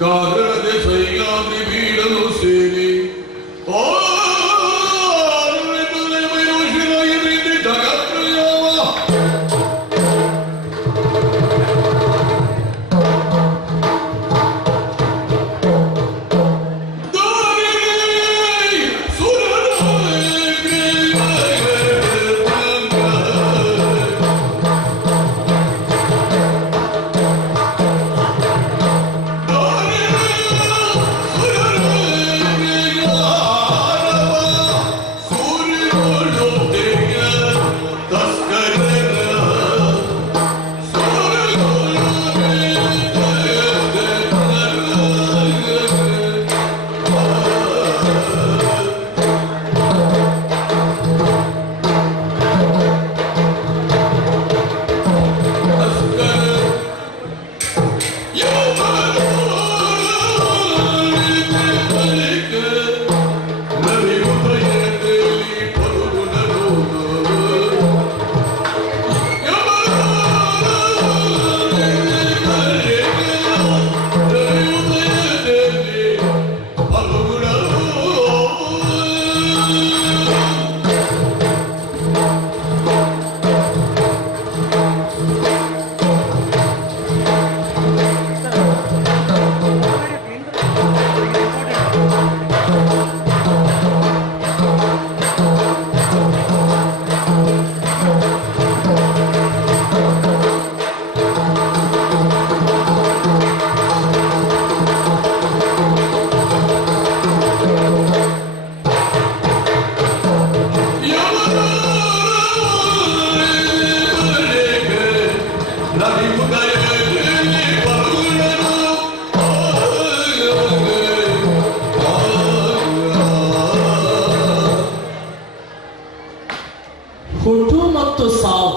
ಕಾರಣದೆ ಸೈಲಾದ್ರಿ ಬೀಡಲು ಸೇರಿ ಹುಟ್ಟು ಮತ್ತು ಸಾವು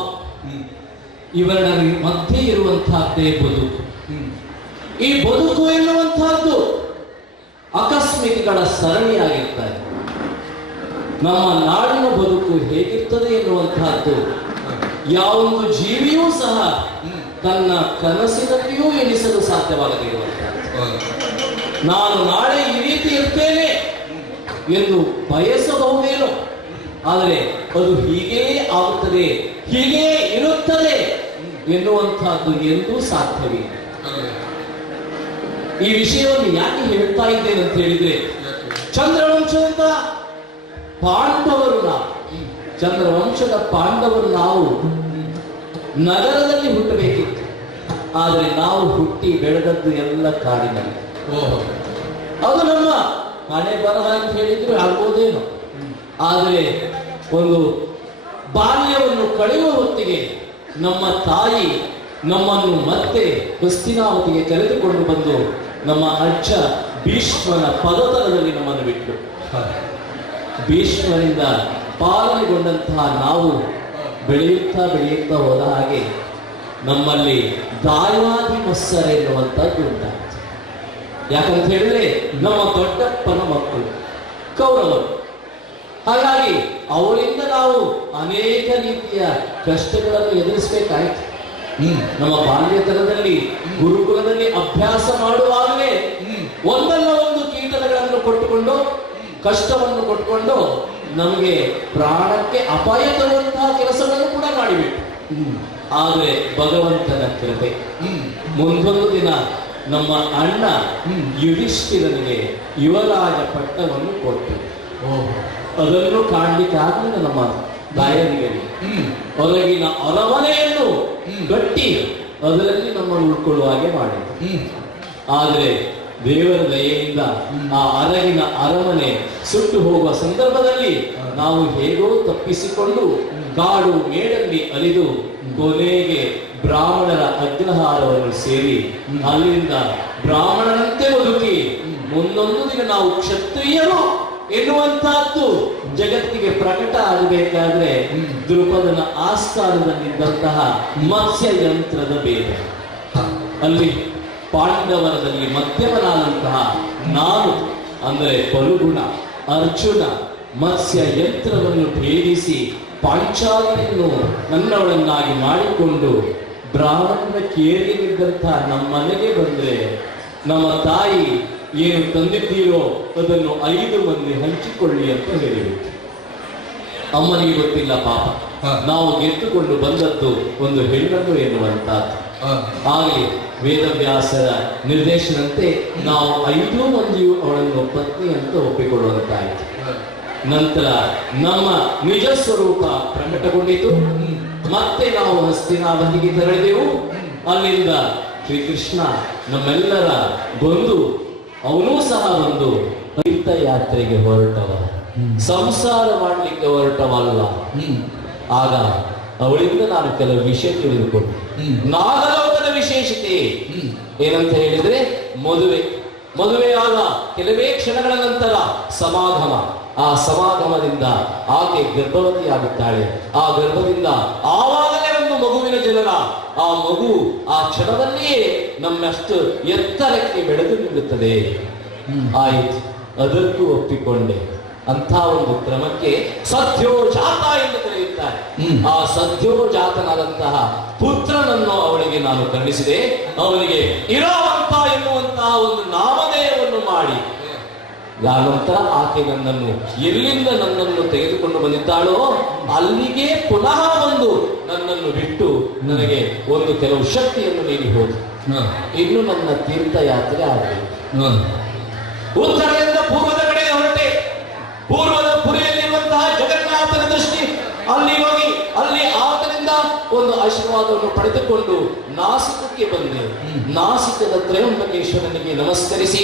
ಇವರ ಮಧ್ಯೆ ಇರುವಂತಹದ್ದೇ ಬದುಕು. ಈ ಬದುಕು ಎನ್ನುವಂತಹದ್ದು ಆಕಸ್ಮಿಕಗಳ ಸರಣಿಯಾಗಿರ್ತಾರೆ. ನಮ್ಮ ನಾಡಿನ ಬದುಕು ಹೇಗಿರ್ತದೆ ಎನ್ನುವಂತಹದ್ದು ಯಾವೊಂದು ಜೀವಿಯೂ ಸಹ ತನ್ನ ಕನಸಿನಲ್ಲಿಯೂ ಎಣಿಸಲು ಸಾಧ್ಯವಾಗದೇ ಇರುವಂತಹದ್ದು. ನಾನು ನಾಳೆ ಈ ರೀತಿ ಇರ್ತೇನೆ ಎಂದು ಬಯಸಬಹುದೇನೋ, ಆದರೆ ಅದು ಹೀಗೇ ಆಗುತ್ತದೆ, ಹೀಗೇ ಇರುತ್ತದೆ ಎನ್ನುವಂತಹದ್ದು ಎಂದೂ ಸಾಧ್ಯವಿಲ್ಲ. ಈ ವಿಷಯವನ್ನು ಯಾಕೆ ಹೇಳ್ತಾ ಇದ್ದೇನೆ ಅಂತ ಹೇಳಿದ್ರೆ, ಚಂದ್ರವಂಶದ ಪಾಂಡವರು ನಾವು, ಚಂದ್ರವಂಶದ ಪಾಂಡವರು ನಾವು ನಗರದಲ್ಲಿ ಹುಟ್ಟಬೇಕಿತ್ತು. ಆದರೆ ನಾವು ಹುಟ್ಟಿ ಬೆಳೆದದ್ದು ಎಲ್ಲ ಕಾಡಿನಲ್ಲಿ. ಅದು ನಮ್ಮ ಹಣೆ ಬರಹ ಅಂತ ಹೇಳಿದ್ರು ಆಗ್ಬೋದೇನೋ. ಆದರೆ ಒಂದು ಬಾಲ್ಯವನ್ನು ಕಳೆಯುವ ಹೊತ್ತಿಗೆ ನಮ್ಮ ತಾಯಿ ನಮ್ಮನ್ನು ಮತ್ತೆ ಹಸ್ತಿನಾವತಿಗೆ ಕರೆದುಕೊಂಡು ಬಂದು ನಮ್ಮ ಅಜ್ಜ ಭೀಷ್ಮನ ಪದತಲದಲ್ಲಿ ನಮ್ಮನ್ನು ಬಿಟ್ಟು, ಭೀಷ್ಮನಿಂದ ಪಾಲನೆಗೊಂಡಂತಹ ನಾವು ಬೆಳೆಯುತ್ತಾ ಬೆಳೆಯುತ್ತಾ ಹೋದ ಹಾಗೆ ನಮ್ಮಲ್ಲಿ ದಾಯಾದಿ ಮತ್ಸರ ಎನ್ನುವಂಥದ್ದು ಉಂಟಾಗ್ತದೆ. ಯಾಕಂತ ಹೇಳಿದ್ರೆ ನಮ್ಮ ದೊಡ್ಡಪ್ಪನ ಮಕ್ಕಳು ಕೌರವರು. ಹಾಗಾಗಿ ಅವರಿಂದ ನಾವು ಅನೇಕ ರೀತಿಯ ಕಷ್ಟಗಳನ್ನು ಎದುರಿಸಬೇಕಾಯ್ತು. ನಮ್ಮ ಬಾಲ್ಯತನದಲ್ಲಿ ಗುರುಕುಲದಲ್ಲಿ ಅಭ್ಯಾಸ ಮಾಡುವಾಗಲೇ ಒಂದಲ್ಲ ಒಂದು ಕೀಟಗಳನ್ನು ಕೊಟ್ಟುಕೊಂಡು ಕಷ್ಟವನ್ನು ಕೊಟ್ಟುಕೊಂಡು ನಮಗೆ ಪ್ರಾಣಕ್ಕೆ ಅಪಾಯ ತರುವಂತಹ ಕೆಲಸಗಳನ್ನು ಕೂಡ ಮಾಡಿಬಿಟ್ಟು. ಆದರೆ ಭಗವಂತನ ಕೃಪೆ, ಮುಂದೊಂದು ದಿನ ನಮ್ಮ ಅಣ್ಣ ಯುಧಿಷ್ಠಿರನಿಗೆ ಯುವರಾಜ ಪಟ್ಟವನ್ನು ಕೊಟ್ಟು ಅದನ್ನು ಕಾಣಲಿಕ್ಕೆ ಆಗಲಿಲ್ಲ. ನಮ್ಮ ದಾಯನಿಗೆ ಹೊರಗಿನ ಅರಮನೆಯನ್ನು ಗಟ್ಟಿ ಅದರಲ್ಲಿ ನಮ್ಮನ್ನು ಉಳ್ಕೊಳ್ಳುವ ಹಾಗೆ ಮಾಡಿದ್ರು. ಆದರೆ ದೇವರ ದಯೆಯಿಂದ ಆ ಅರಗಿನ ಅರಮನೆ ಸುಟ್ಟು ಹೋಗುವ ಸಂದರ್ಭದಲ್ಲಿ ನಾವು ಹೇಗೋ ತಪ್ಪಿಸಿಕೊಂಡು ಕಾಡು ಮೇಡಲ್ಲಿ ಅಲಿದು ಕೊನೆಗೆ ಬ್ರಾಹ್ಮಣರ ಅಗ್ರಹಾರವನ್ನು ಸೇರಿ ಅಲ್ಲಿಂದ ಬ್ರಾಹ್ಮಣನಂತೆ ಬದುಕಿ ಮುಂದೊಂದು ದಿನ ನಾವು ಕ್ಷತ್ರಿಯರು ಎನ್ನುವಂತಹದ್ದು ಜಗತ್ತಿಗೆ ಪ್ರಕಟ ಆಗಬೇಕಾದ್ರೆ ದ್ರುಪದನ ಆಸ್ಥಾನದಲ್ಲಿದ್ದಂತಹ ಮತ್ಸ್ಯ ಯಂತ್ರದ ಭೇದ, ಅಲ್ಲಿ ಪಾಂಡವರದಲ್ಲಿ ಮಧ್ಯಮನಾದಂತಹ ನಾನು ಅಂದರೆ ಫಲುಗುಣ ಅರ್ಜುನ ಮತ್ಸ್ಯ ಯಂತ್ರವನ್ನು ಭೇದಿಸಿ ಪಾಂಚಾಲಿಯನ್ನು ನನ್ನವಳನ್ನಾಗಿ ಮಾಡಿಕೊಂಡು ಬ್ರಾಹ್ಮಣನ ಕೇರಿಯಲ್ಲಿದ್ದಂತಹ ನಮ್ಮ ಮನೆಗೆ ಬಂದ್ರೆ ನಮ್ಮ ತಾಯಿ ಏನು ತಂದಿದ್ದೀರೋ ಅದನ್ನು 5 ಮಂದಿ ಹಂಚಿಕೊಳ್ಳಿ ಅಂತ ಹೇಳಿಬಿಟ್ಟು. ಅಮ್ಮನಿಗೆ ಗೊತ್ತಿಲ್ಲ ಪಾಪ, ನಾವು ಗೆದ್ದುಕೊಂಡು ಬಂದದ್ದು ಒಂದು ಹೆಣ್ಣನ್ನು ಎನ್ನುವಂತಹದ್ದು. ಹಾಗೆ ವೇದವ್ಯಾಸರ ನಿರ್ದೇಶನಂತೆ ನಾವು 5 ಮಂದಿಯು ಅವಳನ್ನು ಪತ್ನಿ ಅಂತ ಒಪ್ಪಿಕೊಳ್ಳುವಂತಾಯಿತು. ನಂತರ ನಮ್ಮ ನಿಜ ಸ್ವರೂಪ ಪ್ರಕಟಗೊಂಡಿತು. ಮತ್ತೆ ನಾವು ಹಸ್ತಿನಾವತಿಗೆ ತೆರಳಿದೆವು. ಅಲ್ಲಿಂದ ಶ್ರೀಕೃಷ್ಣ ನಮ್ಮೆಲ್ಲರ ಬಂದು ಅವನೂ ಸಹ ಒಂದು ತೀರ್ಥಯಾತ್ರೆಗೆ ಹೊರಟವ, ಸಂಸಾರ ಮಾಡಲಿಕ್ಕೆ ಹೊರಟವಲ್ಲ. ಆಗ ಅವಳಿಂದ ನಾನು ಕೆಲವು ವಿಷಯ ತಿಳಿದುಕೊಂಡು, ನಾಗಲೋಕದ ವಿಶೇಷತೆ ಏನಂತ ಹೇಳಿದ್ರೆ ಮದುವೆಯಾದ ಕೆಲವೇ ಕ್ಷಣಗಳ ನಂತರ ಸಮಾಗಮ. ಆ ಸಮಾಗಮದಿಂದ ಆಕೆ ಗರ್ಭವತಿಯಾಗುತ್ತಾಳೆ. ಆ ಗರ್ಭದಿಂದ ಆವಾಗಲೇ ಒಂದು ಮಗುವಿನ ಜನನ. ಆ ಮಗು ಆ ಕ್ಷಣದಲ್ಲಿಯೇ ನಮ್ಮಷ್ಟು ಎತ್ತರಕ್ಕೆ ಬೆಳೆದು ನಿಲ್ಲುತ್ತದೆ. ಆಯ್ತು, ಅದಕ್ಕೂ ಒಪ್ಪಿಕೊಂಡೆ. ಅಂತ ಒಂದು ಕ್ರಮಕ್ಕೆ ಸದ್ಯೋಜಾತ ಎಂದು ಕರೆಯುತ್ತಾರೆ. ಆ ಸದ್ಯೋಜಾತನಾದಂತಹ ಪುತ್ರನನ್ನು ಅವಳಿಗೆ ನಾನು ಕರುಣಿಸಿದೆ. ಅವನಿಗೆ ಇರಾವಂತ ಎನ್ನುವಂತಹ ಒಂದು ನಾಮಧೇಯವನ್ನು ಮಾಡಿ ನಂತರ ಆಕೆ ಎಲ್ಲಿಂದ ನನ್ನನ್ನು ತೆಗೆದುಕೊಂಡು ಬಂದಿದ್ದಾಳೋ ಅಲ್ಲಿಗೆ ಪುನಃ ಬಂದು ನನ್ನನ್ನು ಬಿಟ್ಟು ನನಗೆ ಒಂದು ಕೆಲವು ಶಕ್ತಿಯನ್ನು ನೀಡಿ ಹೋದು. ಇನ್ನು ನನ್ನ ತೀರ್ಥಯಾತ್ರೆ ಆಗಲಿ. ಉತ್ತರದಿಂದ ಪೂರ್ವದ ಕಡೆಗೆ ಹೊರಟೆ. ಪೂರ್ವದ ಪುರಿಯಲ್ಲಿರುವಂತಹ ಜಗನ್ನಾಥನ ದೃಷ್ಟಿ ಅಲ್ಲಿ ಹೋಗಿ ಅಲ್ಲಿ ಆತನಿಂದ ಒಂದು ಆಶೀರ್ವಾದವನ್ನು ಪಡೆದುಕೊಂಡು ನಾಸಿಕಕ್ಕೆ ಬಂದೆ. ನಾಸಿಕದ ತ್ರಯಂಬಕೇಶ್ವರನಿಗೆ ನಮಸ್ಕರಿಸಿ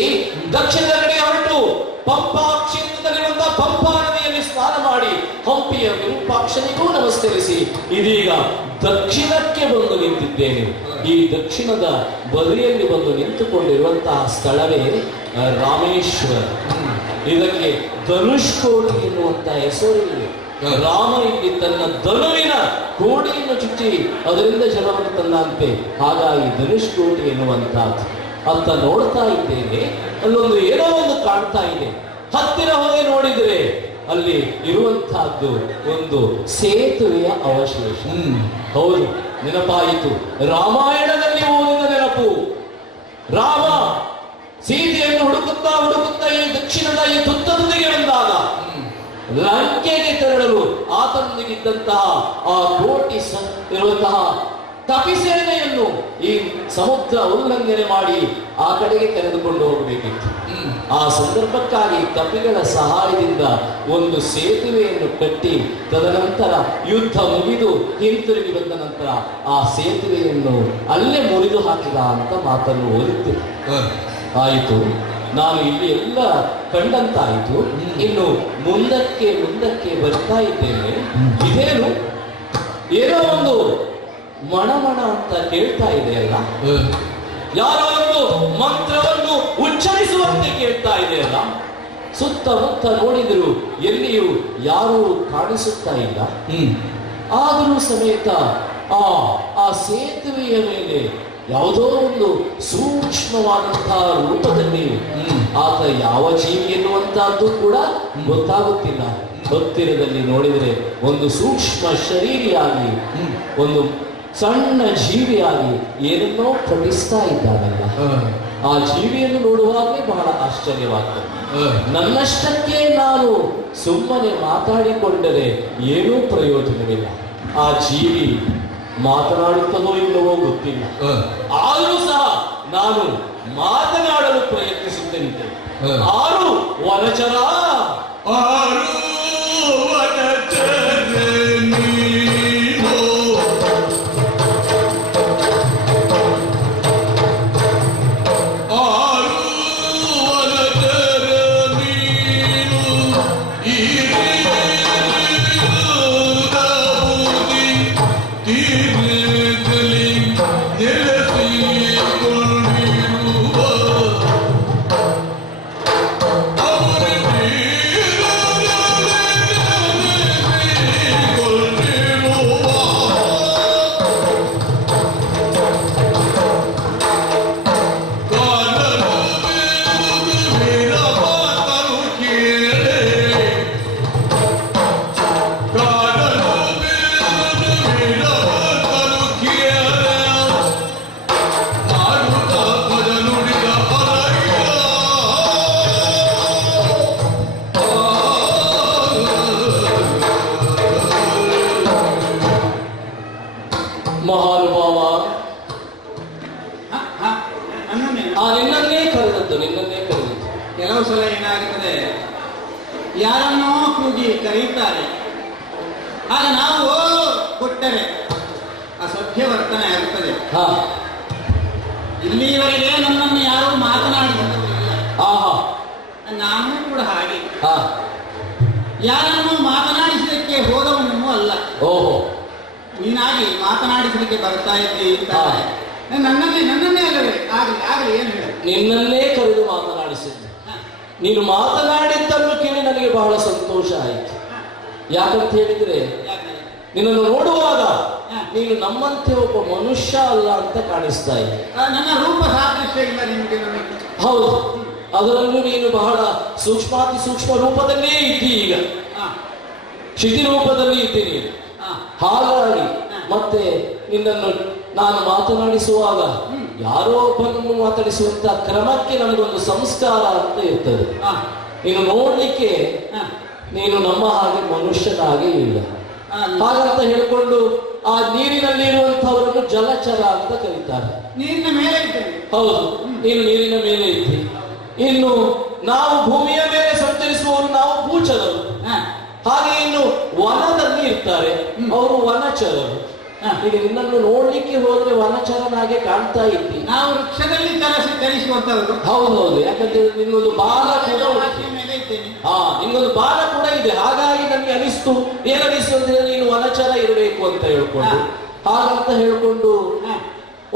ದಕ್ಷಿಣದ ಕಡೆ ಹೊರಟು ಪಂಪಾ ಕ್ಷೇತ್ರದಲ್ಲಿರುವಂತಹ ಪಂಪಾ ನದಿಯಲ್ಲಿ ಸ್ನಾನ ಮಾಡಿ ಹಂಪಿಯ ವಿರೂಪಾಕ್ಷನಿಗೂ ನಮಸ್ಕರಿಸಿ ಇದೀಗ ದಕ್ಷಿಣಕ್ಕೆ ಬಂದು ನಿಂತಿದ್ದೇನೆ. ಈ ದಕ್ಷಿಣದ ಬದಿಯಲ್ಲಿ ಬಂದು ನಿಂತುಕೊಂಡಿರುವಂತಹ ಸ್ಥಳವೇ ರಾಮೇಶ್ವರ. ಇದಕ್ಕೆ ಧನುಷ್ಕೋಡಿ ಎನ್ನುವಂತಹ ಹೆಸರಿದೆ. ರಾಮ ಇಲ್ಲಿ ತನ್ನ ಧನುವಿನ ಕೋಡಿಯನ್ನು ಚುಚ್ಚಿ ಅದರಿಂದ ಜಲವನ್ನು ತಂದಂತೆ. ಹಾಗಾಗಿ ಧನುಷ್ಕೋಟಿ ಎನ್ನುವಂತಹದ್ದು ಅಂತ ನೋಡ್ತಾ ಇದ್ದೇನೆ. ಅಲ್ಲೊಂದು ಏನೋ ಒಂದು ಕಾಣ್ತಾ ಇದೆ. ಹತ್ತಿರ ಹೋಗಿ ನೋಡಿದರೆ ಅಲ್ಲಿ ಇರುವಂತಹದ್ದು ಒಂದು ಸೇತುವೆಯ ಅವಶೇಷ. ಹೌದು, ನೆನಪಾಯಿತು. ರಾಮಾಯಣದಲ್ಲಿ ಓದಿದ ನೆನಪು. ರಾಮ ಸೀತೆಯನ್ನು ಹುಡುಕುತ್ತಾ ಈ ದಕ್ಷಿಣದ ಈ ತುತ್ತದೊಂದಿಗೆ ಬಂದಾಗ ಲಂಕೆಗೆ ತೆರಳಲು ಆತನೊಂದಿಗಿದ್ದಂತಹ ಆ ಕೋಟಿ ಇರುವಂತಹ ಕಪಿಸೇನೆಯನ್ನು ಈ ಸಮುದ್ರ ಉಲ್ಲಂಘನೆ ಮಾಡಿ ಆ ಕಡೆಗೆ ಕರೆದುಕೊಂಡು ಹೋಗಬೇಕಿತ್ತು. ಆ ಸಂದರ್ಭಕ್ಕಾಗಿ ಕಪಿಗಳ ಸಹಾಯದಿಂದ ಒಂದು ಸೇತುವೆಯನ್ನು ಕಟ್ಟಿ ತದನಂತರ ಯುದ್ಧ ಮುಗಿದು ಹಿಂತಿರುಗಿ ಬಂದ ನಂತರ ಆ ಸೇತುವೆಯನ್ನು ಅಲ್ಲೇ ಮುರಿದು ಹಾಕಿದ ಅಂತ ಮಾತನ್ನು ಓದಿತ್ತು. ಆಯಿತು, ನಾನು ಇಲ್ಲಿ ಎಲ್ಲ ಕಂಡಂತಾಯಿತು. ಇನ್ನು ಮುಂದಕ್ಕೆ ಬರ್ತಾ ಇದ್ದೇನೆ. ಇದೇನು ಏನೋ ಒಂದು ಮಣ ಅಂತ ಕೇಳ್ತಾ ಇದೆಯಲ್ಲ, ಯಾರೋ ಒಂದು ಮಂತ್ರವನ್ನು ಉಚ್ಚರಿಸುವಂತೆ ಕೇಳ್ತಾ ಇದೆಯಲ್ಲ. ಸುತ್ತಮುತ್ತ ನೋಡಿದ್ರು ಎಲ್ಲಿಯೂ ಯಾರೂ ಕಾಣಿಸುತ್ತಾ ಇಲ್ಲ. ಆದರೂ ಸಮೇತ ಆ ಸೇತುವೆಯ ಮೇಲೆ ಯಾವುದೋ ಒಂದು ಸೂಕ್ಷ್ಮವಾದಂತಹ ರೂಪದಲ್ಲಿ ಆತ ಯಾವ ಜೀವಿ ಎನ್ನುವಂತಹದ್ದು ಕೂಡ ಗೊತ್ತಾಗುತ್ತಿಲ್ಲ. ಹತ್ತಿರದಲ್ಲಿ ನೋಡಿದರೆ ಒಂದು ಸೂಕ್ಷ್ಮ ಶರೀರಿಯಾಗಿ, ಒಂದು ಸಣ್ಣ ಜೀವಿಯಾಗಿ ಏನನ್ನೋ ಪಠಿಸ್ತಾ ಇದ್ದಾನಲ್ಲ. ಆ ಜೀವಿಯನ್ನು ನೋಡುವಾಗಲೇ ಬಹಳ ಆಶ್ಚರ್ಯವಾಗ್ತದೆ. ನನ್ನಷ್ಟಕ್ಕೆ ನಾನು ಸುಮ್ಮನೆ ಮಾತಾಡಿಕೊಂಡರೆ ಏನೂ ಪ್ರಯೋಜನವಿಲ್ಲ. ಆ ಜೀವಿ ಮಾತನಾಡುತ್ತದೋ ಇಲ್ಲವೋ ಗೊತ್ತಿಲ್ಲ. ಆದರೂ ಸಹ ನಾನು ಮಾತನಾಡಲು ಪ್ರಯತ್ನಿಸುತ್ತಂತೆ. ಆರು ವನಚರ, ಆರು ವನಚರ ನೀನು, ಆರು ವನಚರ ನೀನು, ಈ ತೀರ್ಥದಲ್ಲಿ ನೆಲೆಸಿಕೊಂಡಿರುವ ಮಹಾನುಭಾವ, ನನ್ನನ್ನೇ ನಿನ್ನನ್ನೇ ಕರೆದದ್ದು. ಕೆಲವು ಸಲ ಏನಾಗುತ್ತದೆ, ಯಾರನ್ನೋ ಕೂಗಿ ಕರೆಯುತ್ತಾರೆ, ಆಗ ನಾವು ಕೊಟ್ಟರೆ ಅಸಭ್ಯ ವರ್ತನೆ ಆಗುತ್ತದೆ. ಇಲ್ಲಿಯವರೆಗೆ ನನ್ನನ್ನು ಯಾರು ಮಾತನಾಡಿದವರಿಲ್ಲ. ನಾನು ಕೂಡ ಹಾಗೆ ಯಾರನ್ನು ಮಾತನಾಡಿಸಲಿಕ್ಕೆ ಹೋದವನೂ ಅಲ್ಲ. ನೀನಾಗಿ ಮಾತನಾಡಿಸಲಿಕ್ಕೆ ಬರ್ತಾ ಇದ್ದಿ ಅಂತ ನನ್ನನ್ನೇ ಅಲ್ಲವೇ ಆಗಲಿ ಏನು ಹೇಳ, ನಿನ್ನನ್ನೇ ಕರೆದು ಮಾತನಾಡಿಸಿದ್ದು. ನೀನು ಮಾತನಾಡಿದ್ದನ್ನು ಕೇಳಿ ನನಗೆ ಬಹಳ ಸಂತೋಷ ಆಯಿತು. ಯಾಕಂತ ಹೇಳಿದ್ರೆ, ನಿನ್ನನ್ನು ನೋಡುವಾಗ ನೀನು ನಮ್ಮಂತೆ ಒಬ್ಬ ಮನುಷ್ಯ ಅಲ್ಲ ಅಂತ ಕಾಣಿಸ್ತಾ ಇದೆ. ನನ್ನ ರೂಪ ಸಾದೃಶ್ಯ ಇಲ್ಲ ನಿಮಗೆ. ಹೌದು, ಅದರಲ್ಲೂ ನೀನು ಬಹಳ ಸೂಕ್ಷ್ಮಾತಿ ಸೂಕ್ಷ್ಮ ರೂಪದಲ್ಲೇ ಇದ್ದಿ. ಈಗ ಶಿಥಿ ರೂಪದಲ್ಲಿ ಇದ್ದೀನಿ. ಹಾಗಾಗಿ ಮತ್ತೆ ನಿನ್ನನ್ನು ನಾನು ಮಾತನಾಡಿಸುವಾಗ ಯಾರೋ ಒಬ್ಬನನ್ನು ಮಾತಾಡಿಸುವಂತ ಕ್ರಮಕ್ಕೆ ನನಗೊಂದು ಸಂಸ್ಕಾರ ಅಂತ ಇರ್ತದೆ. ನೀನು ನೋಡ್ಲಿಕ್ಕೆ ನೀನು ನಮ್ಮ ಹಾಗೆ ಮನುಷ್ಯನಾಗೆ ಇಲ್ಲ. ಹಾಗಂತ ಹೇಳ್ಕೊಂಡು ಆ ನೀರಿನಲ್ಲಿ ಇರುವಂತಹವರನ್ನು ಜಲಚರ ಅಂತ ಕರೀತಾರೆ. ನೀರಿನ ಮೇಲೆ ಇದ್ದೇನೆ. ಹೌದು, ನೀನು ನೀರಿನ ಮೇಲೆ ಇದ್ದಿ. ಇನ್ನು ನಾವು ಭೂಮಿಯ ಮೇಲೆ ಸಂಚರಿಸುವವರು ನಾವು ಭೂಚರರು. ಹಾಗೆ ಇನ್ನು ವನದಲ್ಲಿ ಇರ್ತಾರೆ, ಅವರು ವನಚರರು. ಈಗ ನಿನ್ನನ್ನು ನೋಡ್ಲಿಕ್ಕೆ ಹೋದ್ರೆ ವನಚರನಾಗೆ ಕಾಣ್ತಾ ಇದ್ದಿ. ನಾವು ವೃಕ್ಷದಲ್ಲಿ ಚಲಿಸುವಂತವರು. ಹೌದೌದು, ಯಾಕಂದ್ರೆ ನಿನ್ನೊಂದು ಬಾಲ ಕೂಡ ನಿನ್ನೊಂದು ಬಾಲ ಕೂಡ ಇದೆ. ಹಾಗಾಗಿ ನನಗೆ ಅನಿಸ್ತು, ಏನನಿಸ್ತು ಅಂದ್ರೆ ನೀನು ವನಚರ ಇರಬೇಕು ಅಂತ ಹೇಳ್ಕೊಂಡು. ಹಾಗಂತ ಹೇಳ್ಕೊಂಡು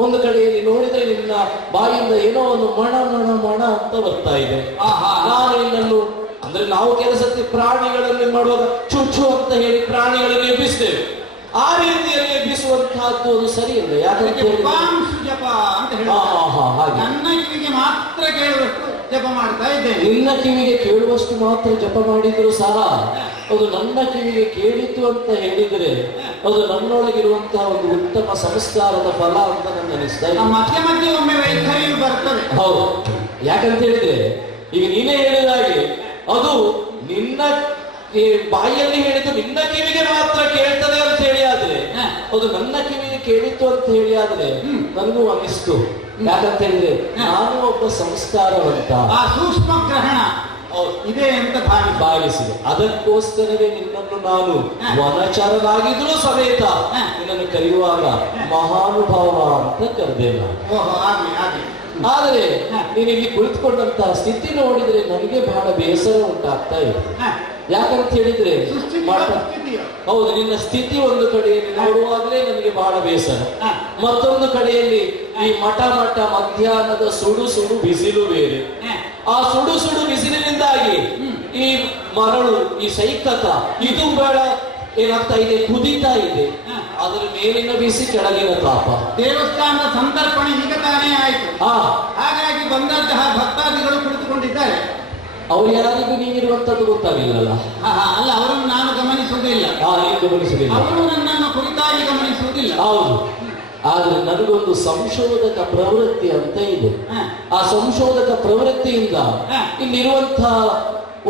ಒಂದು ಕಡೆಯಲ್ಲಿ ನೋಡಿದ್ರೆ ನಿನ್ನ ಬಾಯಿಂದ ಏನೋ ಒಂದು ಮಣ ಮಣ ಮಣ ಅಂತ ಬರ್ತಾ ಇದೆ. ನಾನು ನಿನ್ನನ್ನು ಅಂದ್ರೆ ನಾವು ಕೆಲಸಕ್ಕೆ ಪ್ರಾಣಿಗಳಲ್ಲಿ ಮಾಡುವಾಗ ಚುಚ್ಚು ಅಂತ ಹೇಳಿ ಪ್ರಾಣಿಗಳನ್ನು ಎಬ್ಬಿಸ್ತೇವೆ. ಆ ರೀತಿಯಲ್ಲಿ ಎಬ್ಬಿಸುವಂತಹದ್ದು ಅದು ಸರಿ ಇಲ್ಲ. ಯಾಕಂದ್ರೆ ಜಪ ಅಂತ ಹಾಗೆ ನನ್ನ ಕಿವಿಗೆ ಮಾತ್ರ ಕೇಳುವಷ್ಟು ಜಪ ಮಾಡ್ತಾ ಇದ್ದೇನೆ. ನಿನ್ನ ಕಿವಿಗೆ ಕೇಳುವಷ್ಟು ಮಾತ್ರ ಜಪ ಮಾಡಿದ್ರು ಸಹ ಅದು ನನ್ನ ಕಿವಿಗೆ ಕೇಳಿತು ಅಂತ ಹೇಳಿದ್ರೆ ಅದು ನನ್ನೊಳಗಿರುವಂತಹ ಒಂದು ಉತ್ತಮ ಸಂಸ್ಕಾರದ ಫಲ ಅಂತ ನನ್ನ ಅನಿಸ್ತಾ ಇದೆ. ಮಧ್ಯ ಮಧ್ಯೆ ಒಮ್ಮೆ ವೈಖರಿಯು ಬರ್ತದೆ. ಹೌದು, ಯಾಕಂತ ಹೇಳಿದ್ರೆ ಈಗ ನೀನೇ ಹೇಳಿದಾಗೆ ಅದು ನಿನ್ನ ಬಾಯಿಯಲ್ಲಿ ಹೇಳಿದ್ದು ನಿನ್ನ ಕಿವಿಗೆ ಮಾತ್ರ ಕೇಳ್ತದೆ ಅಂತ ಹೇಳಿ ಆದ್ರೆ ಅದು ನನ್ನ ಕಿವಿಗೆ ಕೇಳಿತು ಅಂತ ಹೇಳಿ ಆದ್ರೆ ನನಗೂ ಅನಿಸ್ತು. ಯಾಕಂತ ಹೇಳಿದ್ರೆ ನಾನು ಒಬ್ಬ ಸಂಸ್ಕಾರವಂತ, ಸೂಕ್ಷ್ಮ ಗ್ರಹಣ ಇದೆ ಅಂತ ಭಾವಿಸಿದೆ. ಅದಕ್ಕೋಸ್ಕರವೇ ನಿನ್ನನ್ನು ನಾನು ವನಚರನಾಗಿದ್ರು ಸಮೇತ ನಿನ್ನನ್ನು ಕರೆಯುವಾಗ ಮಹಾನುಭಾವ ಅಂತ ಕರೆದೆ ನಾನು. ಆದರೆ ನೀನು ಇಲ್ಲಿ ಕುಳಿತುಕೊಂಡಂತಹ ಸ್ಥಿತಿ ನೋಡಿದ್ರೆ ನನಗೆ ಬಹಳ ಬೇಸರ ಉಂಟಾಗ್ತಾ ಇದೆ. ಯಾಕಂತ ಹೇಳಿದ್ರೆ ಹೌದು, ನಿನ್ನ ಸ್ಥಿತಿ ಒಂದು ಕಡೆಯಲ್ಲಿ ನೋಡುವಾಗಲೇ ನನಗೆ ಬಹಳ ಬೇಸರ, ಮತ್ತೊಂದು ಕಡೆಯಲ್ಲಿ ಈ ಮಠ ಮಧ್ಯಾಹ್ನದ ಸುಡು ಸುಡು ಬಿಸಿಲು ಬೇರೆ. ಆ ಸುಡು ಸುಡು ಬಿಸಿಲಿನಿಂದಾಗಿ ಈ ಮರಳು, ಈ ಸೈಕತ ಇದು ಬೇಡ ಏನಾಗ್ತಾ ಇದೆ, ಕುದೀತಾ ಇದೆ. ಹ. ಅದರ ಮೇಲಿನ ಬಿಸಿ, ಕೆಳಗಿನ ತಾಪ. ದೇವಸ್ಥಾನದ ಸಂತರ್ಪಣೆ ಈಗ ತಾನೇ ಆಯ್ತು. ಹಾ, ಹಾಗಾಗಿ ಬಂದಂತಹ ಭಕ್ತಾದಿಗಳು ಕುಳಿತುಕೊಂಡಿದ್ದಾರೆ. ಅವ್ರು ಯಾರಿಗೂ ನೀವಿರುವಂತದ್ದು ಗೊತ್ತಾಗಿಲ್ಲಲ್ಲ. ಅಲ್ಲ, ಅವರನ್ನು ನಾನು ಗಮನಿಸುವುದಿಲ್ಲ, ನೀವು ಗಮನಿಸಲಿಲ್ಲ, ಅವರು ನನ್ನನ್ನು ಕುರಿತಾಗಿ ಗಮನಿಸುವುದಿಲ್ಲ. ಹೌದು. ಆದ್ರೆ ನನಗೊಂದು ಸಂಶೋಧಕ ಪ್ರವೃತ್ತಿ ಅಂತ ಇದೆ. ಹ. ಆ ಸಂಶೋಧಕ ಪ್ರವೃತ್ತಿಯಿಂದ ಹ. ಇಲ್ಲಿರುವಂತಹ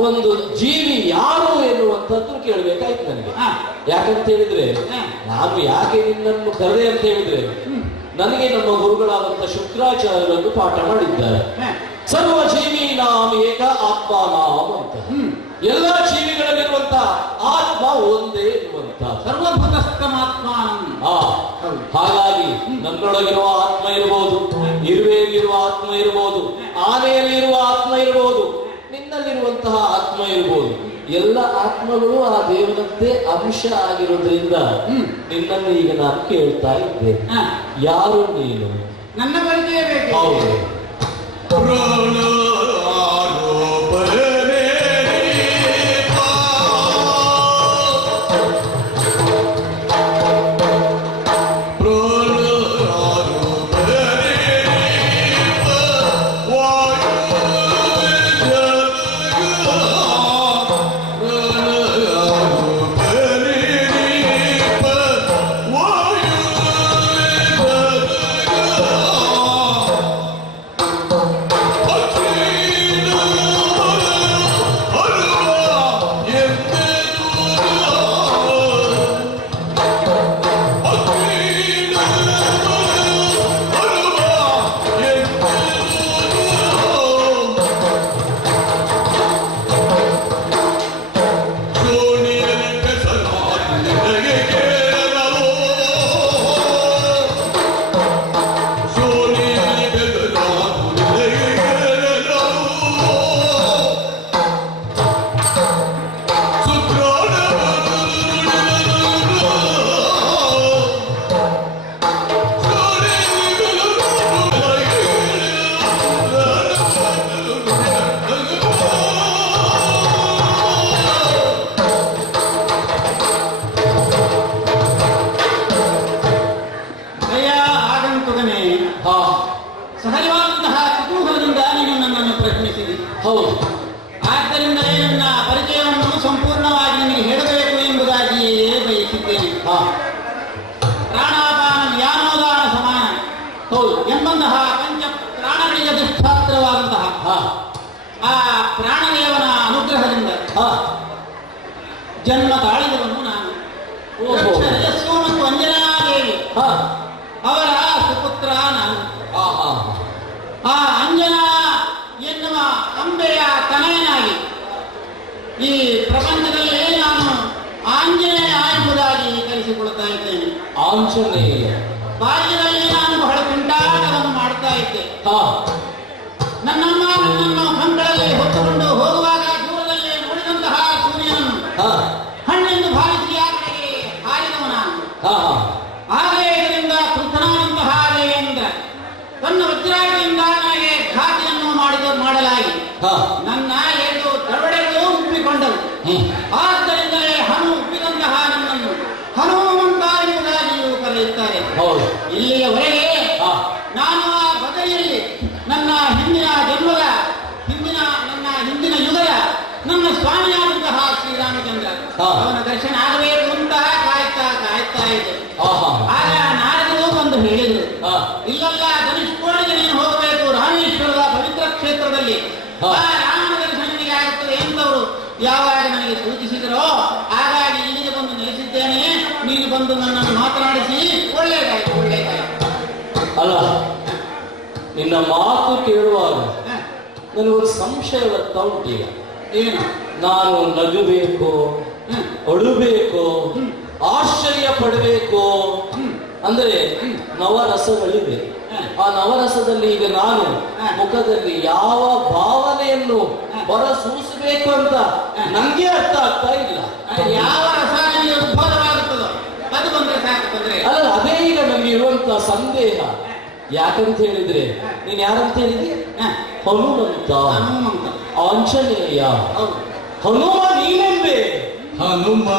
ಒಂದು ಜೀವಿ ಯಾರು ಎನ್ನುವಂಥದ್ದು ಕೇಳಬೇಕಾಯ್ತು ನನಗೆ. ಹ. ಯಾಕಂತ ಹೇಳಿದ್ರೆ, ಹ. ನಾನು ಯಾಕೆ ನಿನ್ನನ್ನು ಕರೆದೆ ಅಂತ ಹೇಳಿದ್ರೆ, ನನಗೆ ನಮ್ಮ ಗುರುಗಳಾದಂತಹ ಶುಕ್ರಾಚಾರ್ಯರನ್ನು ಪಾಠ ಮಾಡಿದ್ದಾರೆ. ಹ. ಸರ್ವ ಜೀವಿ ನಾಮ ಏಕ ಆತ್ಮಾನಾಮ ಅಂತ. ಎಲ್ಲ ಜೀವಿಗಳಲ್ಲಿರುವಂತಹ ಆತ್ಮ ಒಂದೇ ಎನ್ನುವಂತ ಸರ್ವಭೂತಸ್ಥಮಾತ್ಮಾನಂ. ಹಾಗಾಗಿ ನನ್ನೊಳಗಿರುವ ಆತ್ಮ ಇರಬಹುದು, ಇರುವೆಯಲ್ಲಿರುವ ಆತ್ಮ ಇರಬಹುದು, ಆನೆಯಲ್ಲಿರುವ ಆತ್ಮ ಇರಬಹುದು, ನಿನ್ನಲ್ಲಿರುವಂತಹ ಆತ್ಮ ಇರಬಹುದು. ಎಲ್ಲ ಆತ್ಮಗಳು ಆ ದೇವನದ್ದೇ ಅಂಶ ಆಗಿರೋದ್ರಿಂದ ನಿನ್ನನ್ನು ಈಗ ನಾನು ಕೇಳ್ತಾ ಇದ್ದೆ, ಯಾರು ನೀನು? ನನ್ನ ಪರಿಚಯ ಬೇಕು. ಹೌದು. ಸಹಜವಾದಂತಹ ಕುತೂಹಲದಿಂದ ನೀನು ನನ್ನನ್ನು ಪ್ರಶ್ನಿಸಿದಿ. ಹೌದು. ಆದ್ದರಿಂದಲೇ ನನ್ನ ಪರಿಚಯವನ್ನು ಸಂಪೂರ್ಣವಾಗಿ ನಿನಗೆ ಹೇಳಬೇಕು ಎಂಬುದಾಗಿಯೇ ಬಯಸಿದ್ದೇನೆ. ಪ್ರಾಣಾಪಾನ ವ್ಯಾನೋದಾನ ಸಮಾನ ಹೌದು ಎಂಬಂತಹ ಪಂಚ ಪ್ರಾಣಗಳಿಗೆ ದುಷ್ಪಾತ್ರವಾದಂತಹ ಆ ಪ್ರಾಣದೇವನ ಅನುಗ್ರಹದಿಂದ ಜನ್ಮ ತಾಳಿದವನು ನಾನು. ಯಶಸ್ಸು ಮತ್ತು ಅಂಜನಾದೇವಿ ಅವರ ಸುಪುತ್ರ ನಾನು. ಆ ಅಂಜನಾ ಎನ್ನುವ ಅಂಬೆಯ ತನಯನಾಗಿ ಈ ಪ್ರಪಂಚದಲ್ಲಿ ನಾನು ಆಂಜನೇಯ ಎಂಬುದಾಗಿ ಕರೆಸಿಕೊಳ್ತಾ ಇದ್ದೇನೆ. ಆಂಜನೇಯ. ಬಾಲ್ಯದಲ್ಲಿ ನಾನು ಬಹಳ ತುಂಟಾಟವನ್ನು ಮಾಡ್ತಾ ಇದ್ದೆ. ನನ್ನಮ್ಮ ನನ್ನನ್ನು ಕಂಗಳಲ್ಲಿ ಹೊತ್ತುಕೊಂಡು ಹೋಗುವಾಗ ದೂರದಲ್ಲಿ ನೋಡಿದಂತಹ ಸೂರ್ಯನನ್ನು ಹಣ್ಣೆಂದು ಭಾವಿಸಿ ಆ ಕಡೆಗೆ ಹಾರಿದವ ನಾನು. ಆದರೆ ಇದರಿಂದ ಕೃತನಾದಂತಹ ದೇವೇಂದ್ರ ತನ್ನ ವಜ್ರಾಯುಧದಿಂದ ನನಗೆ ಘಾತಿಯನ್ನು ಮಾಡಲಾಗಿ ನನ್ನ 2 ದವಡೆಗಳು ಉಬ್ಬಿಕೊಂಡವು. ಆದ್ದರಿಂದಲೇ ಹನು ಉಬ್ಬಿದಂತಹ ನನ್ನನ್ನು ಹನುಮಂತ ಎಂಬುದಾಗಿಯೂ ಕರೆಯುತ್ತಾರೆ. ಇಲ್ಲಿಯವರೆಗೆ ನಾನು ಆ ಬದಲಿಯಲ್ಲಿ ನನ್ನ ಹಿಂದಿನ ಜನ್ಮದ ನನ್ನ ಹಿಂದಿನ ಯುಗದ ನನ್ನ ಸ್ವಾಮಿಯಾದಂತಹ ಶ್ರೀರಾಮಚಂದ್ರ ಅವನ ದರ್ಶನ ಆಗಬೇಕು ಅಂತ ಕಾಯ್ತಾ ಇದೆ. ಆಗ ನಾರದರು ಬಂದು ಹೇಳಿದರು, ಇಲ್ಲಲ್ಲ ಧನುಷ್ಕೋಡಿಗೆ ನೀನು ಹೋಗಬೇಕು, ರಾಮೇಶ್ವರದ ಪವಿತ್ರ ಕ್ಷೇತ್ರದಲ್ಲಿ ಆ ರಾಮನ ದರ್ಶನಿಗೆ ಆಗುತ್ತದೆ ಎಂದವರು ಯಾವಾಗ ನನಗೆ ಸೂಚಿಸಿದರೋ ಹಾಗಾಗಿ ಇಲ್ಲಿಗೆ ಬಂದು ನೆಲೆಸಿದ್ದೇನೆ. ನೀನು ಬಂದು ನನ್ನನ್ನು ಮಾತನಾಡಿಸಿ ಒಳ್ಳೆಯದಾಯ್ತು. ಅಲ್ಲ, ನಿನ್ನ ಮಾತು ಕೇಳುವಾಗ ನನಗೊಂದು ಸಂಶಯ ಬರ್ತಾ ಉಂಟೀಗ. ಏನು? ನಾನು ನಗಬೇಕು, ಅಳುಬೇಕು, ಆಶ್ಚರ್ಯ ಪಡಬೇಕು ಅಂದ್ರೆ ನವರಸಗಳಿವೆ. ಆ ನವರಸದಲ್ಲಿ ಈಗ ನಾನು ಮುಖದಲ್ಲಿ ಯಾವ ಭಾವನೆಯನ್ನು ಹೊರಸೂಸಬೇಕು ಅಂತ ನಂಗೆ ಅರ್ಥ ಆಗ್ತಾ ಇಲ್ಲ. ಯಾವ ರಸ ನನಗೆ ಉದ್ಭವವಾಗುತ್ತದೋ ಅದು ಬಂದ್ರೆ ಸಾಕು. ಬಂದ್ರೆ ಅಲ್ಲ, ಅದೇ ಈಗ ನನಗೆ ಇರುವಂತ ಸಂದೇಹ. ಯಾಕಂತ ಹೇಳಿದ್ರೆ ನೀನ್ ಯಾರಂತ ಹೇಳಿದ್ರಿ? ಹನುಮಂತ, ಆಂಜನೇಯ. ಹನುಮ ನೀನೆಂಬೆ? ಹನುಮ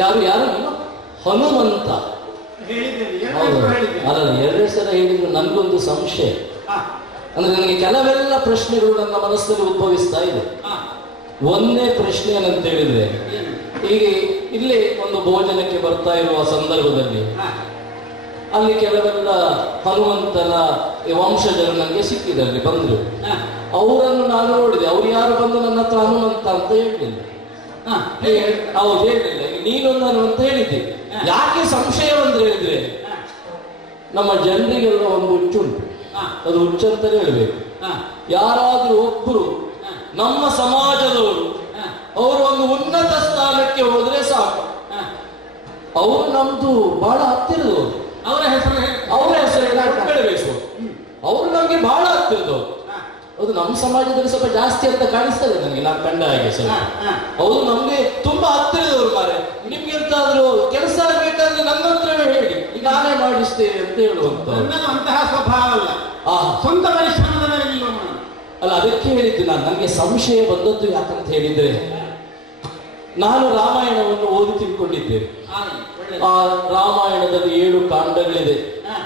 ಯಾರು ಯಾರು ಹನುಮಂತ. ಹೇಳಿದ್ದೇನೆ, ಹೌದು. ಎರಡು ಹೇಳಿದ್ದೇನೆ. ಅಲ್ಲ, ಎರಡೇ ಸಲ ಹೇಳಿದ್ರು. ನನ್ಗೊಂದು ಸಂಶಯ. ಹಾ, ಅಂದ್ರೆ ನನಗೆ ಕೆಲವೆಲ್ಲ ಪ್ರಶ್ನೆಗಳು ನನ್ನ ಮನಸ್ಸಲ್ಲಿ ಉದ್ಭವಿಸ್ತಾ ಇದೆ. ಹಾ. ಒಂದೇ ಪ್ರಶ್ನೆ ಏನಂತ ಹೇಳಿದ್ರೆ, ಏನು? ಈಗ ಇಲ್ಲಿ ಒಂದು ಭೋಜನಕ್ಕೆ ಬರ್ತಾ ಇರುವ ಸಂದರ್ಭದಲ್ಲಿ ಹಾ, ಅಲ್ಲಿ ಕೆಲವೆಲ್ಲ ಹನುಮಂತನ ವಂಶಜರು ನನಗೆ ಸಿಕ್ಕಿದಲ್ಲಿ ಬಂದ್ರು. ಹಾ, ಅವರನ್ನು ನಾನು ನೋಡಿದೆ. ಅವ್ರು ಯಾರು ಬಂದು ನನ್ನ ಹತ್ರ ಹನುಮಂತ ಅಂತ ಹೇಳಲಿಲ್ಲ. ಹಾ. ಹೌದು, ಹೇಳಲಿಲ್ಲ. ನೀನೊಂದು ಹನುಮಂತ ಹೇಳಿದ್ದೆ. ಯಾಕೆ ಸಂಶಯ ಅಂತ ಹೇಳಿದ್ರೆ, ಹಾ, ನಮ್ಮ ಜನರಿಗೆಲ್ಲ ಒಂದು ಹುಚ್ಚುಂಟು. ಹಾ, ಅದು ಹುಚ್ಚಂತಲೇ ಹೇಳ್ಬೇಕು. ಹಾ, ಯಾರಾದ್ರೂ ಒಬ್ಬರು ಹಾ, ನಮ್ಮ ಸಮಾಜದವರು ಹಾ, ಅವರು ಒಂದು ಉನ್ನತ ಸ್ಥಾನಕ್ಕೆ ಹೋದ್ರೆ ಸಾಕು, ಹಾ. ಅವರು ನಮ್ದು ಬಹಳ ಹತ್ತಿರದವರು. ಅವರ ಹೆಸರು ಅವರ ಹೆಸರು ಬೆಳಬೇಕು. ಅವರು ನಮ್ಗೆ ಬಹಳ ಹತ್ತಿರದವರು. ಹಾ, ಅದು ನಮ್ಮ ಸಮಾಜದಲ್ಲಿ ಸ್ವಲ್ಪ ಜಾಸ್ತಿ ಅಂತ ಕಾಣಿಸ್ತದೆ ನನಗೆ, ನಾನು ಕಂಡ ಹಾಗೆ ಸ್ವಲ್ಪ. ಹಾ, ಹಾ. ಅವರು ನಮ್ಗೆ ತುಂಬಾ ಹತ್ತಿರದವರು. ಮಾರೆ, ನಿಮ್ಗೆ ಎಂತಾದ್ರೂ ಕೆಲಸ ಆಗ್ಬೇಕಾದ್ರೆ ನನ್ನ ಹತ್ರವೇ ಹೇಳಿ, ಈಗ ನಾನೇ ಮಾಡಿಸ್ತೇವೆ ಅಂತ ಹೇಳುವಂತ. ನನ್ನದು ಅಂತಹ ಸ್ವಭಾವ ಅಲ್ಲ. ಆ ಸ್ವಂತ ಪರಿಶ್ರಮದ ಮೇಲೆ ನಿಲ್ಲೋಣ. ಅಲ್ಲ, ಅದಕ್ಕೆ ಹೇಳಿದ್ದು ನಾನು. ನನಗೆ ಸಂಶಯ ಬಂದದ್ದು ಯಾಕಂತ ಹೇಳಿದ್ರೆ, ನಾನು ರಾಮಾಯಣವನ್ನು ಓದಿ ತಿಳ್ಕೊಂಡಿದ್ದೇನೆ. ಆಗಲಿ, ಒಳ್ಳೆಯದು. ಆ ರಾಮಾಯಣದಲ್ಲಿ 7 ಕಾಂಡಗಳಿದೆ. ಹಾ,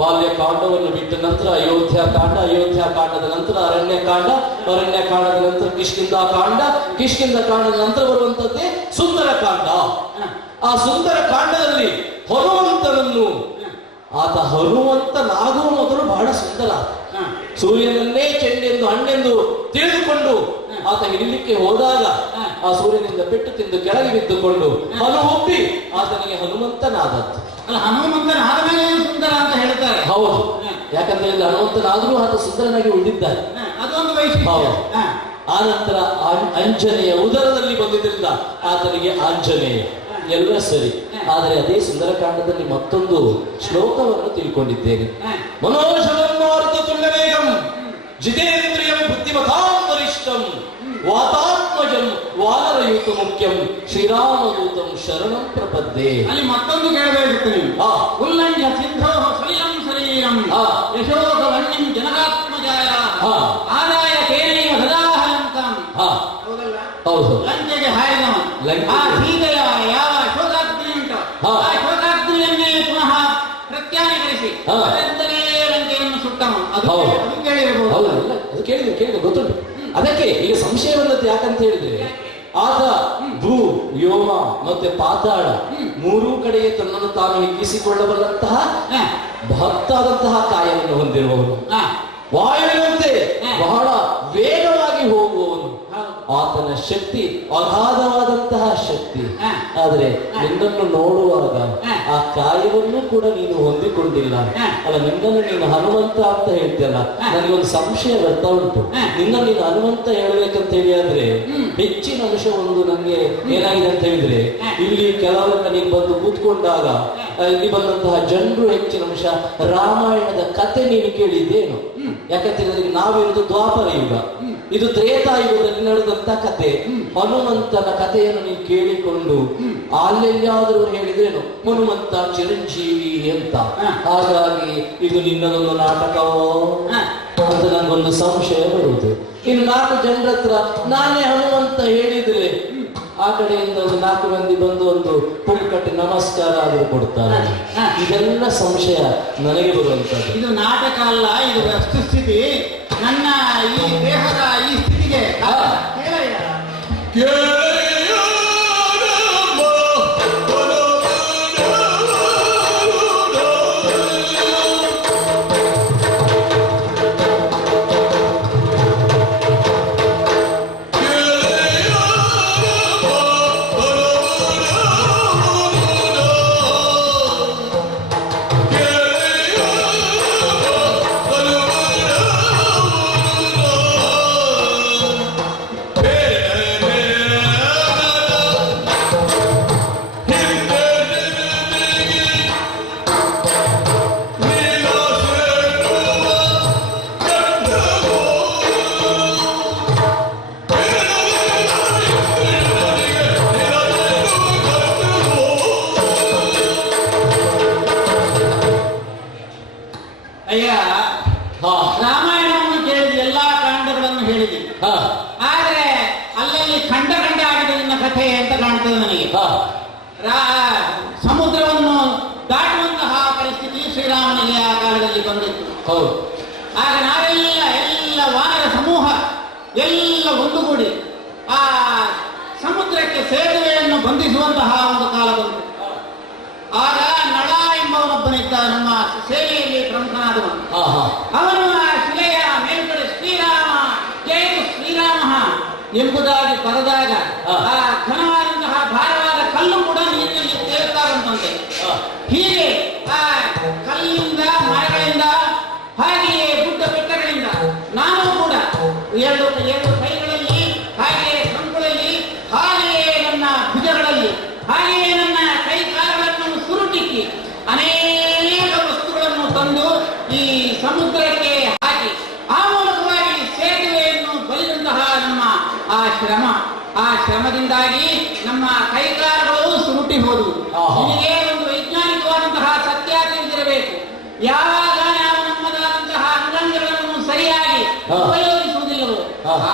ಬಾಲ್ಯಕಾಂಡವನ್ನು ಬಿಟ್ಟ ನಂತರ ಅಯೋಧ್ಯಾಕಾಂಡ, ಅಯೋಧ್ಯಾಕಾಂಡದ ನಂತರ ಅರಣ್ಯಕಾಂಡ, ಅರಣ್ಯಕಾಂಡದ ನಂತರ ಕಿಷ್ಕಿಂಧಾಕಾಂಡ, ಕಿಷ್ಕಿಂಧಾಕಾಂಡದ ನಂತರ ಬರುವಂತದ್ದೇ ಸುಂದರಕಾಂಡ. ಹಾ, ಆ ಸುಂದರಕಾಂಡದಲ್ಲಿ ಹನುಮಂತನನ್ನು, ಆತ ಹನುಮಂತನಾಗುವ ಮೊದಲು ಬಹಳ ಸುಂದರ. ಹಾ, ಸೂರ್ಯನನ್ನೇ ಚೆಂಡೆಂದು ಹಣ್ಣೆಂದು ತಿಳಿದುಕೊಂಡು ಆತ ಹಿಡಿಲಿಕ್ಕೆ ಹೋದಾಗ ಆ ಸೂರ್ಯನಿಂದ ಪೆಟ್ಟು ತಿಂದು ಕೆಳಗೆ ಬಿದ್ದುಕೊಂಡು ಹನು ಒಪ್ಪಿ ಆತನಿಗೆ ಹನುಮಂತನಾದದ್ದು. ಅಲ್ಲ, ಹನುಮಂತನಾದ ಮೇಲೆ ಏನು ಸುಂದರ ಅಂತ ಹೇಳ್ತಾರೆ. ಹೌದು, ಯಾಕಂತ ಹೇಳಿದ್ರೆ ಹನುಮಂತನಾದ್ರೂ ಆತ ಸುಂದರನಾಗಿ ಉಳಿದಿದ್ದಾನೆ. ಹಾ, ಅದೊಂದು ವೈಶಿಷ್ಟ್ಯ. ಹೌದು. ಹಾ, ಆ ನಂತರ ಅಂಜನೆಯ ಉದರದಲ್ಲಿ ಬಂದಿದ್ದರಿಂದ ಆತನಿಗೆ ಆಂಜನೇಯ. ಎಲ್ಲ ಸರಿ. ಆದರೆ ಅದೇ ಸುಂದರಕಾಂಡದಲ್ಲಿ ಮತ್ತೊಂದು ಶ್ಲೋಕವನ್ನು ತಿಳ್ಕೊಂಡಿದ್ದೇನೆ. ಮನೋಜವನ್ಮಾರ್ತ ತುಲ್ಯವೇಗಂ ಜಿತೇಂದ್ರಿಯಂ ಬುದ್ಧಿಮತಾಂ ವರಿಷ್ಠಂ ವಾತಾತ್ಮಜಂ ವಾನರಯುತ ಮುಖ್ಯಂ ಶ್ರೀರಾಮದೂತಂ ಶರಣಂ ಪ್ರಪದ್ಯೆ. ಅಲ್ಲಿ ಮತ್ತೊಂದು ಕೇಳಬೇಕಿತ್ತು ನೀವು. ಆ ಉಲ್ಲಂಘ್ಯ ಸಿಂಧೋ ಸಲಿಲಂ ಶರೀರಂ ಆ ಯಶೋಧ ವನ್ಯಂ ಜನಕಾತ್ಮಜಾಯ ಆ ಆದಾಯ ಕೇರಳೀಯ ಹೃದಾಹಲಂಕಂ. ಆ ಹೌದಲ್ಲ? ಹೌದು. ಲಂಕೆಗೆ ಹಾಯ್ದವ. ಲಂಕೆ. ಆ ಸೀತೆಯ ಯಾವ ಶೋಧಾಗ್ನಿ ಉಂಟು, ಹಾ. ಆ ಶೋಧಾಗ್ನಿಯನ್ನೇ ಪುನಃ ಪ್ರತ್ಯಾನಿಕರಿಸಿ ಹಾ. ಅದರಿಂದಲೇ ಲಂಕೆಯನ್ನು ಸುಟ್ಟವ. ಅದು ಹೌದು. ಅದು ಕೇಳಿರಬಹುದು. ಹೌದು, ಇಲ್ಲ, ಅದು ಕೇಳಿದ್ರೆ ಗೊತ್ತುಂಟು. ಅದಕ್ಕೆ ಈಗ ಸಂಶಯ ಬಂದದ್ದು ಯಾಕಂತ ಹೇಳಿದ್ರೆ, ಆತ ಭೂ, ವ್ಯೋಮ ಮತ್ತೆ ಪಾತಾಳ ಮೂರೂ ಕಡೆಗೆ ತನ್ನನ್ನು ತಾನು ಹಿಗ್ಗಿಸಿಕೊಳ್ಳಬಲ್ಲಂತಹ ಹಾ, ಭಕ್ತಾದಂತಹ ಕಾಯವನ್ನು ಹೊಂದಿರುವವನು, ಹಾ, ವಾಯುವಿನಂತೆ ಬಹಳ ವೇಗವಾಗಿ ಹೋಗುವವನು. ಹೌದು. ಆತನ ಶಕ್ತಿ ಅಗಾಧವಾದಂತಹ ಶಕ್ತಿ. ಹಾ. ಆದ್ರೆ ನಿನ್ನನ್ನು ನೋಡುವಾಗ ಹಾ. ಆ ಕಾಯವನ್ನು ಕೂಡ ನೀನು ಹೊಂದಿಕೊಂಡಿಲ್ಲ. ಹಾ. ಅಲ್ಲ, ನಿನ್ನನ್ನು ನೀನು ಹನುಮಂತ ಅಂತ ಹೇಳ್ತೀಯಲ್ಲ, ಹಾ. ನನಗೊಂದು ಸಂಶಯ ಬರ್ತಾ ಉಂಟು. ಹಾ. ನಿನ್ನ ನೀನು ಹನುಮಂತ ಹೇಳ್ಬೇಕಂತ ಹೇಳಿ ಆದ್ರೆ ಹೆಚ್ಚಿನ ಅಂಶ ಒಂದು ನಂಗೆ ಏನಾಗಿದೆ ಅಂತ ಹೇಳಿದ್ರೆ, ಹಾ. ಇಲ್ಲಿ ಕೆಲವರೆಲ್ಲ ನೀನು ಬಂದು ಕೂತ್ಕೊಂಡಾಗ ಇಲ್ಲಿ ಬಂದಂತಹ ಜನರು ಹೆಚ್ಚಿನ ಅಂಶ ರಾಮಾಯಣದ ಕತೆ ನೀನು ಕೇಳಿದ್ದೇನು. ಯಾಕಂತ ಹೇಳಿದ್ರೆ ನಾವಿರುವುದು ದ್ವಾಪರ ಯುಗ, ಇದು ತ್ರೇತಾಯುಗದಲ್ಲಿ ನಡೆದಂತ ಕತೆ. ಹನುಮಂತನ ಕಥೆಯನ್ನು ನೀವು ಕೇಳಿಕೊಂಡು ಅಲ್ಲೆಲ್ಲಾದ್ರೂ ಹೇಳಿದ್ರೇನು ಹನುಮಂತ ಚಿರಂಜೀವಿ ಅಂತ. ಹಾಗಾಗಿ ಇದು ನಿನ್ನದೊಂದು ನಾಟಕವೋ ಅಂತ ನನಗೊಂದು ಸಂಶಯ ಬರುವುದು. ಇನ್ನು 4 ಜನರ ಹತ್ರ ನಾನೇ ಹನುಮಂತ ಹೇಳಿದ್ರೆ ಆ ಕಡೆಯಿಂದ ಒಂದು 4 ಮಂದಿ ಬಂದು ಒಂದು ಪುಲ್ಕಟ್ಟಿ ನಮಸ್ಕಾರ ಆದರೂ ಕೊಡ್ತಾರೆ. ಇದೆಲ್ಲ ಸಂಶಯ ನನಗೆ ಬರುವಂತದ್ದು. ಇದು ನಾಟಕ ಅಲ್ಲ, ಇದು ವಸ್ತುಸ್ಥಿತಿ. ನನ್ನ ಈ ದೇಹದ ಈ ಸ್ಥಿತಿಗೆ ಕೇಳಯ್ಯ. ಅಯ್ಯ, ರಾಮಾಯಣವನ್ನು ಕೇಳಿದ ಎಲ್ಲಾ ಕಾಂಡಗಳನ್ನು ಹೇಳಿದೆ. ಆದ್ರೆ ಅಲ್ಲಲ್ಲಿ ಖಂಡ ಖಂಡ ಆಗಿದೆ ನಿನ್ನ ಕಥೆ ಅಂತ ಕಾಣ್ತದೆ ನನಗೆ. ಸಮುದ್ರವನ್ನು ದಾಟುವಂತಹ ಪರಿಸ್ಥಿತಿ ಶ್ರೀರಾಮನಿಗೆ ಆ ಕಾಲದಲ್ಲಿ ಬಂದಿತ್ತು. ಹೌದು. ಆಗ ಎಲ್ಲ ವಾನರ ಸಮೂಹ ಎಲ್ಲ ಒಂದುಗೂಡಿ ಆ ಸಮುದ್ರಕ್ಕೆ ಸೇತುವೆಯನ್ನು ಬಂಧಿಸುವಂತಹ ಒಂದು ಕಾಲ ಬಂತು. ಆಗ ನಳ ಎಂಬವನೊಬ್ಬನಿದ್ದ, ನಮ್ಮ ಸೇನೆಯಲ್ಲಿ ಪ್ರಮುಖನಾದವನು. ಅವನು ಆ ಶಿಲೆಯ ಮೇಲ್ಗಡೆ ಶ್ರೀರಾಮ ಜಯತು ಶ್ರೀರಾಮ ಎಂಬುದಾಗಿ ಬರೆದಾಗ ಆ ಘನವಾದಂತಹ ಭಾರವಾದ ಕಲ್ಲು ಕೂಡ ನೀರಿನಲ್ಲಿ ತೇಲ್ತಾ ಬಂತಂತೆ. ಹೀಗೆ ಆ ಕಲ್ಲಿಂದ, ಮರಗಳಿಂದ, ಹಾಗೆಯೇ ಗುಡ್ಡ ಬೆಟ್ಟಗಳಿಂದ ನಾನು ಕೂಡ ಎರಡು ಕೈಗಳಲ್ಲಿ, ಹಾಗೆಯೇ ಕಂಕುಳಲ್ಲಿ, ಹಾಗೆಯೇ ನನ್ನ ಭುಜಗಳಲ್ಲಿ, ಹಾಗೆಯೇ ನನ್ನ ಕೈ ಕಾಲುಗಳನ್ನು ಸುರುಟಿಕ್ಕಿ ಅನೇಕ ವಸ್ತುಗಳನ್ನು ತಂದು ಈ ಸಮುದ್ರಕ್ಕೆ ಹಾಕಿ ಆ ಮೂಲಕವಾಗಿ ಸೇತುವೆಯನ್ನು ಬಲಿದಂತಹ ನಮ್ಮ ಆ ಶ್ರಮದಿಂದಾಗಿ ನಮ್ಮ ಕೈಕಾಲುಗಳು ಸುರುಟಿ ಹೋದವು. ನಿಮಗೆ ಒಂದು ವೈಜ್ಞಾನಿಕವಾದಂತಹ ಸತ್ಯ ತಿಳಿದಿರಬೇಕು. ಯಾವಾಗ ನಾವು ನಮ್ಮದಾದಂತಹ ಅಂಗಾಂಗಗಳನ್ನು ಸರಿಯಾಗಿ ಉಪಯೋಗಿಸುವುದಿಲ್ಲವೋ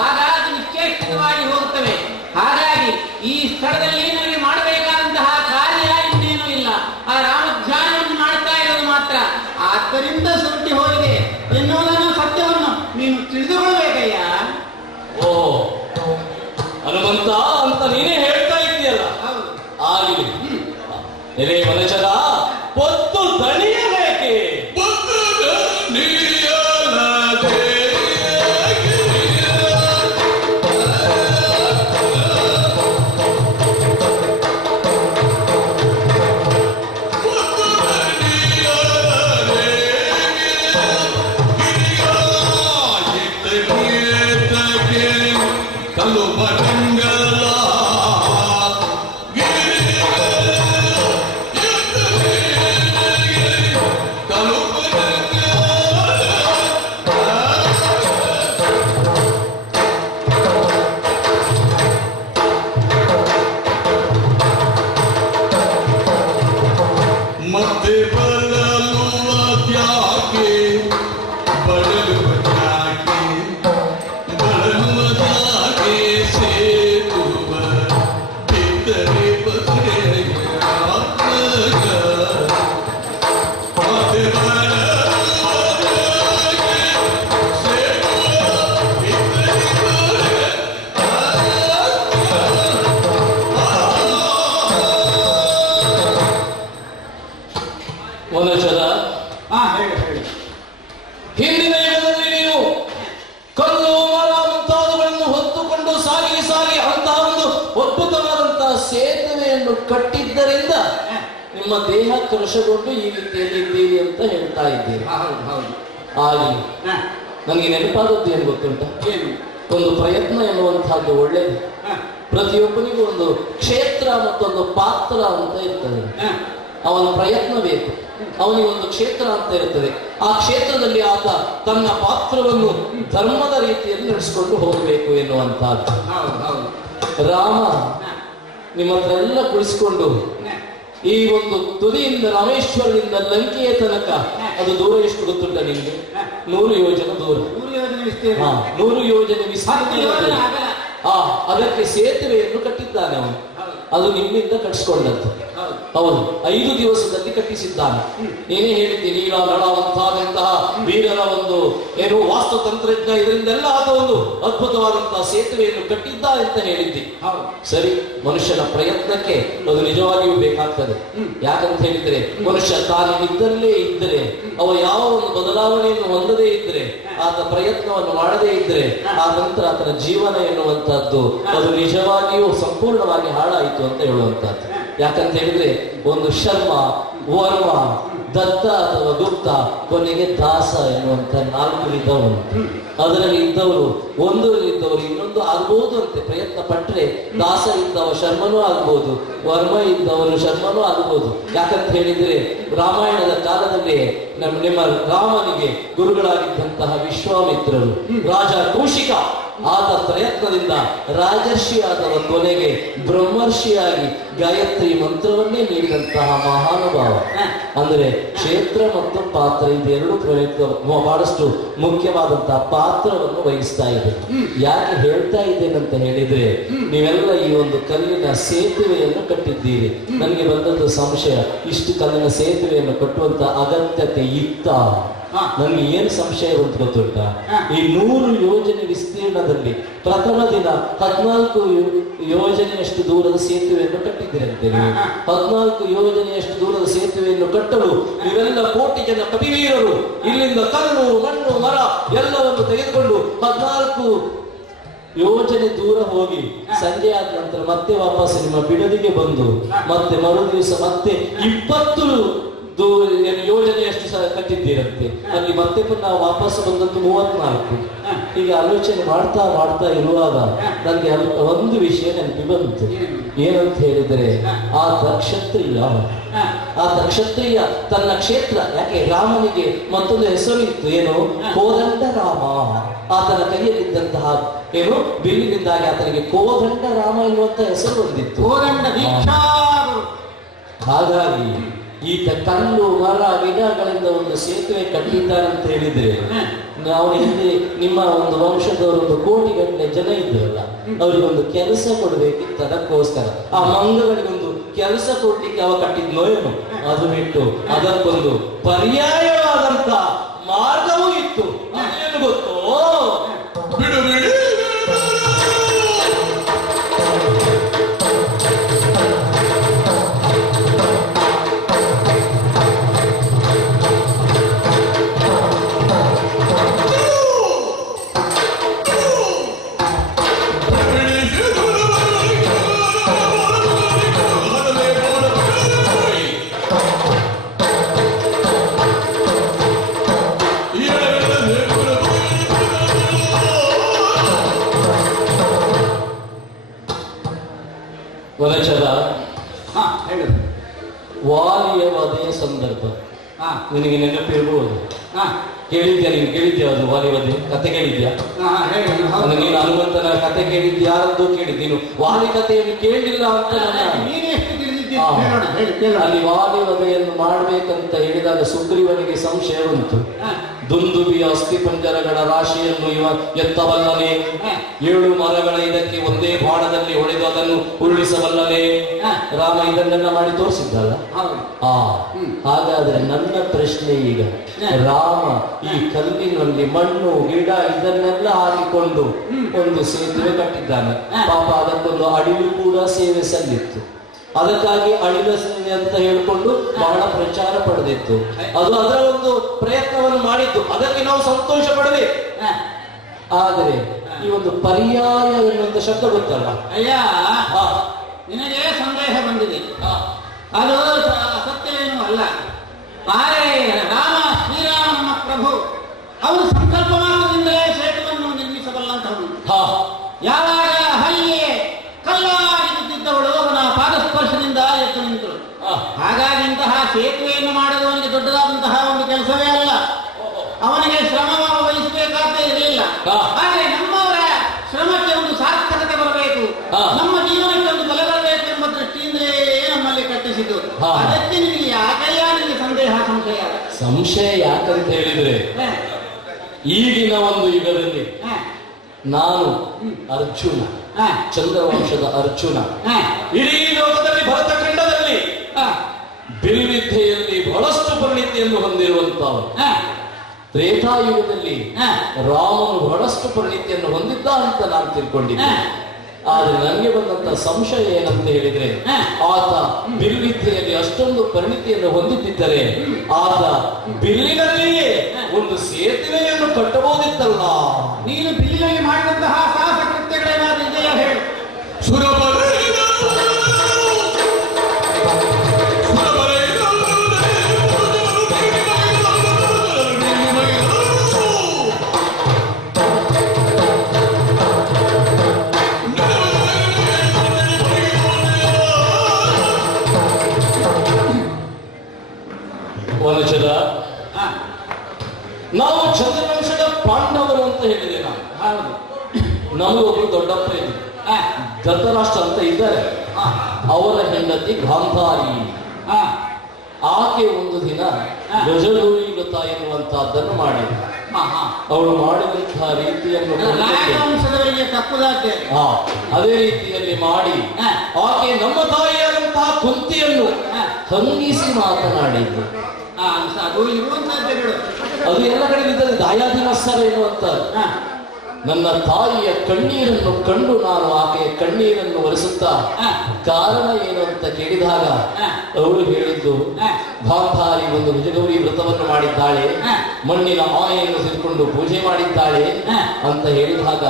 ಆಗ ಅದು ನಿಶ್ಚೇಷ್ಟವಾಗಿ ಹೋಗುತ್ತವೆ. ಹಾಗಾಗಿ ಈ ಸ್ಥಳದಲ್ಲಿ ನನಗೆ ಮಾಡಬೇಕಾದಂತಹ ಕಾರ್ಯ ಇನ್ನೇನೂ ಇಲ್ಲ, ಆ ರಾಮಧ್ಯಾನವನ್ನು ಮಾಡ್ತಾ ಇರೋದು ಮಾತ್ರ. ಆದ್ದರಿಂದ ಸುರುಟಿ ಹೋಗಿದೆ ಎನ್ನುವುದನ್ನು ಸತ್ಯವನ್ನು ನೀನು ತಿಳಿದುಕೊಳ್ಳಬೇಕಯ್ಯ. ಓ ಹನುಮಂತ ಅಂತ ನೀನೇ ಹೇಳ್ತಾ ಇದ್ದೀಯಲ್ಲ, ಆಗಲಿ. ಎಲೆ ಮನುಷ್ಯರ ಪೊತ್ತು ದಣಿಯಬೇಕೆ? ಹಿಂದಿನ ಯುಗದಲ್ಲಿ ನೀವು ಕಲ್ಲು ಮರ ಮುಂತಾದವುಗಳನ್ನು ಹೊತ್ತುಕೊಂಡು ಸಾಗಿ ಅಂತಹ ಒಂದು ಅದ್ಭುತವಾದಂತಹ ಸೇತುವೆಯನ್ನು ಕಟ್ಟಿದ್ದರಿಂದ ನಿಮ್ಮ ದೇಹ ಕೃಶಗೊಂಡು ಈ ರೀತಿಯಲ್ಲಿ ಇದ್ದೀರಿ ಅಂತ ಹೇಳ್ತಾ ಇದ್ದೀರಿ. ಆಗಲಿ. ನನಗೆ ನೆನಪಾದದ್ದು ಏನು ಗೊತ್ತುಂಟ? ಒಂದು ಪ್ರಯತ್ನ ಎನ್ನುವಂತಹದ್ದು ಒಳ್ಳೆಯದು. ಪ್ರತಿಯೊಬ್ಬನಿಗೂ ಒಂದು ಕ್ಷೇತ್ರ ಮತ್ತೊಂದು ಪಾತ್ರ ಅಂತ ಇರ್ತದೆ. ಅವನ ಪ್ರಯತ್ನ ಬೇಕು. ಅವನಿಗೆ ಒಂದು ಕ್ಷೇತ್ರ ಅಂತ ಇರುತ್ತದೆ. ಆ ಕ್ಷೇತ್ರದಲ್ಲಿ ಆತ ತನ್ನ ಪಾತ್ರವನ್ನು ಧರ್ಮದ ರೀತಿಯಲ್ಲಿ ನಡೆಸಿಕೊಂಡು ಹೋಗಬೇಕು ಎನ್ನುವಂತಹದ್ದು. ರಾಮ ನಿಮ್ಮ ಹತ್ರ ಎಲ್ಲ ಕುಳಿಸಿಕೊಂಡು ಈ ಒಂದು ತುದಿಯಿಂದ ರಾಮೇಶ್ವರದಿಂದ ಲಂಕೆಯ ತನಕ, ಅದು ದೂರ ಎಷ್ಟು ಗೊತ್ತುಂಟ ನಿಮಗೆ? 100 ಯೋಜನೆ ದೂರ. 100 ಯೋಜನೆ ವಿಸ್ತೀರ್ಣ. ಅದಕ್ಕೆ ಸೇತುವೆಯನ್ನು ಕಟ್ಟಿದ್ದಾನೆ ಅವನು. ಅದು ನಿಮ್ಮಿಂದ ಕಟ್ಟಿಸಿಕೊಂಡದ್ದು. ಹೌದು, 5 ದಿವಸದಲ್ಲಿ ಕಟ್ಟಿಸಿದ್ದಾನೆ. ನೀನೇ ಹೇಳಿದ್ದೀನಿ, ಈಗ ನಳವಂತಹ ವೀರರ ಒಂದು ಏನು ವಾಸ್ತು ತಂತ್ರಜ್ಞ, ಇದರಿಂದೆಲ್ಲ ಆದ ಒಂದು ಅದ್ಭುತವಾದಂತಹ ಸೇತುವೆಯನ್ನು ಕಟ್ಟಿದ್ದ ಅಂತ ಹೇಳಿದ್ದಿ. ಸರಿ, ಮನುಷ್ಯನ ಪ್ರಯತ್ನಕ್ಕೆ ಅದು ನಿಜವಾಗಿಯೂ ಬೇಕಾಗ್ತದೆ. ಯಾಕಂತ ಹೇಳಿದ್ರೆ ಮನುಷ್ಯ ತಾನು ಇದ್ದಲ್ಲೇ ಇದ್ದರೆ, ಅವ ಯಾವ ಒಂದು ಬದಲಾವಣೆಯನ್ನು ಹೊಂದದೇ ಇದ್ರೆ, ಆತ ಪ್ರಯತ್ನವನ್ನು ಮಾಡದೇ ಇದ್ರೆ, ಆ ನಂತರ ಆತನ ಜೀವನ ಎನ್ನುವಂತಹದ್ದು ಅದು ನಿಜವಾಗಿಯೂ ಸಂಪೂರ್ಣವಾಗಿ ಹಾಳಾಯಿತು ಅಂತ ಹೇಳುವಂತಹದ್ದು. ಯಾಕಂತ ಹೇಳಿದ್ರೆ ಒಂದು ಶರ್ಮ, ವರ್ಮ, ದತ್ತ ಅಥವಾ ಗುಪ್ತ, ಕೊನೆಗೆ ದಾಸ ಎನ್ನುವಂತ 4 ವಿಧವು. ಅದರಲ್ಲಿ ಇದ್ದವರು ಒಂದರಲ್ಲಿದ್ದವರು ಇನ್ನೊಂದು ಆಗ್ಬಹುದು ಅಂತೆ. ಪ್ರಯತ್ನ ಪಟ್ಟರೆ ದಾಸ ಇದ್ದವ ಶರ್ಮನೂ ಆಗ್ಬಹುದು, ವರ್ಮ ಇದ್ದವರು ಶರ್ಮನೂ ಆಗ್ಬಹುದು. ಯಾಕಂತ ಹೇಳಿದ್ರೆ ರಾಮಾಯಣದ ಕಾಲದಲ್ಲಿ ನಿಮ್ಮ ರಾಮನಿಗೆ ಗುರುಗಳಾಗಿದ್ದಂತಹ ವಿಶ್ವಾಮಿತ್ರರು, ರಾಜ ಕೌಶಿಕ ಆದ ಪ್ರಯತ್ನದಿಂದ ರಾಜರ್ಷಿಯಾದವ ಕೊನೆಗೆ ಬ್ರಹ್ಮರ್ಷಿಯಾಗಿ ಗಾಯತ್ರಿ ಮಂತ್ರವನ್ನೇ ನೀಡಿದಂತಹ ಮಹಾನುಭಾವ. ಅಂದರೆ ಕ್ಷೇತ್ರ ಮತ್ತು ಪಾತ್ರ ಇದೆರಡು ಬಹಳಷ್ಟು ಮುಖ್ಯವಾದಂತಹ ಪಾತ್ರವನ್ನು ವಹಿಸ್ತಾ ಇದೆ. ಯಾಕೆ ಹೇಳ್ತಾ ಇದ್ದೇನಂತ ಹೇಳಿದ್ರೆ, ನೀವೆಲ್ಲ ಈ ಒಂದು ಕಲ್ಲಿನ ಸೇತುವೆಯನ್ನು ಕಟ್ಟಿದ್ದೀರಿ. ನನಗೆ ಬಂದದ್ದು ಸಂಶಯ, ಇಷ್ಟು ಕಲ್ಲಿನ ಸೇತುವೆಯನ್ನು ಕಟ್ಟುವಂತ ಅಗತ್ಯತೆ ಇತ್ತ? ನನಗೆ ಏನು ಸಂಶಯ ಬಂತು ಗೊತ್ತುಂಟ? ಈ 100 ಯೋಜನೆ ವಿಸ್ತೀರ್ಣದಲ್ಲಿ ಪ್ರಥಮ ದಿನ 14 ಯೋಜನೆಯಷ್ಟು ದೂರದ ಸೇತುವೆಯನ್ನು ಕಟ್ಟಿದ್ದೀರಂತೆ. ನೀವು 14 ಯೋಜನೆಯಷ್ಟು ದೂರದ ಸೇತುವೆಯನ್ನು ಕಟ್ಟಲು ನೀವೆಲ್ಲ ಕೋಟಿ ಜನ ಕಪಿವೀರರು ಇಲ್ಲಿಂದ ಕಲ್ಲು ಮಣ್ಣು ಮರ ಎಲ್ಲವನ್ನು ತೆಗೆದುಕೊಂಡು 14 ಯೋಜನೆ ದೂರ ಹೋಗಿ ಸಂಜೆ ಆದ ನಂತರ ಮತ್ತೆ ವಾಪಸ್ ನಿಮ್ಮ ಬಿಡದಿಗೆ ಬಂದು ಮತ್ತೆ ಮರು ದಿವಸ ಮತ್ತೆ 20 ಯೋಜನೆಯಷ್ಟು ಕಟ್ಟಿದ್ದೀರಂತೆ. ಅಲ್ಲಿ ಮತ್ತೆ ಪುನಃ ವಾಪಸ್ ಬಂದದ್ದು 34. ಹೀಗೆ ಆಲೋಚನೆ ಮಾಡ್ತಾ ಮಾಡ್ತಾ ಇರುವಾಗ ನನಗೆ ಒಂದು ವಿಷಯ ನೆನಪಿ ಬಂತು. ಏನಂತ ಹೇಳಿದರೆ, ಆತ ಕ್ಷತ್ರಿಯ ತನ್ನ ಕ್ಷೇತ್ರ, ಯಾಕೆ ರಾಮನಿಗೆ ಮತ್ತೊಂದು ಹೆಸರು ಇತ್ತು, ಏನು, ಕೋದಂಡ ರಾಮ. ಆತನ ಕೈಯಲ್ಲಿದ್ದಂತಹ ಏನು ಬಿಲ್ಲಿನಿಂದಾಗಿ ಆತನಿಗೆ ಕೋದಂಡ ರಾಮ ಎನ್ನುವಂತ ಹೆಸರು ಬಂದಿತ್ತು. ಹಾಗಾಗಿ ಈತ ಕಲ್ಲು ಮರ ಗಿಡಗಳಿಂದ ಒಂದು ಸೇತುವೆ ಕಟ್ಟಿದ್ದಾರಂತ ಹೇಳಿದ್ರೆ, ನಾವು ಹಿಂದೆ ನಿಮ್ಮ ಒಂದು ವಂಶದವರು 1 ಕೋಟಿ ಗಟ್ಟಲೆ ಜನ ಇದ್ರಲ್ಲ, ಅವರಿಗೊಂದು ಕೆಲಸ ಕೊಡ್ಬೇಕಿತ್ತು. ಅದಕ್ಕೋಸ್ಕರ ಆ ಮಂಗಗಳಿಗೊಂದು ಕೆಲಸ ಕೊಡ್ಲಿಕ್ಕೆ ಅವ ಕಟ್ಟಿದ್ನೋ ಏನು, ಅದು ಬಿಟ್ಟು ಅದಕ್ಕೊಂದು ಪರ್ಯಾಯವಾದಂತ ಮಾರ್ಗವೂ ಇತ್ತು. ಅದೇನು ಗೊತ್ತೋ? ಬಿಡು ಬಿಡಿ ವನಚರ, ವಾಲಿಯ ವಧೆಯ ಸಂದರ್ಭ ನಿನಗೆ ನೆನಪಿರ್ಬೋದು. ಕೇಳಿದ್ಯಾ ಅದು ವಾಲಿ ವಧೆ ಕತೆ ಕೇಳಿದ್ಯಾ? ನೀನು ಹನುಮಂತನ ಕತೆ ಕೇಳಿದ್ಯಾ ಅಂತ ಕೇಳಿದ್, ನೀನು ವಾಲಿ ಕಥೆಯನ್ನು ಕೇಳಿಲ್ಲ ಅಂತ ಅಲ್ಲಿ ವಾಲಿ ವಧೆಯನ್ನು ಮಾಡ್ಬೇಕಂತ ಹೇಳಿದಾಗ ಸುಗ್ರೀವನಿಗೆ ಸಂಶಯ ಬಂತು. ದುಂದುಬಿಯ ಅಸ್ಥಿ ಪಂಜರಗಳ ರಾಶಿಯನ್ನು ಇವ ಎತ್ತಬಲ್ಲನೆ, 7 ಮರಗಳ ಇದಕ್ಕೆ ಒಂದೇ ಬಾಣದಲ್ಲಿ ಹೊಡೆದು ಅದನ್ನು ಉರುಳಿಸಬಲ್ಲನೆ. ರಾಮ ಇದನ್ನೆಲ್ಲ ಮಾಡಿ ತೋರಿಸಿದ್ದಲ್ಲ. ಹಾಗಾದ್ರೆ ನನ್ನ ಪ್ರಶ್ನೆ ಈಗ, ರಾಮ ಈ ಕಲ್ಲಿನಲ್ಲಿ ಮಣ್ಣು ಗಿಡ ಇದನ್ನೆಲ್ಲ ಹಾಕಿಕೊಂಡು ಒಂದು ಸೇತುವೆ ಕಟ್ಟಿದ್ದಾನೆ. ಪಾಪ ಅದಕ್ಕೊಂದು ಅಡಿಲು ಕೂಡ ಸೇವೆ ಸಲ್ಲಿತ್ತು. ಅದಕ್ಕಾಗಿ ಅಳಿಲ ಸೇವೆ ಅಂತ ಹೇಳಿಕೊಂಡು ಬಹಳ ಪ್ರಚಾರ ಪಡೆದಿತ್ತು. ಅದು ಅದರ ಒಂದು ಪ್ರಯತ್ನವನ್ನು ಮಾಡಿದ್ದು, ಅದಕ್ಕೆ ನಾವು ಸಂತೋಷ ಪಡಬೇಕು. ಆದರೆ ಈ ಒಂದು ಪರ್ಯಾಯ ಎನ್ನುವಂತ ಶಬ್ದ ಗೊತ್ತಲ್ಲ? ನಿನಗೆ ಸಂದೇಹ ಬಂದಿದೆ, ಅದು ಸತ್ಯವೇನೂ ಅಲ್ಲ. ರಾಮ ಶ್ರೀರಾಮ ನಮ್ಮ ಪ್ರಭು, ಅವರು ಸಂಕಲ್ಪ ಮಾತ್ರದಿಂದಲೇ ಸೇತುವನ್ನು ನಿರ್ಮಿಸಬಲ್ಲಂತಹವನು. ಯಾವಾಗ ಹಳ್ಳಿಯೇ ಕಲ್ಲಾಗಿ ಬಿದ್ದಿದ್ದವಳು ಅವನ ಪಾದಸ್ಪರ್ಶದಿಂದ ಎದ್ದು ನಿಂತಳು. ಹಾಗಾಗಿ ಇಂತಹ ಸೇತುವೆಯನ್ನು ಮಾಡುವವನಿಗೆ ದೊಡ್ಡದಾದಂತಹ ಒಂದು ಕೆಲಸವೇ ಅಲ್ಲ. ಅವನಿಗೆ ಶ್ರಮವನ್ನು ವಹಿಸಬೇಕಾದ್ದೇ ಇರಲಿಲ್ಲ. ಆದರೆ ನಮ್ಮವರ ಶ್ರಮಕ್ಕೆ ಒಂದು ಸಾರ್ಥಕತೆ ಬರಬೇಕು, ನಮ್ಮ ಜೀವನಕ್ಕೆ ಒಂದು ಬೆಲೆ ಬರಬೇಕು ಎಂಬ ದೃಷ್ಟಿಯಿಂದಲೇ ನಮ್ಮಲ್ಲಿ ಕಟ್ಟಿಸಿದ್ದು. ಅದಕ್ಕೆ ನಿಮಗೆ ಯಾಕಯ್ಯ ನಿಮಗೆ ಸಂಶಯ ಯಾಕಂತ ಹೇಳಿದ್ರೆ, ಈಗಿನ ಒಂದು ಯುಗದಲ್ಲಿ ನಾನು ಅರ್ಜುನ, ಚಂದ್ರವಂಶದ ಅರ್ಜುನ, ಇಡೀ ಲೋಕದಲ್ಲಿ ಭರತ ಖಂಡದಲ್ಲಿ ಬಿಲ್ವಿದ್ಯೆಯಲ್ಲಿ ಬಹಳಷ್ಟು ಪರಿಣಿತಿಯನ್ನು ಹೊಂದಿರುವಂತವನು. ತ್ರೇತಾಯುಗದಲ್ಲಿ ರಾಮನು ಬಹಳಷ್ಟು ಪರಿಣಿತಿಯನ್ನು ಹೊಂದಿದ್ದ ಅಂತ ನಾನು ತಿಳ್ಕೊಂಡಿದ್ದೆ. ಆದ್ರೆ ನನಗೆ ಬಂದಂತ ಸಂಶಯ ಏನಂತ ಹೇಳಿದ್ರೆ, ಆತ ಬಿಲ್ವಿದ್ಯೆಯಲ್ಲಿ ಅಷ್ಟೊಂದು ಪರಿಣಿತಿಯನ್ನು ಹೊಂದಿದ್ದರೆ ಆತ ಬಿಲ್ಲಿನಲ್ಲಿಯೇ ಒಂದು ಸೇತುವೆಯನ್ನು ಕಟ್ಟಬಹುದಿತ್ತಲ್ಲ. ನೀನು ಬಿಲ್ಲಿನಲ್ಲಿ ಮಾಡಿದಂತಹ ಸಾಹಸ ಕೃತ್ಯಗಳೇನಾದ್ರೂ ಇದೆಯಾ ಹೇಳು. ವನಚರ, ನಾವು ಚಂದ್ರವಂಶದ ಪಾಂಡವರು ಅಂತ ಹೇಳಿದೆ ನಾನು. ನಮಗೊಬ್ರು ದೊಡ್ಡಪ್ಪ ಇದ್ರು, ಧೃತರಾಷ್ಟ್ರ ಅಂತ ಇದ್ದಾರೆ. ಅವರ ಹೆಂಡತಿ ಗಾಂಧಾರಿ. ಆಕೆ ಒಂದು ದಿನ ಗಜಗೌರಿ ವ್ರತ ಎನ್ನುವಂತಹದ್ದನ್ನು ಮಾಡಿದ್ರು. ಅವಳು ಮಾಡಿದಂತಹ ರೀತಿಯನ್ನು ಅದೇ ರೀತಿಯಲ್ಲಿ ಮಾಡಿ ಆಕೆ ನಮ್ಮ ತಾಯಿಯಾದಂತಹ ಕುಂತಿಯನ್ನು ಹಂಗಿಸಿ ಮಾತನಾಡಿದ್ರು. ಅದು ಎಲ್ಲ ಕಡೆ ಇದ್ದದ್ದು ದಾಯಾದಿನಸ್ಸರ ಎನ್ನುವಂಥದ್ದು. ನನ್ನ ತಾಯಿಯ ಕಣ್ಣೀರನ್ನು ಕಂಡು ನಾನು ಆಕೆಯ ಕಣ್ಣೀರನ್ನು ಒರೆಸುತ್ತಾ ಕಾರಣ ಏನು ಅಂತ ಕೇಳಿದಾಗ ಅವಳು ಹೇಳಿದ್ದು, ಗಾಂಧಾರಿ ಒಂದು ಗಜಗೌರಿ ವ್ರತವನ್ನು ಮಾಡಿದ್ದಾಳೆ, ಮಣ್ಣಿನ ಮಾಯೆಯನ್ನು ತಿಳ್ಕೊಂಡು ಪೂಜೆ ಮಾಡಿದ್ದಾಳೆ ಅಂತ ಹೇಳಿದಾಗ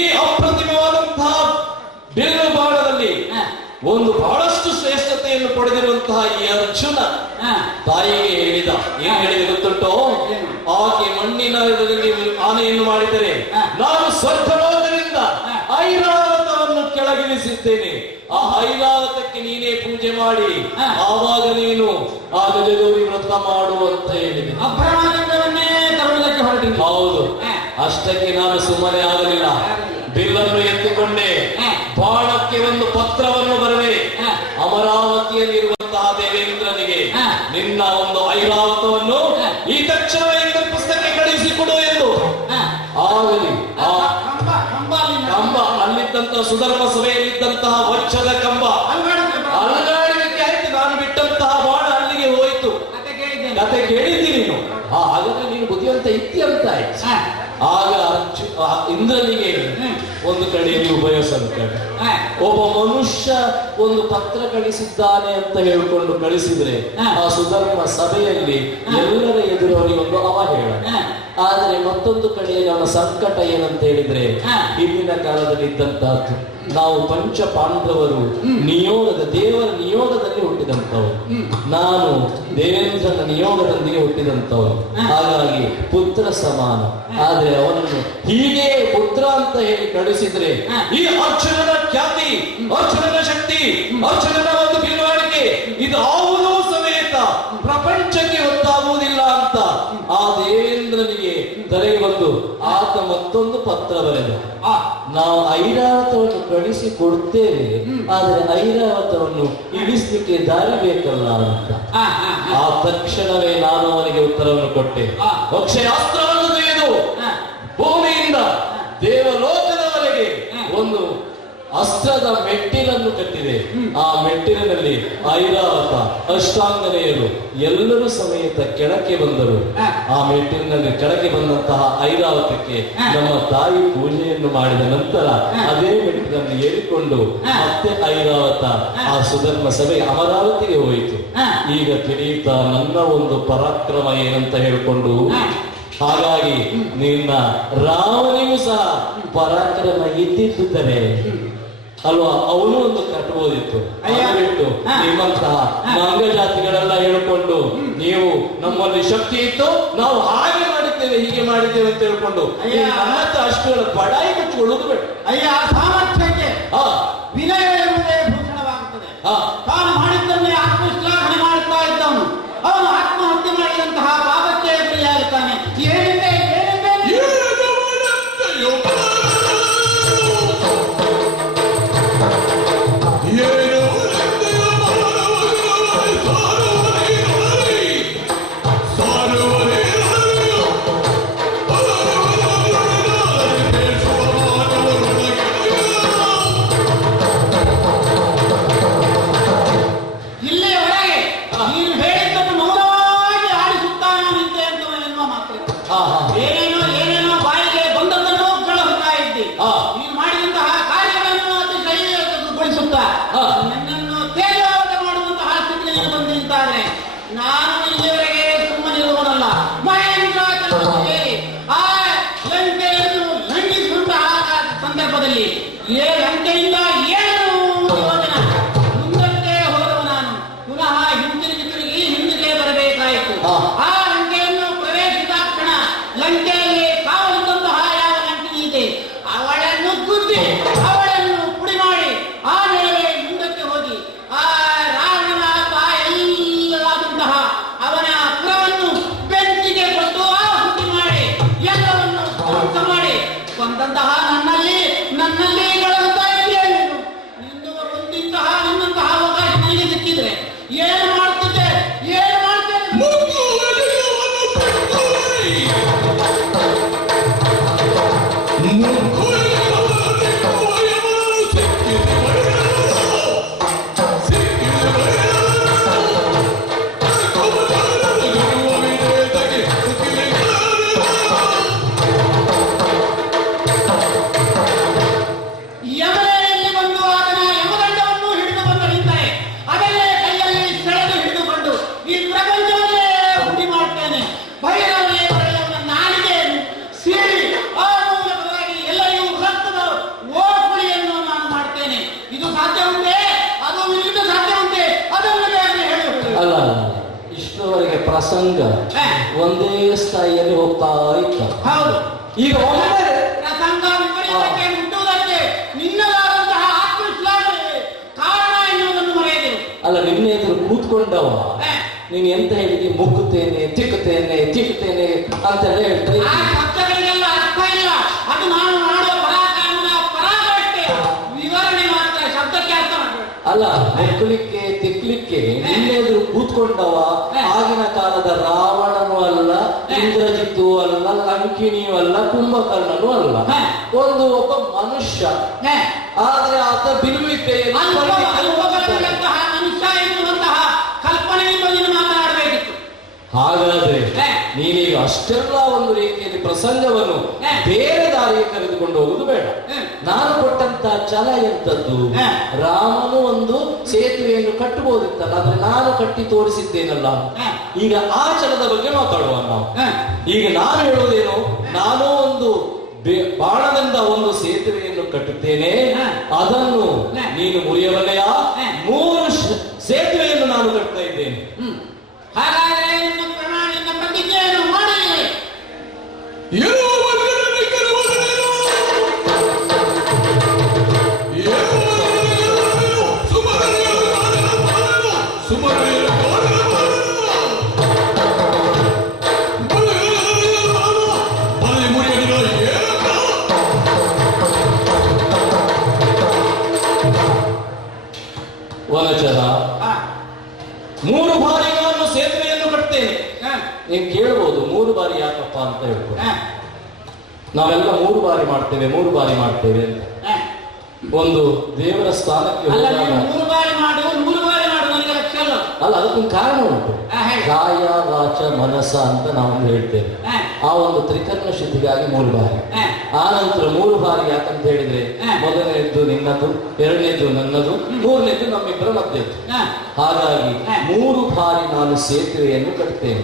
ಈ ಅಪ್ರತಿಮವಾದಂತಹ ಬಿಲ್ಲು ಬಾಣದಲ್ಲಿ ಒಂದು ಬಹಳಷ್ಟು ಶ್ರೇಷ್ಠತೆಯನ್ನು ಪಡೆದಿರುವಂತಹ ಈ ಅರ್ಜುನ ತಾಯಿಗೆ ಹೇಳಿದ. ಏನ್ ಹೇಳಿದ ಗೊತ್ತುಂಟೋ? ಆಕೆ ಮಣ್ಣಿನ ಆನೆಯನ್ನು ಮಾಡಿದರೆ ನಾನು ಸ್ವರ್ಗಲೋಕದಿಂದ ಐರಾವತವನ್ನು ಕೆಳಗಿಳಿಸಿದ್ದೇನೆ, ಆ ಐರಾವತಕ್ಕೆ ನೀನೇ ಪೂಜೆ ಮಾಡಿ ಆವಾಗ ನೀನು ಆ ಗಜಗೌರಿ ವ್ರತ ಮಾಡು ಅಂತ ಹೇಳಿದೆ. ಹೌದು, ಅಷ್ಟಕ್ಕೆ ನಾನು ಸುಮ್ಮನೆ ಆಗಲಿಲ್ಲ. ಬಿಲ್ಲನ್ನು ಎತ್ತಿಕೊಂಡೆ, ಬಾಣಕ್ಕೆ ಒಂದು ಪತ್ರವನ್ನು ಬರದೆ ಅಮರಾವತಿಯಲ್ಲಿರುವಂತಹ ದೇವೇಂದ್ರನಿಗೆ ನಿನ್ನ ಒಂದು ಐರಾವತವನ್ನು ಈ ತಕ್ಷಣ ಪುಸ್ತಕಕ್ಕೆ ಕಳುಹಿಸಿಕೊಡು ಎಂದು. ಆಗಲಿ ಕಂಬ ಅಲ್ಲಿದ್ದಂತಹ ಸುಧರ್ಮ ಸಭೆಯಲ್ಲಿದ್ದಂತಹ ವಜ್ರದ ಕಂಬ ಅಲಗಾಡಲಿಕ್ಕೆ ಆಯ್ತು. ನಾನು ಬಿಟ್ಟಂತಹ ಬಾಣ ಅಲ್ಲಿಗೆ ಹೋಯಿತು. ಕತೆ ಕೇಳಿದ್ದೀನಿ ನೀನು, ಹಾಗಾದ್ರೆ ನೀನು ಬುದ್ಧಿವಂತ ಇತ್ತಿ ಅಂತ ಆಯ್ತು. ಆಗ ಇಂದ್ರನಿಗೆ ಒಂದು ಕಡೆಯಲ್ಲಿ ಉಭಯ ಸಂಕಟ. ಒಬ್ಬ ಮನುಷ್ಯ ಒಂದು ಪತ್ರ ಕಳಿಸಿದ್ದಾನೆ ಅಂತ ಹೇಳಿಕೊಂಡು ಕಳಿಸಿದ್ರೆ ಆ ಸುಧರ್ಮ ಸಭೆಯಲ್ಲಿ ಎಲ್ಲರ ಎದುರು ಅವನಿಗೆ ಒಂದು ಅವಹೇಳನ. ಆದ್ರೆ ಮತ್ತೊಂದು ಕಡೆಯಲ್ಲಿ ಅವನ ಸಂಕಟ ಏನಂತ ಹೇಳಿದ್ರೆ, ಹಿಂದಿನ ಕಾಲದಲ್ಲಿ ಇದ್ದಂತಹದ್ದು ನಾವು ಪಂಚ ಪಾಂಡವರು ದೇವರ ನಿಯೋಗದಲ್ಲಿ ಹುಟ್ಟಿದಂಥವ್ರು, ನಾನು ದೇವೇಂದ್ರನ ನಿಯೋಗದೊಂದಿಗೆ ಹುಟ್ಟಿದಂಥವ್ರು, ಹಾಗಾಗಿ ಪುತ್ರ ಸಮಾನ. ಆದ್ರೆ ಅವನನ್ನು ಹೀಗೆ ಪುತ್ರ ಅಂತ ಹೇಳಿ ಕಳಿಸಿದ್ರೆ ಈ ಅರ್ಜುನನ ಖ್ಯಾತಿ, ಅರ್ಜುನನ ಶಕ್ತಿ, ಅರ್ಜುನನ ಒಂದು ತಿಳುವಳಿಕೆ ಇದಾವುದೋ ಸಮೇತ ಪ್ರಪಂಚಕ್ಕೆ ಗೊತ್ತಾಗುವುದಿಲ್ಲ ಅಂತ ಆ ದೇವೇಂದ್ರನಿಗೆ ತಲೆಗೆ ಬಂದು ಆತ ಮತ್ತೊಂದು ಪತ್ರ ಬರೆದ. ನಾವು ಐರಾವತವನ್ನು ಕಳಿಸಿ ಕೊಡ್ತೇವೆ, ಆದ್ರೆ ಐರಾವತವನ್ನು ಇಳಿಸ್ಲಿಕ್ಕೆ ದಾರಿ ಬೇಕಲ್ಲ ಅಂತ. ಆ ತಕ್ಷಣವೇ ನಾನು ಅವನಿಗೆ ಉತ್ತರವನ್ನು ಕೊಟ್ಟೆ. ಅಕ್ಷಯಾಸ್ತ್ರವನ್ನು ತೆಗೆದು ಭೂಮಿಯಿಂದ ದೇವಲೋಕದವರೆಗೆ ಒಂದು ಅಸ್ತ್ರದ ಮೆಟ್ಟಿಲನ್ನು ಕಟ್ಟಿದೆ. ಆ ಮೆಟ್ಟಿಲಿನಲ್ಲಿ ಐರಾವತ ಅಷ್ಟಾಂಗನೆಯರು ಎಲ್ಲರೂ ಸಮೇತ ಕೆಳಕ್ಕೆ ಬಂದರು. ಆ ಮೆಟ್ಟಿಲಿನಲ್ಲಿ ಕೆಳಗೆ ಬಂದಂತಹ ಐರಾವತಕ್ಕೆ ನಮ್ಮ ತಾಯಿ ಪೂಜೆಯನ್ನು ಮಾಡಿದ ನಂತರ ಅದೇ ಮೆಟ್ಟಿಲನ್ನು ಏರಿಕೊಂಡು ಮತ್ತೆ ಐರಾವತ ಆ ಸುಧರ್ಮ ಸಭೆ ಅಮರಾವತಿಗೆ ಹೋಯಿತು. ಈಗ ತಿಳಿಯುತ್ತಾ ನನ್ನ ಒಂದು ಪರಾಕ್ರಮ ಏನಂತ ಹೇಳಿಕೊಂಡು, ಹಾಗಾಗಿ ನಿನ್ನ ರಾಮನಿಗೂ ಸಹ ಪರಾಕ್ರಮ ಇದ್ದಿದ್ದರೆ ಅಲ್ವಾ ಅವನು ಒಂದು ಕಟ್ಟಬಹುದಿತ್ತು. ಬಿಟ್ಟು ನಿಮ್ಮಂತಹ ಮಂಗ ಜಾತಿಗಳೆಲ್ಲ ಹೇಳಿಕೊಂಡು ನೀವು ನಮ್ಮಲ್ಲಿ ಶಕ್ತಿ ಇತ್ತು, ನಾವು ಹಾಗೆ ಮಾಡಿದ್ದೇವೆ ಹೀಗೆ ಮಾಡಿದ್ದೇವೆ ಅಂತ ಹೇಳ್ಕೊಂಡು ನಮ್ಮತ್ರ ಅಷ್ಟುಗಳ ಬಡಾಯಿ ಕಟ್ಟಿಕೊಳ್ಳೋದು ಬೇಡ. ಸಾಮರ್ಥ್ಯಕ್ಕೆ ವಿನಯ ಎಂಬುದೇ ಭೂಷಣವಾಗುತ್ತದೆ. ತಾನು ಮಾಡಿದ್ದನ್ನೇ ಆತ್ಮಶ್ಲಾಘನೆ ಮಾಡುತ್ತಾ ಇದ್ದವನು ಅವನು ಆತ್ಮಹತ್ಯೆ ಮಾಡಿದಂತಹ ಪಾಪಕ್ಕೆ ಬಲಿಯಾಗುತ್ತಾನೆ. ಏನಿದೆ ಏನೇನೋ ಬಾಯಿಗೆ ಬಂದದ್ದನ್ನು ಕಳಹುತ್ತಾ ಇದ್ದಿ. ನೀನು ಮಾಡಿದಂತಹ ಕಾರ್ಯಗಳನ್ನು ಅತಿಶಯಗೊಳಿಸುತ್ತಾ ನನ್ನನ್ನು ತೇಜಾವತ ಮಾಡುವಂತಹ ಸ್ಥಿತಿಗೆ ಬಂದು ನಿಂತಾದ್ರೆ ನಾನು ಇಲ್ಲಿಯವರೆಗೆ ಸುಮ್ಮನಿರುವನಲ್ಲ. ಮಹೇಂದ್ರ ಆ ಲಂಕೆಯನ್ನು ಲಂಘಿಸುವಂತಹ ಸಂದರ್ಭದಲ್ಲಿ ಲಂಕೆಯಿಂದ ಏನು ಯೋಜನ ಮುಂದಕ್ಕೆ ಹೋದವ ನಾನು ಪುನಃ ಹಿಂದಿಗೆ ಬರಬೇಕಾಯಿತು. ಆ ಲಂಕೆಯನ್ನು ಪ್ರವೇಶಿಸಿದ ಕ್ಷಣ ಲಂಕೆಯಲ್ಲಿ ಕಾವಲಿದ್ದಂತಹ ಯಾವ ಲಂಕೆ ಇದೆ ಅವಳನ್ನು ಗುದ್ದಿ ಅವಳನ್ನು ಪುಡಿ ಮಾಡಿ ಆ ನಡುವೆ ಮುಂದಕ್ಕೆ ಹೋಗಿ ಆ ರಾವಣನ ಎಲ್ಲವಾದಂತಹ ಅವನ ಪುರವನ್ನು ಬೆಂಕಿಗೆ ಕೊಟ್ಟು ಆಹುತಿ ಮಾಡಿ ಎಲ್ಲವನ್ನು ಧ್ವಂಸ ಮಾಡಿ ಕೊಂದಂತಹ ನನ್ನ ಯಮನೆಯಲ್ಲಿ ಬಂದು ಆತನ ಯಮದಂಡವನ್ನು ಹಿಡಿದು ಬಂದು ನಿಂತರೆ ಅದನ್ನೇ ಕೈಯಲ್ಲಿ ಸೆಳೆದು ಹಿಡಿದುಕೊಂಡು ಈ ಪ್ರಪಂಚವನ್ನೇ ಉಂಟಿ ಮಾಡ್ತೇನೆ. ಭೈರವನೇ ಬರೆಯುವ ನಾಡಿಗೆಯನ್ನು ಸೀಳಿ ಆ ಮೂಲಕವಾಗಿ ಎಲ್ಲರಿಗೂ ರಕ್ತದ ಓಕುಳಿಯನ್ನು ನಾನು ಮಾಡ್ತೇನೆ. ಇದು ಸಾಧ್ಯ ಉಂಟೆ? ಅದು ಇದು ಸಾಧ್ಯ ಉಂಟೆ? ಅದನ್ನು ಬೇರೆ ಹೇಳು. ಅಲ್ಲ ಇಷ್ಟರವರೆಗೆ ಪ್ರಸಂಗ ಒಂದೇ ಸ್ಥಾಯಿಯಲ್ಲಿ ಹೋಗ್ತಾ ಇತ್ತ. ಹೌದು, ಈಗ ಒಮ್ಮೆ ಪ್ರಸಂಗ ವಿಪರೀತಕ್ಕೆ ಮುಟ್ಟುವುದಕ್ಕೆ ನಿನ್ನದಾದಂತಹ ಆತ್ಮವಿಶ್ವಾಸವೇ ಕಾರಣ ಎನ್ನುವುದನ್ನು ಮರೆಯದಿರು. ಅಲ್ಲ ನಿನ್ನ ಎದುರು ಕೂತ್ಕೊಂಡವ ನೀನು ಎಂತ ಹೇಳಿದಿ? ಮುಕ್ಕುತ್ತೇನೆ ತಿಕ್ಕುತ್ತೇನೆ ಅಂತೆಲ್ಲ ಹೇಳ್ತಾ ಆ ಇದ್ದಿ. ಶಬ್ದಗಳಿಗೆಲ್ಲ ಅರ್ಥ ಇಲ್ಲ. ಅದು ನಾನು ಮಾಡುವ ಪರಾಕ್ರಮದ ಪರಾಗಟ್ಟೆ ವಿವರಣೆ ಮಾತ್ರ, ಶಬ್ದಕ್ಕೆ ಅರ್ಥ ಮಾಡಬೇಡ. ಅಲ್ಲ ಮುಕ್ಕಲಿಕ್ಕೆ ತಿಕ್ಲಿಕ್ಕೆ ನಿನ್ನ ಎದುರು ಕೂತ್ಕೊಂಡವ ಆಗಿನ ಕಾಲದ ರಾವಣನೂ ಅಲ್ಲ, ಇಂದ್ರಜಿತ್ತು ಅಲ್ಲ, ಲಂಕಿಣಿಯೂ ಅಲ್ಲ, ಕುಂಭಕರ್ಣನೂ ಅಲ್ಲ, ಒಬ್ಬ ಮನುಷ್ಯ. ಆದ್ರೆ ಆತ ಬಿಲ್ವಿದ್ಯೆಯನ್ನು ಅನುಭವಗಳಂತಹ ಮನುಷ್ಯ ಎನ್ನುವಂತಹ ಕಲ್ಪನೆಯಿಂದ ನೀನು ಮಾತನಾಡಬೇಕಿತ್ತು. ಹಾಗಾದ್ರೆ ನೀನೀಗ ಅಷ್ಟೆಲ್ಲ ಒಂದು ರೀತಿಯಲ್ಲಿ ಪ್ರಸಂಗವನ್ನು ಬೇರೆ ದಾರಿಗೆ ಕರೆದುಕೊಂಡು ಹೋಗುದು ಬೇಡ. ನಾನು ಕೊಟ್ಟಂತ ಛಲ ಎಂತದ್ದು? ರಾಮನು ಒಂದು ಸೇತುವೆಯನ್ನು ಕಟ್ಟಬಹುದಿತ್ತಲ್ಲ, ಆದ್ರೆ ನಾನು ಕಟ್ಟಿ ತೋರಿಸಿದ್ದೇನಲ್ಲ. ಈಗ ಆ ಛಲದ ಬಗ್ಗೆ ಮಾತಾಡುವ ನಾವು. ಈಗ ನಾನು ಹೇಳುವುದೇನು, ನಾನು ಒಂದು ಬಾಣದಿಂದ ಒಂದು ಸೇತುವೆಯನ್ನು ಕಟ್ಟುತ್ತೇನೆ, ಅದನ್ನು ನೀನು ಮುರಿಯವಲ್ಲಯ. 3 ಸೇತುವೆಯನ್ನು ನಾನು ಕಟ್ತಾ ಇದ್ದೇನೆ. ಹಾಗಾದ್ರೆ ನಿನ್ನ ಪ್ರಮಾಣ, ನಿನ್ನ ಪ್ರತಿಜ್ಞೆಯನ್ನು ಮಾಡಲಿಲ್ಲ. ವನಚರ 3 ಬಾರಿ ನಾನು ಸೇತುವೆಯನ್ನು ಕಟ್ತೇನೆ. ನೀನ್ ಕೇಳ್ಬೋದು 3 ಬಾರಿ ಯಾಕಪ್ಪ ಅಂತ ಹೇಳ್ಬೋದು. ನಾವೆಲ್ಲ 3 ಬಾರಿ ಮಾಡ್ತೇವೆ ಅಂತ. ಒಂದು ದೇವರ ಸ್ಥಾನಕ್ಕೆ ಹೋದಾಗ 3 ಬಾರಿ ಮಾಡು ನನಗೆ ಲಕ್ಷ್ಯ ಅಲ್ಲ. ಅಲ್ಲ, ಅದಕ್ಕೊಂದು ಕಾರಣ ಉಂಟು. ಕಾಯ ವಾಚ ಮನಸ ಅಂತ ನಾವು ಹೇಳ್ತೇವೆ. ಆ ಒಂದು ತ್ರಿಕರ್ಣ ಶುದ್ಧಿಗಾಗಿ 3 ಬಾರಿ. ಆ ನಂತರ 3 ಬಾರಿ ಯಾಕಂತ ಹೇಳಿದ್ರೆ, ಮೊದಲನೇದ್ದು ನಿನ್ನದು, ಎರಡನೇದು ನನ್ನದು, ಮೂರನೇದು ನಮ್ಮಿಬ್ಬರ ಮಧ್ಯದ್ದು. ಹಾಗಾಗಿ 3 ಬಾರಿ ನಾನು ಸೇತುವೆಯನ್ನು ಕಟ್ತೇನೆ.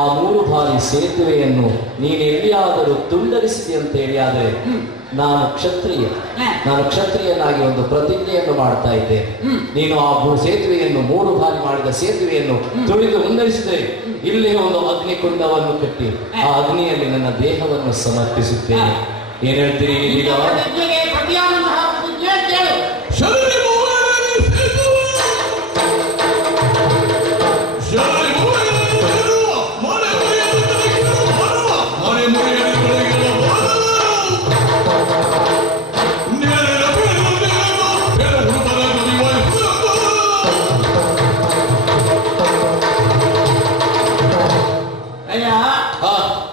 ಆ 3 ಬಾರಿ ಸೇತುವೆಯನ್ನು ನೀನು ಎಲ್ಲಿಯಾದರೂ ತುಂಡರಿಸಿದೆ ಅಂತ ಹೇಳಿ ಆದ್ರೆ ನಾನು ಕ್ಷತ್ರಿಯನಾಗಿ ಒಂದು ಪ್ರತಿಜ್ಞೆಯನ್ನು ಮಾಡ್ತಾ ಇದ್ದೇನೆ. ನೀನು ಆ ಸೇತುವೆಯನ್ನು 3 ಬಾರಿ ಮಾಡಿದ ಸೇತುವೆಯನ್ನು ತುಳಿದು ಮುಂದರಿಸಿದರೆ ಇಲ್ಲಿ ಒಂದು ಅಗ್ನಿಕುಂಡವನ್ನು ಕಟ್ಟಿ ಆ ಅಗ್ನಿಯಲ್ಲಿ ನನ್ನ ದೇಹವನ್ನು ಸಮರ್ಪಿಸುತ್ತೇನೆ. ಏನ್ ಹೇಳ್ತೀರಿ ಈಗ?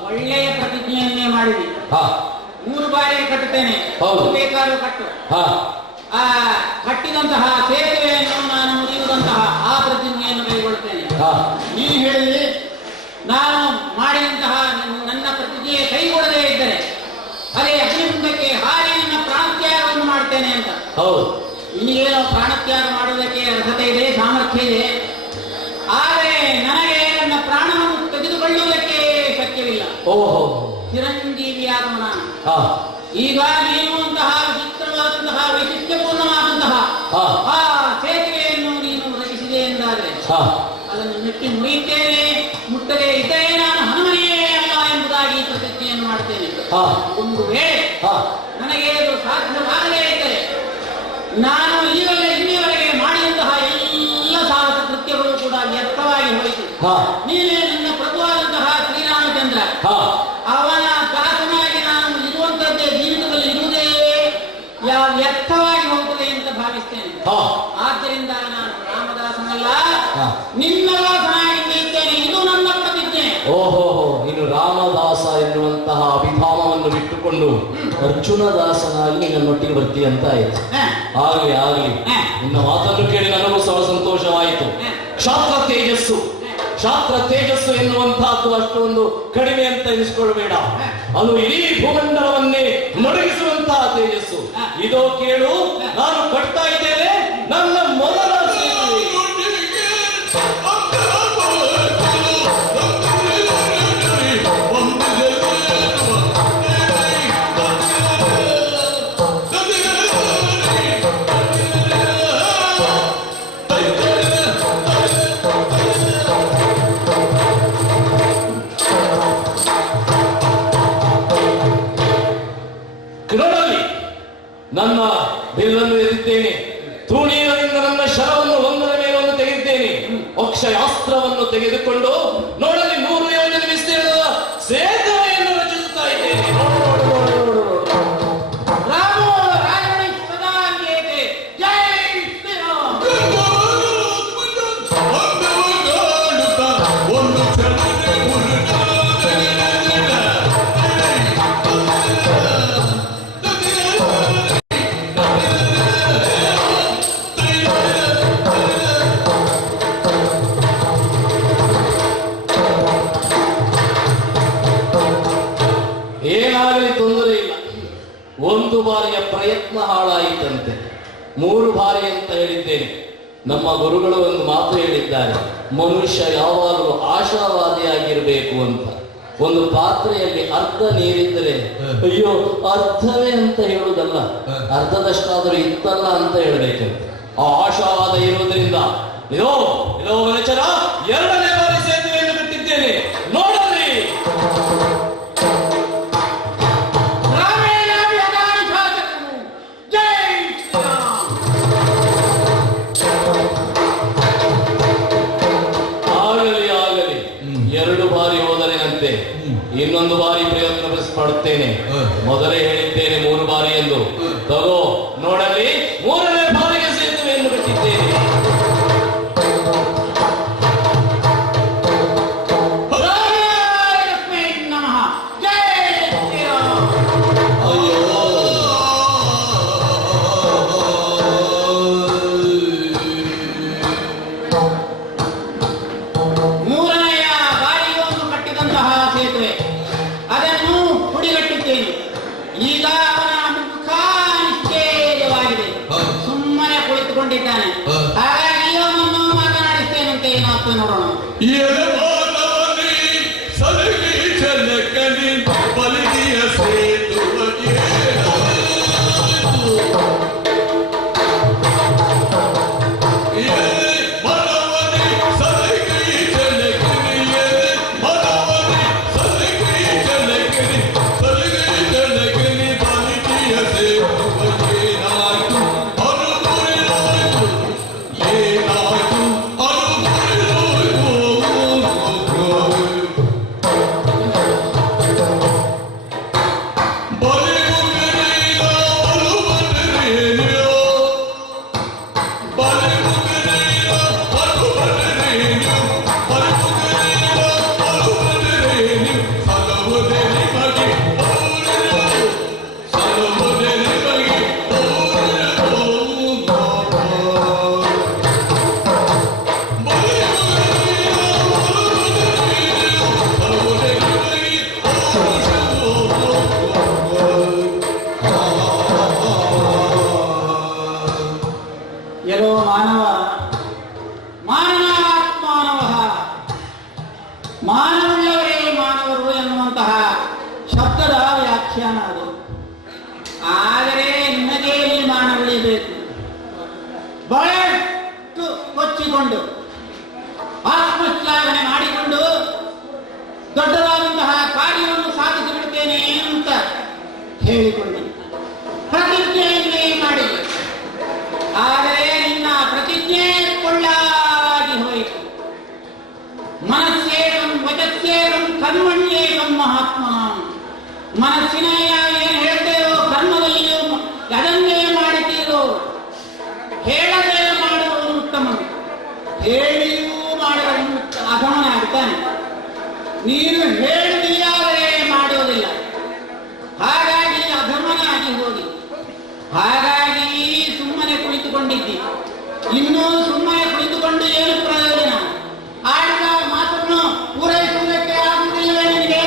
ಒಳ್ಳೆಯ ಪ್ರತಿಜ್ಞೆಯನ್ನೇ ಮಾಡಿದಿ. 3 ಬಾರಿ ಕಟ್ಟುತ್ತೇನೆ, ಬೇಕಾದ್ರೂ ಕಟ್ಟು. ಆ ಕಟ್ಟಿದಂತಹ ಸೇತುವೆಯನ್ನು ನಾನು ಮುರಿಯುವಂತಹ ಆ ಪ್ರತಿಜ್ಞೆಯನ್ನು ಕೈಗೊಳ್ಳುತ್ತೇನೆ. ನೀನು ಹೇಳಿದ್ರೆ ನಾನು ಮಾಡಿದಂತಹ ನನ್ನ ಪ್ರತಿಜ್ಞೆ ಕೈಗೊಳ್ಳದೇ ಇದ್ದರೆ ಅದೇ ಅಗ್ನಿಕುಂಡಕ್ಕೆ ಹಾರಿ ನನ್ನ ಪ್ರಾಣತ್ಯಾಗವನ್ನು ಮಾಡ್ತೇನೆ ಅಂತ. ನಿನಗೇನೋ ಪ್ರಾಣತ್ಯಾಗ ಮಾಡುವುದಕ್ಕೆ ಅರ್ಹತೆ ಇದೆ, ಸಾಮರ್ಥ್ಯ ಇದೆ. ಆದರೆ ನನಗೆ ನನ್ನ ಪ್ರಾಣವನ್ನು ತೆಗೆದುಕೊಳ್ಳುವುದಕ್ಕೆ ಶಕ್ಯವಿಲ್ಲ. ಚಿರಂಜೀವಿಯಾದವ ನಾನು. ಈಗ ನೀವು ಅಂತಹ ವಿಚಿತ್ರವಾದಂತಹ ವೈಶಿಷ್ಟ್ಯಪೂರ್ಣವಾದಂತಹ ಆ ಸೇತುವೆಯನ್ನು ನೀನು ರಚಿಸಿದೆ ಎಂದಾದರೆ ಅದನ್ನು ಮೆಟ್ಟಿ ಮುರಿಯುತ್ತೇನೆ. ಮುಟ್ಟದೆ ಇದ್ದರೆ ನಾನು ಹನುಮನೆಯೇ ಅಲ್ಲ ಎಂಬುದಾಗಿ ಪ್ರತಿಜ್ಞೆಯನ್ನು ಮಾಡ್ತೇನೆ. ಒಂದು ವೇಳೆ ನನಗೆ ಅದು ಸಾಧ್ಯವಾಗದೇ ಇದ್ದರೆ ನಾನು ಇಲ್ಲಿಯವರೆಗೆ ಮಾಡಿದಂತಹ ಎಲ್ಲ ಸಾಹಸ ಕೃತ್ಯಗಳು ಕೂಡ ವ್ಯರ್ಥವಾಗಿ ಹೋಯಿತು. ನೀನೇ ನನ್ನ ಪ್ರಭುವಾದಂತಹ ಶ್ರೀರಾಮಚಂದ್ರ, ಅವನ ದಾಸನಾಗಿ ನಾನು ಇರುವಂತದ್ದೇ ಜೀವಿತದಲ್ಲಿ ಇರುವುದೇ ವ್ಯರ್ಥವಾಗಿ ಹೋಗುತ್ತದೆ ಅಂತ ಭಾವಿಸ್ತೇನೆ. ಆದ್ದರಿಂದ ನಾನು ರಾಮದಾಸನಲ್ಲ, ನಿನ್ನ ದಾಸನಾಗಿ ನಿಲ್ತೇನೆ. ಇದು ನನ್ನ ಪ್ರತಿಜ್ಞೆ. ಪ್ರತಿಜ್ಞೆ. ಓಹೋ, ಇನ್ನು ರಾಮದಾಸ ಎನ್ನುವಂತಹ ಅಭಿಧಾಮವನ್ನು ಬಿಟ್ಟುಕೊಂಡು ಅರ್ಜುನದಾಸನಾಗಿ ನನ್ನೊಟ್ಟಿಗೆ ಬರ್ತೀಯ ಅಂತ ಆಯ್ತು. ಆಗ್ಲಿ ಆಗ್ಲಿ, ನಿನ್ನ ಮಾತನ್ನು ಕೇಳಿ ನನಗೂ ಸಹ ಸಂತೋಷವಾಯಿತು. ಕ್ಷಾತ್ರ ತೇಜಸ್ಸು ಎನ್ನುವಂತಹದ್ದು ಅಷ್ಟೊಂದು ಕಡಿಮೆ ಅಂತ ಎನಿಸ್ಕೊಳ್ಬೇಡ. ಅದು ಇಡೀ ಭೂಮಂಡಲವನ್ನೇ ನಡುಗಿಸುವಂತಹ ತೇಜಸ್ಸು. ಇದೋ ಕೇಳು, ನಾನು ಕಟ್ತಾ ಇದ್ದೇನೆ ನನ್ನ ಮೊದಲ ನನ್ನ ಬಿಲ್ಲನ್ನು ಎತ್ತಿದ್ದೇನೆ, ತೂಣೀರದಿಂದ ನನ್ನ ಶರವನ್ನು ಒಂದರ ಮೇಲೆ ಒಂದು ತೆಗೆದಿದ್ದೇನೆ, ಅಕ್ಷಯಾಸ್ತ್ರವನ್ನು ತೆಗೆದುಕೊಂಡು ನೋಡಲಿ 100 ಯೋಜನೆ ವಿಸ್ತೀರ್ಣದ ಸೇತುವೆಯನ್ನು ರಚಿಸುತ್ತಾ ಇದ್ದೇನೆ. ಏನಾಗಲಿ ತೊಂದರೆ ಇಲ್ಲ. ಒಂದು ಬಾರಿಯ ಪ್ರಯತ್ನ ಹಾಳಾಯಿತಂತೆ, 3 ಬಾರಿ ಅಂತ ಹೇಳಿದ್ದೇನೆ. ನಮ್ಮ ಗುರುಗಳು ಒಂದು ಮಾತು ಹೇಳಿದ್ದಾರೆ, ಮನುಷ್ಯ ಯಾವಾಗಲೂ ಆಶಾವಾದಿಯಾಗಿರ್ಬೇಕು ಅಂತ. ಒಂದು ಪಾತ್ರೆಯಲ್ಲಿ ಅರ್ಧ ನೀರಿದ್ದರೆ ಅಯ್ಯೋ ಅರ್ಧವೇ ಅಂತ ಹೇಳುವುದಲ್ಲ, ಅರ್ಧದಷ್ಟಾದರೂ ಇತ್ತಲ್ಲ ಅಂತ ಹೇಳ್ಬೇಕಂತೆ. ಆ ಆಶಾವಾದ ಇರುವುದರಿಂದ ಇದೋ ಮನುಷ್ಯರ 2ನೇ ಬಾರಿ ಸೇತುವೆಯನ್ನು ಕಟ್ಟಿದ್ದೇನೆ, ನೋಡಲಿ. ಇನ್ನೊಂದು ಬಾರಿ ಪ್ರಯತ್ನ ಪಡುತ್ತೇನೆ. ಮೊದಲೇ ಹೇಳಿದ್ದೇನೆ 3 ಬಾರಿ ಎಂದು. ತಗೋ ನೋಡಲಿ, 3ನೇ ಬಾರಿಗೆ ಸೇತುವೆಯನ್ನು ಕಟ್ಟಿದ್ದೇನೆ. ಈಗ ಅವನ ಮುಖ ನಿಶ್ಚಯವಾಗಿದೆ, ಸುಮ್ಮನೆ ಕುಳಿತುಕೊಂಡಿದ್ದಾನೆ. ಹಾಗಾಗಿ ಅವನನ್ನು ಮಾತನಾಡಿಸ್ತೇನಂತೆ, ಏನಾಗ್ತದೆ ನೋಡೋಣ. ಮಾನವುಳ್ಳವರೇ ಮಾನವರು ಎನ್ನುವಂತಹ ಶಬ್ದದ ವ್ಯಾಖ್ಯಾನ ಅದು. ಆದರೆ ನಿಮಗೆ ಈ ಮಾನ ಉಳಿಯಬೇಕು. ಬಹಳಷ್ಟು ಕೊಚ್ಚಿಕೊಂಡು ಆತ್ಮಶ್ಲಾಘನೆ ಮಾಡಿಕೊಂಡು ದೊಡ್ಡದಾದಂತಹ ಕಾರ್ಯವನ್ನು ಸಾಧಿಸಿಬಿಡ್ತೇನೆ ಅಂತ ಹೇಳಿಕೊಂಡು ಪ್ರತಿಜ್ಞೆಯನ್ನೇ ಮಾಡಿ, ಆದರೆ ನಿನ್ನ ಪ್ರತಿಜ್ಞೆ ಕೊಳ್ಳಾಗಿ ಹೋಯಿತು. ಮನಸ್ಸೇಕಂ ವಚಸ್ಸೇಕಂ ಕರ್ಮಣ್ಯೇಕಂ ಮಹಾತ್ಮ. ಮನಸ್ಸಿನ ಏನು ಹೇಳ್ತೇವೋ ಕರ್ಮದಲ್ಲಿಯೂ ಅದನ್ನೇ ಮಾಡುತ್ತೀರೋ. ಹೇಳದೇ ಮಾಡುವವನು ಉತ್ತಮ, ಹೇಳಿಯೂ ಮಾಡುವವನು ಅಧಮನಾಗುತ್ತಾನೆ. ನೀನು ಹೇಳಿದೆಯಾದರೆ ಮಾಡೋದಿಲ್ಲ. ಹಾಗಾಗಿ ಅಧಮನಾಗಿ ಹೋಗಿ, ಹಾಗಾಗಿ ಸುಮ್ಮನೆ ಕುಳಿತುಕೊಂಡಿದ್ದಿ. ಇನ್ನೂ ಸುಮ್ಮನೆ ಕುಳಿತುಕೊಂಡು ಏನು ಪ್ರಯೋಜನ? ಆಡಿದ ಮಾತನ್ನು ಪೂರೈಸುವುದಕ್ಕೆ ಆಗುವುದಿಲ್ಲವೇ ನಿನಗೆ?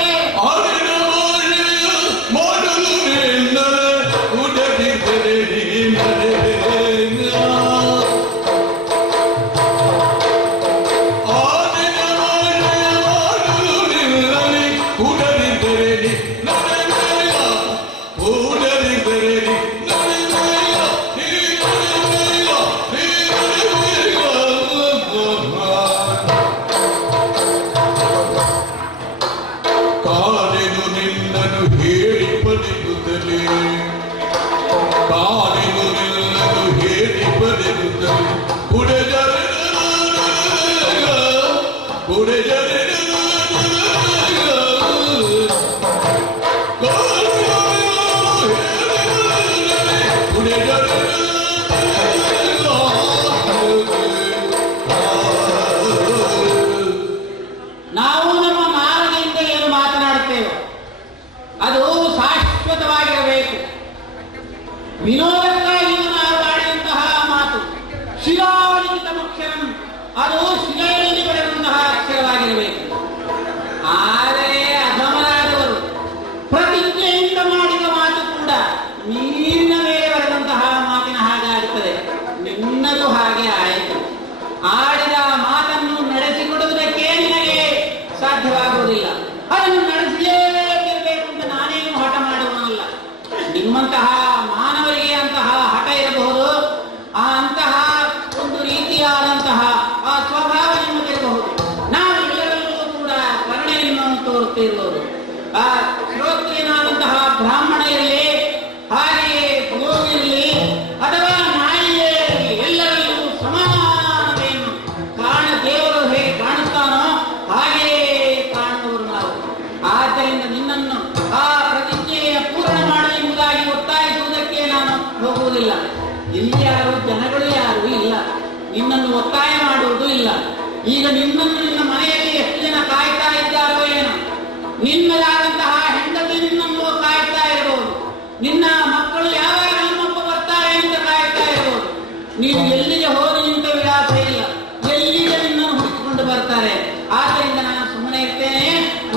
ನಾವು ನಮ್ಮ ನಾಲಿಗೆಯಿಂದ ಏನು ಮಾತನಾಡುತ್ತೇವೆ ಅದು ಶಾಶ್ವತವಾಗಿರಬೇಕು. ವಿನೋದಕ್ಕಾಗಿ ನಾವು ಆಡಿದಂತಹ ಮಾತು ಶಿಲಾಲಿಖಿತ ಅಕ್ಷರಂ, ಅದು ಶಿಲೆಯಲ್ಲಿ ಬರೆದಂತಹ ಅಕ್ಷರವಾಗಿರಬೇಕು. ಆದರೆ ಅಧಮರಾದವರು ಪ್ರತಿಜ್ಞೆಯಿಂದ ಮಾಡಿದ ಮಾತು ಕೂಡ ನೀರಿನ ಮೇಲೆ ಬರೆದಂತಹ ಮಾತಿನ ಹಾಗೆ ಆಗುತ್ತದೆ. ನಿನ್ನದು ಹಾಗೆ ಆಯಿತು. ಆಡಿದ ಮಾತನ್ನು ನಡೆಸಿಕೊಡುವುದಕ್ಕೆ ನಿನಗೆ ಸಾಧ್ಯವಾಗುವುದಿಲ್ಲ. ಅದನ್ನು ನಡೆಸಲೇಬೇಕಿರಬೇಕು ಅಂತ ನಾನೇನು ಹಠ ಮಾಡುವನಲ್ಲ. ನಿಮ್ಮಂತಹ ಮಾನವರಿಗೆ ಅಂತಹ ಹಠ ಇರಬಹುದು, ಅಂತಹ ಒಂದು ರೀತಿಯಾದಂತಹ ಆ ಸ್ವಭಾವ ನಿಮ್ಮದಿರಬಹುದು. ನಾವು ಎಲ್ಲರಲ್ಲೂ ಕೂಡ ಕರುಣೆಯನ್ನು ತೋರುತ್ತಿರುವುದು. ಆ ಶ್ರೋತ್ರಿಯನಾದಂತಹ ಬ್ರಾಹ್ಮಣ ಇರಲಿ, ಹಾಗೆಯೇ ಯೋಗಿರಲಿ ಅಥವಾ ನಾಯಿಯೇ ಇರಲಿ, ಎಲ್ಲರಲ್ಲೂ ಸಮಾನತೆಯನ್ನು ದೇವರು ಹೇಗೆ ಕಾಣುತ್ತಾನೋ ಹಾಗೆಯೇ ಕಾಣುವವರು ನಾವು. ಆದ್ದರಿಂದ ನಿನ್ನನ್ನು ಆ ಪ್ರತಿಜ್ಞೆಯ ಪೂರ್ಣ ಮಾಡಲು ಎಂಬುದಾಗಿ ಒತ್ತಾಯಿಸುವುದಕ್ಕೆ ನಾನು ಹೋಗುವುದಿಲ್ಲ. ಇಲ್ಲಿ ಯಾರು ಜನಗಳು ಯಾರು ಇಲ್ಲ, ನಿನ್ನನ್ನು ಒತ್ತಾಯ ಮಾಡುವುದು ಇಲ್ಲ. ಈಗ ನಿನ್ನನ್ನು ನಿನ್ನ ಮನೆಯಲ್ಲಿ ಎಷ್ಟು ಜನ ಕಾಯ್ತಾ ಇದ್ದಾರೋ ಏನೋ. ನಿನ್ನದಾದಂತಹ ಹೆಂಡತಿ ನಿನ್ನನ್ನು ಕಾಯ್ತಾ ಇರಬಹುದು. ನಿನ್ನ ಮಕ್ಕಳು ಯಾವಾಗ ನಮ್ಮಪ್ಪ ಬರ್ತಾರೆ ಅಂತ ಕಾಯ್ತಾ ಇರಬಹುದು. ನೀನು ಎಲ್ಲಿಗೆ ಹೋಗಿ ನಿಂತ ವಿಳಾಸ ಇಲ್ಲ, ಎಲ್ಲಿಗೆ ನಿನ್ನನ್ನು ಹುಡುಕಿಕೊಂಡು ಬರ್ತಾರೆ. ಆದ್ದರಿಂದ ನಾನು ಸುಮ್ಮನೆ ಇರ್ತೇನೆ.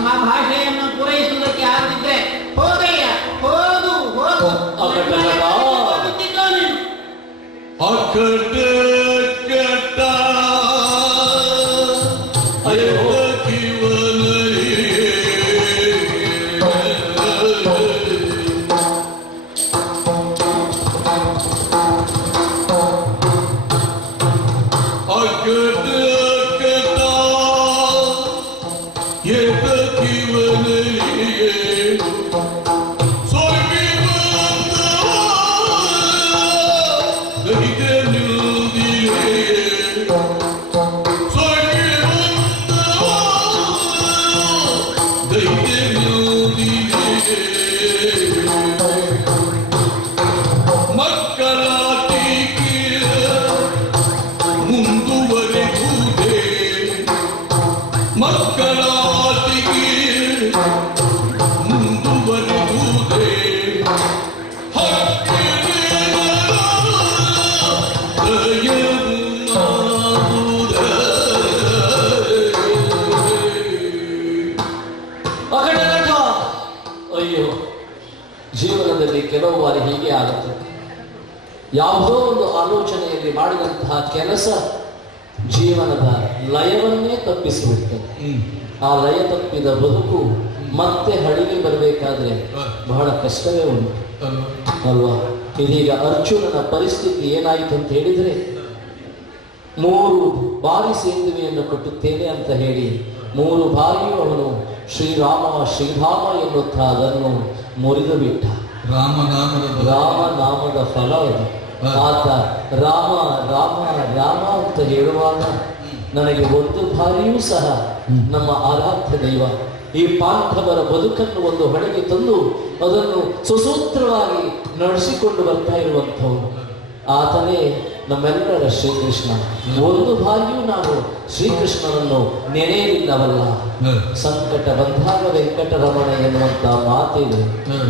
ಆ ಭಾಷೆಯನ್ನು ಪೂರೈಸುವುದಕ್ಕೆ ಆಗದಿದ್ರೆ ಹೋಗಯ್ಯ, ಹೋಗು ಹೋಗು. ಅಯ್ಯೋ, ಜೀವನದಲ್ಲಿ ಕೆಲವು ಬಾರಿ ಹೀಗೆ ಆಗುತ್ತದೆ. ಯಾವುದೋ ಒಂದು ಆಲೋಚನೆಯಲ್ಲಿ ಮಾಡಿದಂತಹ ಕೆಲಸ ಜೀವನದ ಲಯವನ್ನೇ ತಪ್ಪಿಸಿಬಿಡ್ತದೆ. ಆ ಲಯ ತಪ್ಪಿದ ಬದುಕು ಮತ್ತೆ ಹಳಿಗೆ ಬರಬೇಕಾದ್ರೆ ಬಹಳ ಕಷ್ಟವೇ ಉಂಟು ಅಲ್ವಾ? ಇದೀಗ ಅರ್ಜುನನ ಪರಿಸ್ಥಿತಿ ಏನಾಯಿತು ಅಂತ ಹೇಳಿದ್ರೆ, 3 ಬಾರಿ ಸೇತುವೆಯನ್ನು ಕಟ್ಟುತ್ತೇನೆ ಅಂತ ಹೇಳಿ 3 ಬಾರಿಯೂ ಅವನು ಶ್ರೀರಾಮ ಎನ್ನುತ್ತಾ ಅದನ್ನು ಮುರಿದು ಬಿಟ್ಟ. ರಾಮನಾಮದ ಫಲ ಅದು. ಆತ ರಾಮ ರಾಮ ರಾಮ ಅಂತ ಹೇಳುವಾಗ ನನಗೆ ಒಂದು ಬಾರಿಯೂ ಸಹ ನಮ್ಮ ಆರಾಧ್ಯ ದೈವ ಈ ಪಾಂಡವರ ಬದುಕನ್ನು ಒಂದು ಹೊಳೆಗೆ ತಂದು ಅದನ್ನು ಸುಸೂತ್ರವಾಗಿ ನಡೆಸಿಕೊಂಡು ಬರ್ತಾ ಇರುವಂಥವನು. ಆತನೇ ನಮ್ಮೆಲ್ಲರ ಶ್ರೀಕೃಷ್ಣ. ಒಂದು ಬಾರಿಯೂ ನಾವು ಶ್ರೀಕೃಷ್ಣನನ್ನು ನೆನೆಯಲಿಲ್ಲವಲ್ಲ. ಸಂಕಟ ಬಂದಾಗ ವೆಂಕಟರಮಣ ಎನ್ನುವಂತ ಮಾತಿದೆ.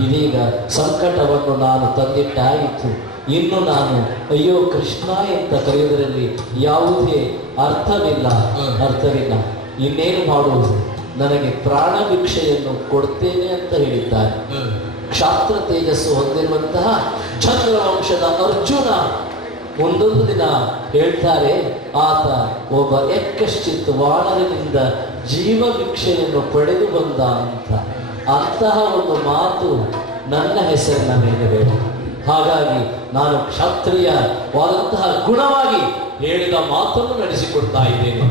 ಇದೀಗ ಸಂಕಟವನ್ನು ನಾನು ತಂದಿಟ್ಟಾಯಿತು, ಇನ್ನು ನಾನು ಅಯ್ಯೋ ಕೃಷ್ಣ ಅಂತ ಕರೆಯುವುದರಲ್ಲಿ ಯಾವುದೇ ಅರ್ಥವಿಲ್ಲ. ಇನ್ನೇನು ಮಾಡುವುದು, ನನಗೆ ಪ್ರಾಣ ಭಿಕ್ಷೆಯನ್ನು ಕೊಡ್ತೇನೆ ಅಂತ ಹೇಳಿದ್ದಾರೆ. ಕ್ಷಾತ್ರ ತೇಜಸ್ಸು ಹೊಂದಿರುವಂತಹ ಚಂದ್ರವಂಶದ ಅರ್ಜುನ ಒಂದೊಂದು ದಿನ ಹೇಳ್ತಾರೆ, ಆತ ಒಬ್ಬ ಎಕ್ಕಶ್ಚಿತ್ ವಾನರನಿಂದ ಜೀವ ಭಿಕ್ಷೆಯನ್ನು ಪಡೆದು ಬಂದ ಅಂತ. ಅಂತಹ ಒಂದು ಮಾತು ನನ್ನ ಹೆಸರಿನ ಮೇಲೆ ಬೇಡ. ಹಾಗಾಗಿ ನಾನು ಕ್ಷತ್ರಿಯವಾದಂತಹ ಗುಣವಾಗಿ ಹೇಳಿದ ಮಾತನ್ನು ನಡೆಸಿಕೊಡ್ತಾ ಇದ್ದೇನೆ.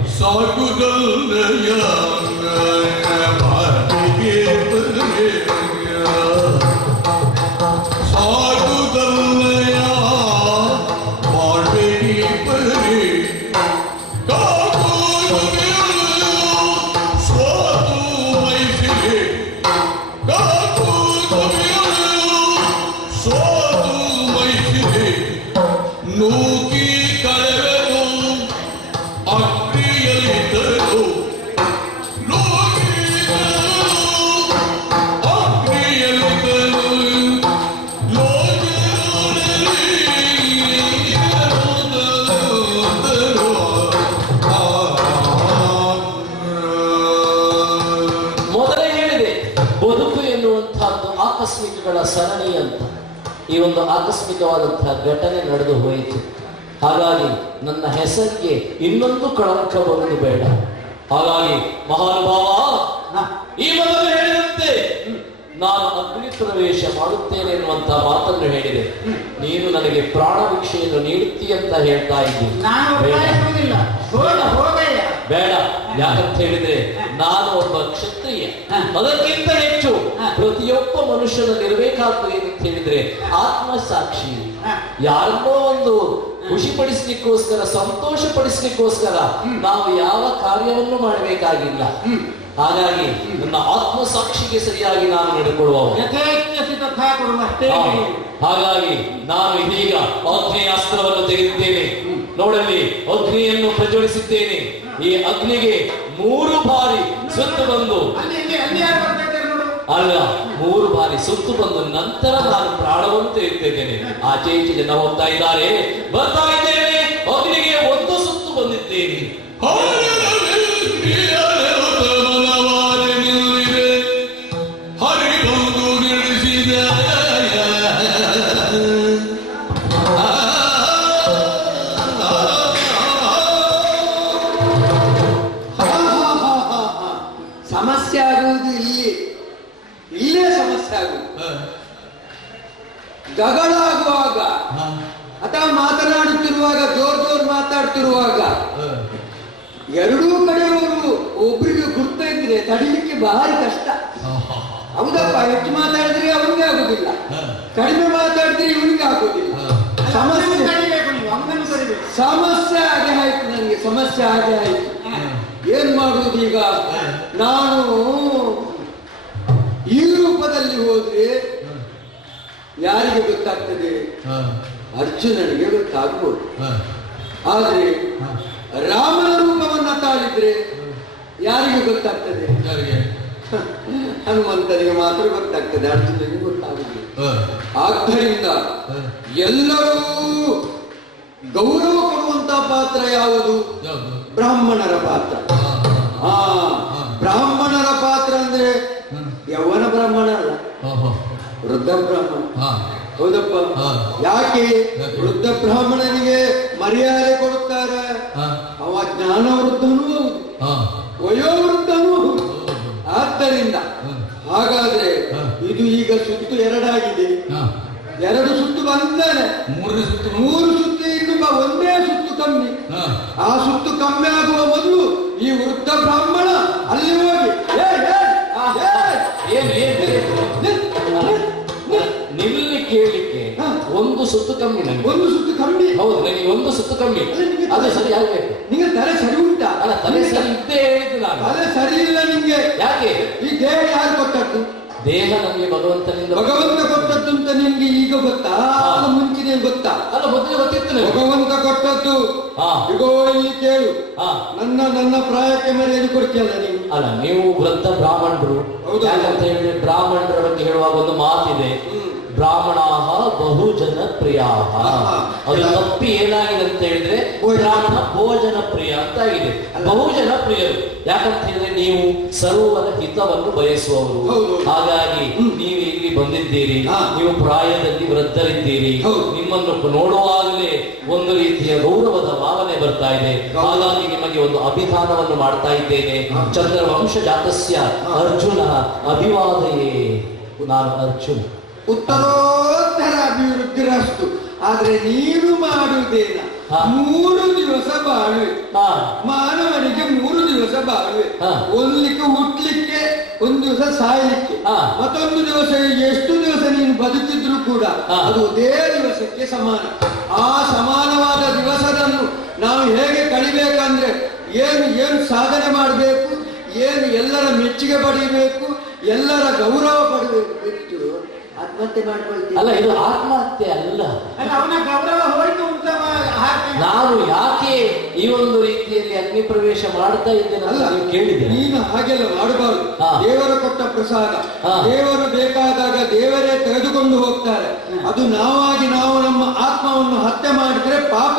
ಆಕಸ್ಮಿಕಗಳ ಸರಣಿ ಅಂತ. ಈ ಒಂದು ಆಕಸ್ಮಿಕವಾದಂತಹ ಘಟನೆ ನಡೆದು ಹೋಯಿತು. ಹಾಗಾಗಿ ನನ್ನ ಹೆಸರಿಗೆ ಇನ್ನೊಂದು ಕಳಂಕ ಬರುವುದು ಬೇಡ. ಹಾಗಾಗಿ ಮಹಾನುಭಾವ, ಈ ಮೊದಲು ಹೇಳಿದಂತೆ ನಾನು ಅಗ್ನಿ ಪ್ರವೇಶ ಮಾಡುತ್ತೇನೆ ಎನ್ನುವಂತಹ ಮಾತನ್ನು ಹೇಳಿದೆ. ನೀನು ನನಗೆ ಪ್ರಾಣ ಭಿಕ್ಷೆಯನ್ನು ನೀಡುತ್ತೀಯಂತ ಹೇಳ್ತಾ ಇದ್ದೀನಿ. ಬೇಡ. ಯಾಕಂತ ಹೇಳಿದ್ರೆ ನಾನು ಒಬ್ಬ ಕ್ಷತ್ರಿಯ. ಅದಕ್ಕಿಂತ ಹೆಚ್ಚು ಪ್ರತಿಯೊಬ್ಬ ಮನುಷ್ಯನಲ್ಲಿರಬೇಕಾದ್ದು ಏನಂತ ಹೇಳಿದ್ರೆ ಆತ್ಮಸಾಕ್ಷಿ. ಯಾರನ್ನೋ ಒಂದು ಖುಷಿಪಡಿಸ್ಲಿಕ್ಕೋಸ್ಕರ, ಸಂತೋಷ ಪಡಿಸ್ಲಿಕ್ಕೋಸ್ಕರ ನಾವು ಯಾವ ಕಾರ್ಯವನ್ನು ಮಾಡಬೇಕಾಗಿಲ್ಲ. ಹಾಗಾಗಿ ನನ್ನ ಆತ್ಮಸಾಕ್ಷಿಗೆ ಸರಿಯಾಗಿ ನಾನು ನಡೆಕೊಳ್ಳುವ. ಹಾಗಾಗಿ ನಾನು ಇದೀಗ ಅಗ್ನೇಯಾಸ್ತ್ರವನ್ನು ತೆಗೆದಿದ್ದೇನೆ. ನೋಡಲಿ, ಅಗ್ನಿಯನ್ನು ಪ್ರಜ್ವಲಿಸಿದ್ದೇನೆ. ಈ ಅಗ್ನಿಗೆ 3 ಬಾರಿ ಸುತ್ತು ಬಂದು, ಅಲ್ಲ 3 ಬಾರಿ ಸುತ್ತು ಬಂದು ನಂತರ ನಾನು ಪ್ರಾಣವನ್ನು ತೆಗೆದಿದ್ದೇನೆ. ಆಚೆ ಈಚೆ ಜನ ಹೋಗ್ತಾ ಇದ್ದಾರೆ, ಬರ್ತಾ ಇದ್ದೇನೆ. ಅಗ್ನಿಗೆ 1 ಸುತ್ತು ಬಂದಿದ್ದೇನೆ. ಸಮಸ್ಯೆ ಆಗುವುದು ಇಲ್ಲೇ ಸಮಸ್ಯೆ ಆಗುವುದು. ಜಗಳಾಗುವಾಗ ಅಥವಾ ಮಾತನಾಡುತ್ತಿರುವಾಗ, ಜೋರ್ ಮಾತಾಡ್ತಿರುವಾಗ ಎರಡೂ ಕಡೆಯವರು ಒಬ್ರಿಗೆ ಗುರ್ತ ಇದ್ರೆ ತಡಿಲಿಕ್ಕೆ ಭಾರಿ ಕಷ್ಟ. ಹೌದಪ್ಪ, ಹೆಚ್ಚು ಮಾತಾಡಿದ್ರೆ ಅವನಿಗೆ ಆಗುದಿಲ್ಲ, ಕಡಿಮೆ ಮಾತಾಡಿದ್ರೆ ಇವನಿಗೆ ಆಗುದಿಲ್ಲ. ಸಮಸ್ಯೆ ಹಾಗೆ ಆಯ್ತು, ನನಗೆ ಸಮಸ್ಯೆ ಹಾಗೆ ಆಯ್ತು. ಏನ್ ಮಾಡುವುದು ಈಗ? ನಾನು ಈ ರೂಪದಲ್ಲಿ ಹೋದ್ರೆ ಯಾರಿಗೆ ಗೊತ್ತಾಗ್ತದೆ? ಅರ್ಜುನನಿಗೆ ಗೊತ್ತಾಗ್ಬೋದು. ಆದ್ರೆ ರಾಮನ ರೂಪವನ್ನ ತಾಳಿದ್ರೆ ಯಾರಿಗೆ ಗೊತ್ತಾಗ್ತದೆ? ಹನುಮಂತನಿಗೆ ಮಾತ್ರ ಗೊತ್ತಾಗ್ತದೆ, ಅರ್ಜುನನಿಗೆ ಗೊತ್ತಾಗುದಿಲ್ಲ. ಆದ್ದರಿಂದ ಎಲ್ಲರೂ ಗೌರವ ಕೊಡುವಂತ ಪಾತ್ರ ಯಾವುದು? ಬ್ರಾಹ್ಮಣರ ಪಾತ್ರ. ಬ್ರಾಹ್ಮಣರ ಪಾತ್ರ ಅಂದ್ರೆ ಯೌವನ ಬ್ರಾಹ್ಮಣ ಅಲ್ಲ, ವೃದ್ಧ ಬ್ರಾಹ್ಮಣ. ಹೌದಪ್ಪ. ಯಾಕೆ ವೃದ್ಧ ಬ್ರಾಹ್ಮಣನಿಗೆ ಮರ್ಯಾದೆ ಕೊಡುತ್ತಾರೆ? ಅವ ಜ್ಞಾನ ವೃದ್ಧನೂ ಹೌದು, ವಯೋವೃದ್ಧನೂ ಹೌದು. ಆದ್ದರಿಂದ ಹಾಗಾದ್ರೆ ಇದು ಈಗ ಸುತ್ತು 2 ಆಗಿದೆ. 2 ಸುತ್ತು ಬಂದಾನೆ, 3 ಸುತ್ತು ಇನ್ನು ಒಂದೇ ಸುತ್ತು ಕಮ್ಮಿ. ಆ ಸುತ್ತು ಕಮ್ಮಿ ಆಗುವ ಮೊದಲು ಈ ವೃದ್ಧ ಬ್ರಾಹ್ಮಣ ಅಲ್ಲಿ ಹೋಗಿ ನಿಲ್ಲಿ ಕೇಳಲಿಕ್ಕೆ 1 ಸುತ್ತು ಕಮ್ಮಿ. ನನಗೆ 1 ಸುತ್ತು ಕಮ್ಮಿ. ಹೌದು, ನನಗೆ 1 ಸುತ್ತು ಕಮ್ಮಿ. ಅದು ಸರಿ ಆಗ್ಬೇಕು. ನಿಂಗೆ ತಲೆ ಸರಿ ಉಂಟಾ? ಅಲ್ಲ, ತಲೆ ಸರಿ ಇದ್ದೇ ಹೇಳಿದ್ದು ನಾನು. ತಲೆ ಸರಿ ಇಲ್ಲ ನಿಂಗೆ. ಯಾಕೆ? ಈ ದೇಹ ಯಾರು ಕೊಟ್ಟದ್ದು? ದೇಹ ನಮಗೆ ಭಗವಂತ ಕೊಟ್ಟದ್ದು ಅಂತ ನಿನ್ಗೆ ಈಗ ಗೊತ್ತಾ? ಮುಂಚಿನ ಗೊತ್ತಾ? ಅಲ್ಲ, ಅಲ್ಲ ಮೊದಲು ಗೊತ್ತಿತ್ತು ನನಗೆ. ಭಗವಂತ ಕೊಟ್ಟದ್ದು. ಹಾ. ಇಗೋ ಇಲ್ಲಿ ಕೇಳು. ಹಾ. ನನ್ನ ಪ್ರಾಯಕ್ಕೆ ಮರ್ಯಾದೆ ಕೊಡ್ತೀಯಲ್ಲ ನೀನು. ಅಲ್ಲ ನೀವು ವೃದ್ಧ ಬ್ರಾಹ್ಮಣರು. ಹೌದಾ? ಯಾಕಂತ ಹೇಳಿದ್ರೆ ಬ್ರಾಹ್ಮಣರ ಬಗ್ಗೆ ಹೇಳುವಾಗ ಒಂದು ಮಾತಿದೆ, ಬ್ರಾಹ್ಮಣಾಹ ಬಹುಜನ ಪ್ರಿಯಾಹ. ಅದು ತಪ್ಪಿ ಏನಾಗಿದೆ ಅಂತ ಹೇಳಿದ್ರೆ ಬ್ರಾಹ್ಮಣ ಭೋಜನ ಪ್ರಿಯ ಅಂತ ಆಗಿದೆ. ಬಹುಜನ ಪ್ರಿಯರು ಯಾಕಂತ ಹೇಳಿದ್ರೆ ನೀವು ಸರ್ವರ ಹಿತವನ್ನು ಬಯಸುವವರು. ಹಾಗಾಗಿ ನೀವು ಇಲ್ಲಿ ಬಂದಿದ್ದೀರಿ, ನೀವು ಪ್ರಾಯದಲ್ಲಿ ವೃದ್ಧರಿದ್ದೀರಿ, ನಿಮ್ಮನ್ನು ನೋಡುವಾಗಲೇ ಒಂದು ರೀತಿಯ ಗೌರವದ ಭಾವನೆ ಬರ್ತಾ ಇದೆ. ಹಾಗಾಗಿ ನಿಮಗೆ ಒಂದು ಅಭಿಧಾನವನ್ನು ಮಾಡ್ತಾ ಇದ್ದೇನೆ. ಚಂದ್ರವಂಶ ಜಾತಸ್ಯ ಅರ್ಜುನ ಅಭಿವಾದಯೇ. ನಾನು ಅರ್ಜುನ. ಉತ್ತರೋತ್ತರ ಅಭಿವೃದ್ಧಿರಷ್ಟು. ಆದ್ರೆ ನೀನು ಮಾಡುವುದೇನ 3 ದಿವಸ ಬಾಳುವೆ. ಮಾನವನಿಗೆ 3 ದಿವಸ ಬಾಳುವೆ. ಒಂದ್ಲಿಕ್ಕೆ ಹುಟ್ಲಿಕ್ಕೆ, 1 ದಿವಸ ಸಾಯಲಿಕ್ಕೆ, ಮತ್ತೊಂದು ದಿವಸ. ಎಷ್ಟು ದಿವಸ ನೀನು ಬದುಕಿದ್ರು ಕೂಡ ಅದು ಅದೇ ದಿವಸಕ್ಕೆ ಸಮಾನ. ಆ ಸಮಾನವಾದ ದಿವಸವನ್ನು ನಾವು ಹೇಗೆ ಕಳಿಬೇಕಂದ್ರೆ ಏನು ಸಾಧನೆ ಮಾಡಬೇಕು, ಏನು ಎಲ್ಲರ ಮೆಚ್ಚುಗೆ ಪಡೆಯಬೇಕು, ಎಲ್ಲರ ಗೌರವ ಪಡಬೇಕು ಬಿಟ್ಟು ಆತ್ಮಹತ್ಯೆ ಮಾಡ್ಕೊಳ್ತೀವಿ. ಅಲ್ಲ, ಇದು ಆತ್ಮಹತ್ಯೆ ಅಲ್ಲ. ಅವನ ಗೌರವ ಹೋಯ್ತು ಅಂತ ನಾನು ಯಾಕೆ ಈ ಒಂದು ರೀತಿಯಲ್ಲಿ ಅಗ್ನಿ ಪ್ರವೇಶ ಮಾಡ್ತಾ ಇದ್ದೇನೆ ಅಲ್ಲ ನೀವು ಕೇಳಿದೆ. ನೀನು ಹಾಗೆಲ್ಲ ಮಾಡಬಾರ್ದು. ದೇವರು ಕೊಟ್ಟ ಪ್ರಸಾದ, ದೇವರು ಬೇಕಾದಾಗ ದೇವರೇ ತೆಗೆದುಕೊಂಡು ಹೋಗ್ತಾರೆ. ಅದು ನಾವಾಗಿ ನಾವು ನಮ್ಮ ಆತ್ಮವನ್ನು ಹತ್ಯೆ ಮಾಡಿದ್ರೆ ಪಾಪ.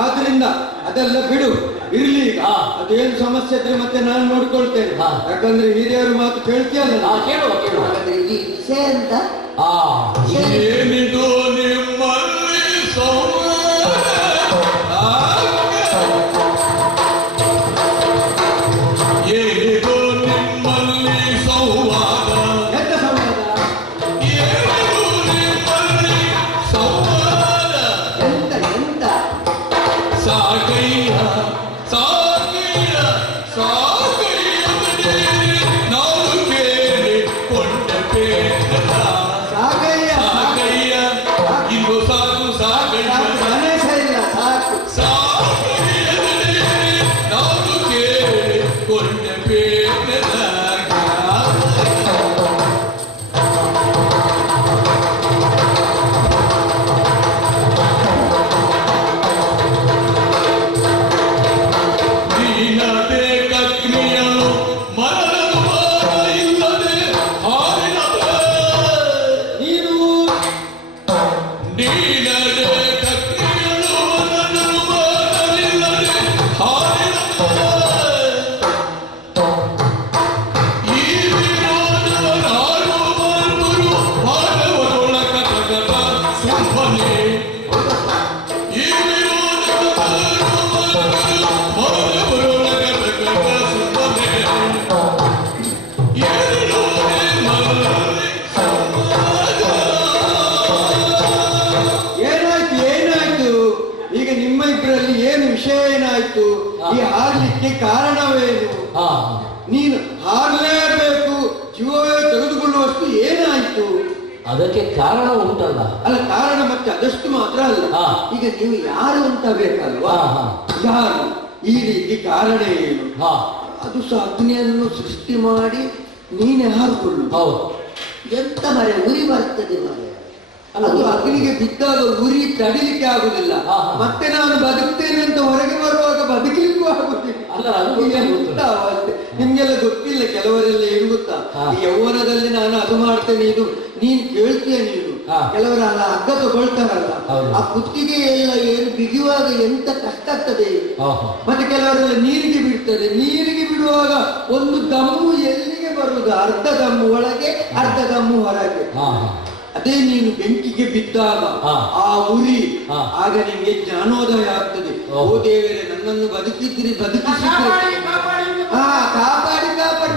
ಆದ್ರಿಂದ ಅದೆಲ್ಲ ಬಿಡು, ಇರ್ಲಿ. ಈಗ ಅದೇನು ಸಮಸ್ಯೆ ಇದ್ರೆ ಮತ್ತೆ ನಾನು ನೋಡ್ಕೊಳ್ತೇನೆ. ಯಾಕಂದ್ರೆ ಹಿರಿಯರು ಮಾತು ಕೇಳ್ತೀಯಲ್ಲ. ಕೇಳುವ ಕೇಳುವ. ಈ ವಿಷಯ ಅಂತ ಏನಿದು ನಿಮ್ಮಲ್ಲಿ ಏನಿದು ನಿಮ್ಮಲ್ಲಿ ಸಂವಾದ? ಎಂತ ಸಂವಾದ? ಏನಿದು ನಿಮ್ಮಲ್ಲಿ ಸಂವಾದ? ಎಂತ ಎಂತ? ಸಾಗಯ್ಯ ಸಾಗಯ್ಯ ಸಾಗಯ್ಯ ನಾವು ಕೇಳಿಕೊಂಡ ಪೇದ. ಸಾಗಯ್ಯ ಸಾಗಯ್ಯ ಇಂದು ಸಾಕು ಸಾಗಯ್ಯ ಗಣೇಶ ಇಲ್ಲ ಸಾಕು. ಸಾಗಯ್ಯ ನಾವು ಕೇಳಿಕೊಂಡ ಪೇದ. ನೀನದೇ ಕಗ್ನಿಯನು ಮರಳು ಮಾರ ಇಲ್ಲದೆ ಹಾರಿನದ. ನೀನು ನೀನದೇ ಕಗ್ನಿಯನು ಮರಳು ಮಾರಲಿಲ್ಲದೆ ಹಾರಿನದ. ಈ ವಿರೋಧವನಾರು ಮಾರ್ಪುರು ಮಾನವರೊಳಗ ತಗದ ಸುಮ್ಮನೆ. ಈ ವಿರೋಧವನಾರು ಮಾನವರೊಳಗ ತಗದ ಸುಮ್ಮನೆ. ಏನಾಯ್ತು ಏನಾಯ್ತು? ಈಗ ನಿಮ್ಮ ಇಬ್ಬರಲ್ಲಿ ಏನು ವಿಷಯ ಏನಾಯ್ತು? ಈ ಹಾರ್ಲಿಕ್ಕೆ ಕಾರಣವೇನು? ನೀನು ಹಾರ್ಲೇಬೇಕು, ಜೀವವೇ ತೆಗೆದುಕೊಳ್ಳುವಷ್ಟು ಏನಾಯ್ತು? ಅದಕ್ಕೆ ಕಾರಣ ಉಂಟಲ್ಲ. ಅಲ್ಲ, ಕಾರಣ ಮತ್ತೆ ಅದಷ್ಟು ಮಾತ್ರ ಅಲ್ಲ. ಈಗ ನೀವು ಯಾರು ಅಂತ ಬೇಕಲ್ವಾ? ಯಾರು? ಈ ರೀತಿ ಕಾರಣ ಏನು? ಅದು ಸಹ ಅಗ್ನಿಯನ್ನು ಸೃಷ್ಟಿ ಮಾಡಿ ನೀನೆ ಹಾರಿಕೊಳ್ಳು. ಹೌದು. ಎಂತ ಮರೆ ಉರಿ ಬರ್ತದೆ ಮರೆ. ಅದು ಅಗ್ನಿಗೆ ಬಿದ್ದಾಗ ಉರಿ ತಡಿಲಿಕ್ಕೆ ಆಗುದಿಲ್ಲ. ಮತ್ತೆ ನಾನು ಬದುಕ್ತೇನೆ ಅಂತ ಹೊರಗೆ ಬರುವಾಗ ಬದುಕಲಿಕ್ಕೂ ಆಗುದಿಲ್ಲ. ನಿಮ್ಗೆಲ್ಲ ಗೊತ್ತಿಲ್ಲ. ಕೆಲವರೆಲ್ಲ ಏನ್ ಗೊತ್ತಾ, ಈ ಯೌವನದಲ್ಲಿ ನಾನು ಅದು ಮಾಡ್ತೇನೆ, ಇದು ನೀನ್ ಕೇಳ್ತೀಯ. ನೀನು ಕೆಲವರ ಅಲ್ಲ ಹಗ್ಗ ತಗೊಳ್ತಾರಲ್ಲ, ಆ ಕುತ್ತಿಗೆ ಎಲ್ಲ ಏನು ಬಿಗಿಯುವಾಗ ಎಂತ ಕಷ್ಟ ಆಗ್ತದೆ. ಮತ್ತೆ ಕೆಲವರೆಲ್ಲ ನೀರಿಗೆ ಬಿಡ್ತಾರೆ. ನೀರಿಗೆ ಬಿಡುವಾಗ ಒಂದು ದಮ್ಮು ಎಲ್ಲಿಗೆ ಬರುವುದು? ಅರ್ಧ ದಮ್ಮು ಒಳಗೆ, ಅರ್ಧ ದಮ್ಮು ಹೊರಗೆ. ಅದೇ ನೀನು ಬೆಂಕಿಗೆ ಬಿದ್ದಾಗ ಆ ಉರಿ, ಆಗ ನಿಮಗೆ ಜ್ಞಾನೋದಯ ಆಗ್ತದೆ. ಓ ದೇವರೇ, ನನ್ನನ್ನು ಬದುಕಿಸಿದ್ರೆ ಕಾಪಾಡಿ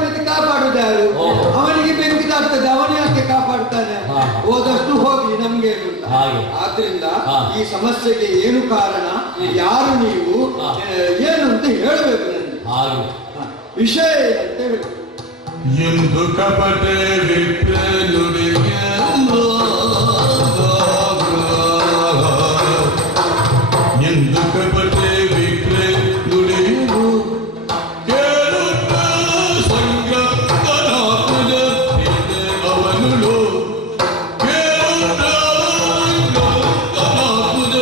ಮತ್ತೆ ಕಾಪಾಡುದು ಯಾರು? ಅವನಿಗೆ ಬೆಂಕಿ ತಾಗ್ತದೆ, ಅವನೇ ಯಾಕೆ ಕಾಪಾಡ್ತಾನೆ? ಹೋದಷ್ಟು ಹೋಗ್ಲಿ, ನಮ್ಗೆ ಆದ್ರಿಂದ ಈ ಸಮಸ್ಯೆಗೆ ಏನು ಕಾರಣ, ಯಾರು ನೀವು, ಏನು ಅಂತ ಹೇಳಬೇಕು. ನನಗೆ ವಿಷಯ ಏನಂತ ಹೇಳಿ. ಎಂದು ಕಪಟೆ ವಿಪ್ರ ನುಡಿಗೆ ಎಂದು ಕಪಟೆ ವಿಪ್ರ ನುಡಿಯು ಕೇಳುತ್ತ ಸಂಗಪ್ಪನ ಪುಜ ಅವನುಳು ಕೇಳುತ್ತ ಸಂಗಪ್ಪನ ಪುಜ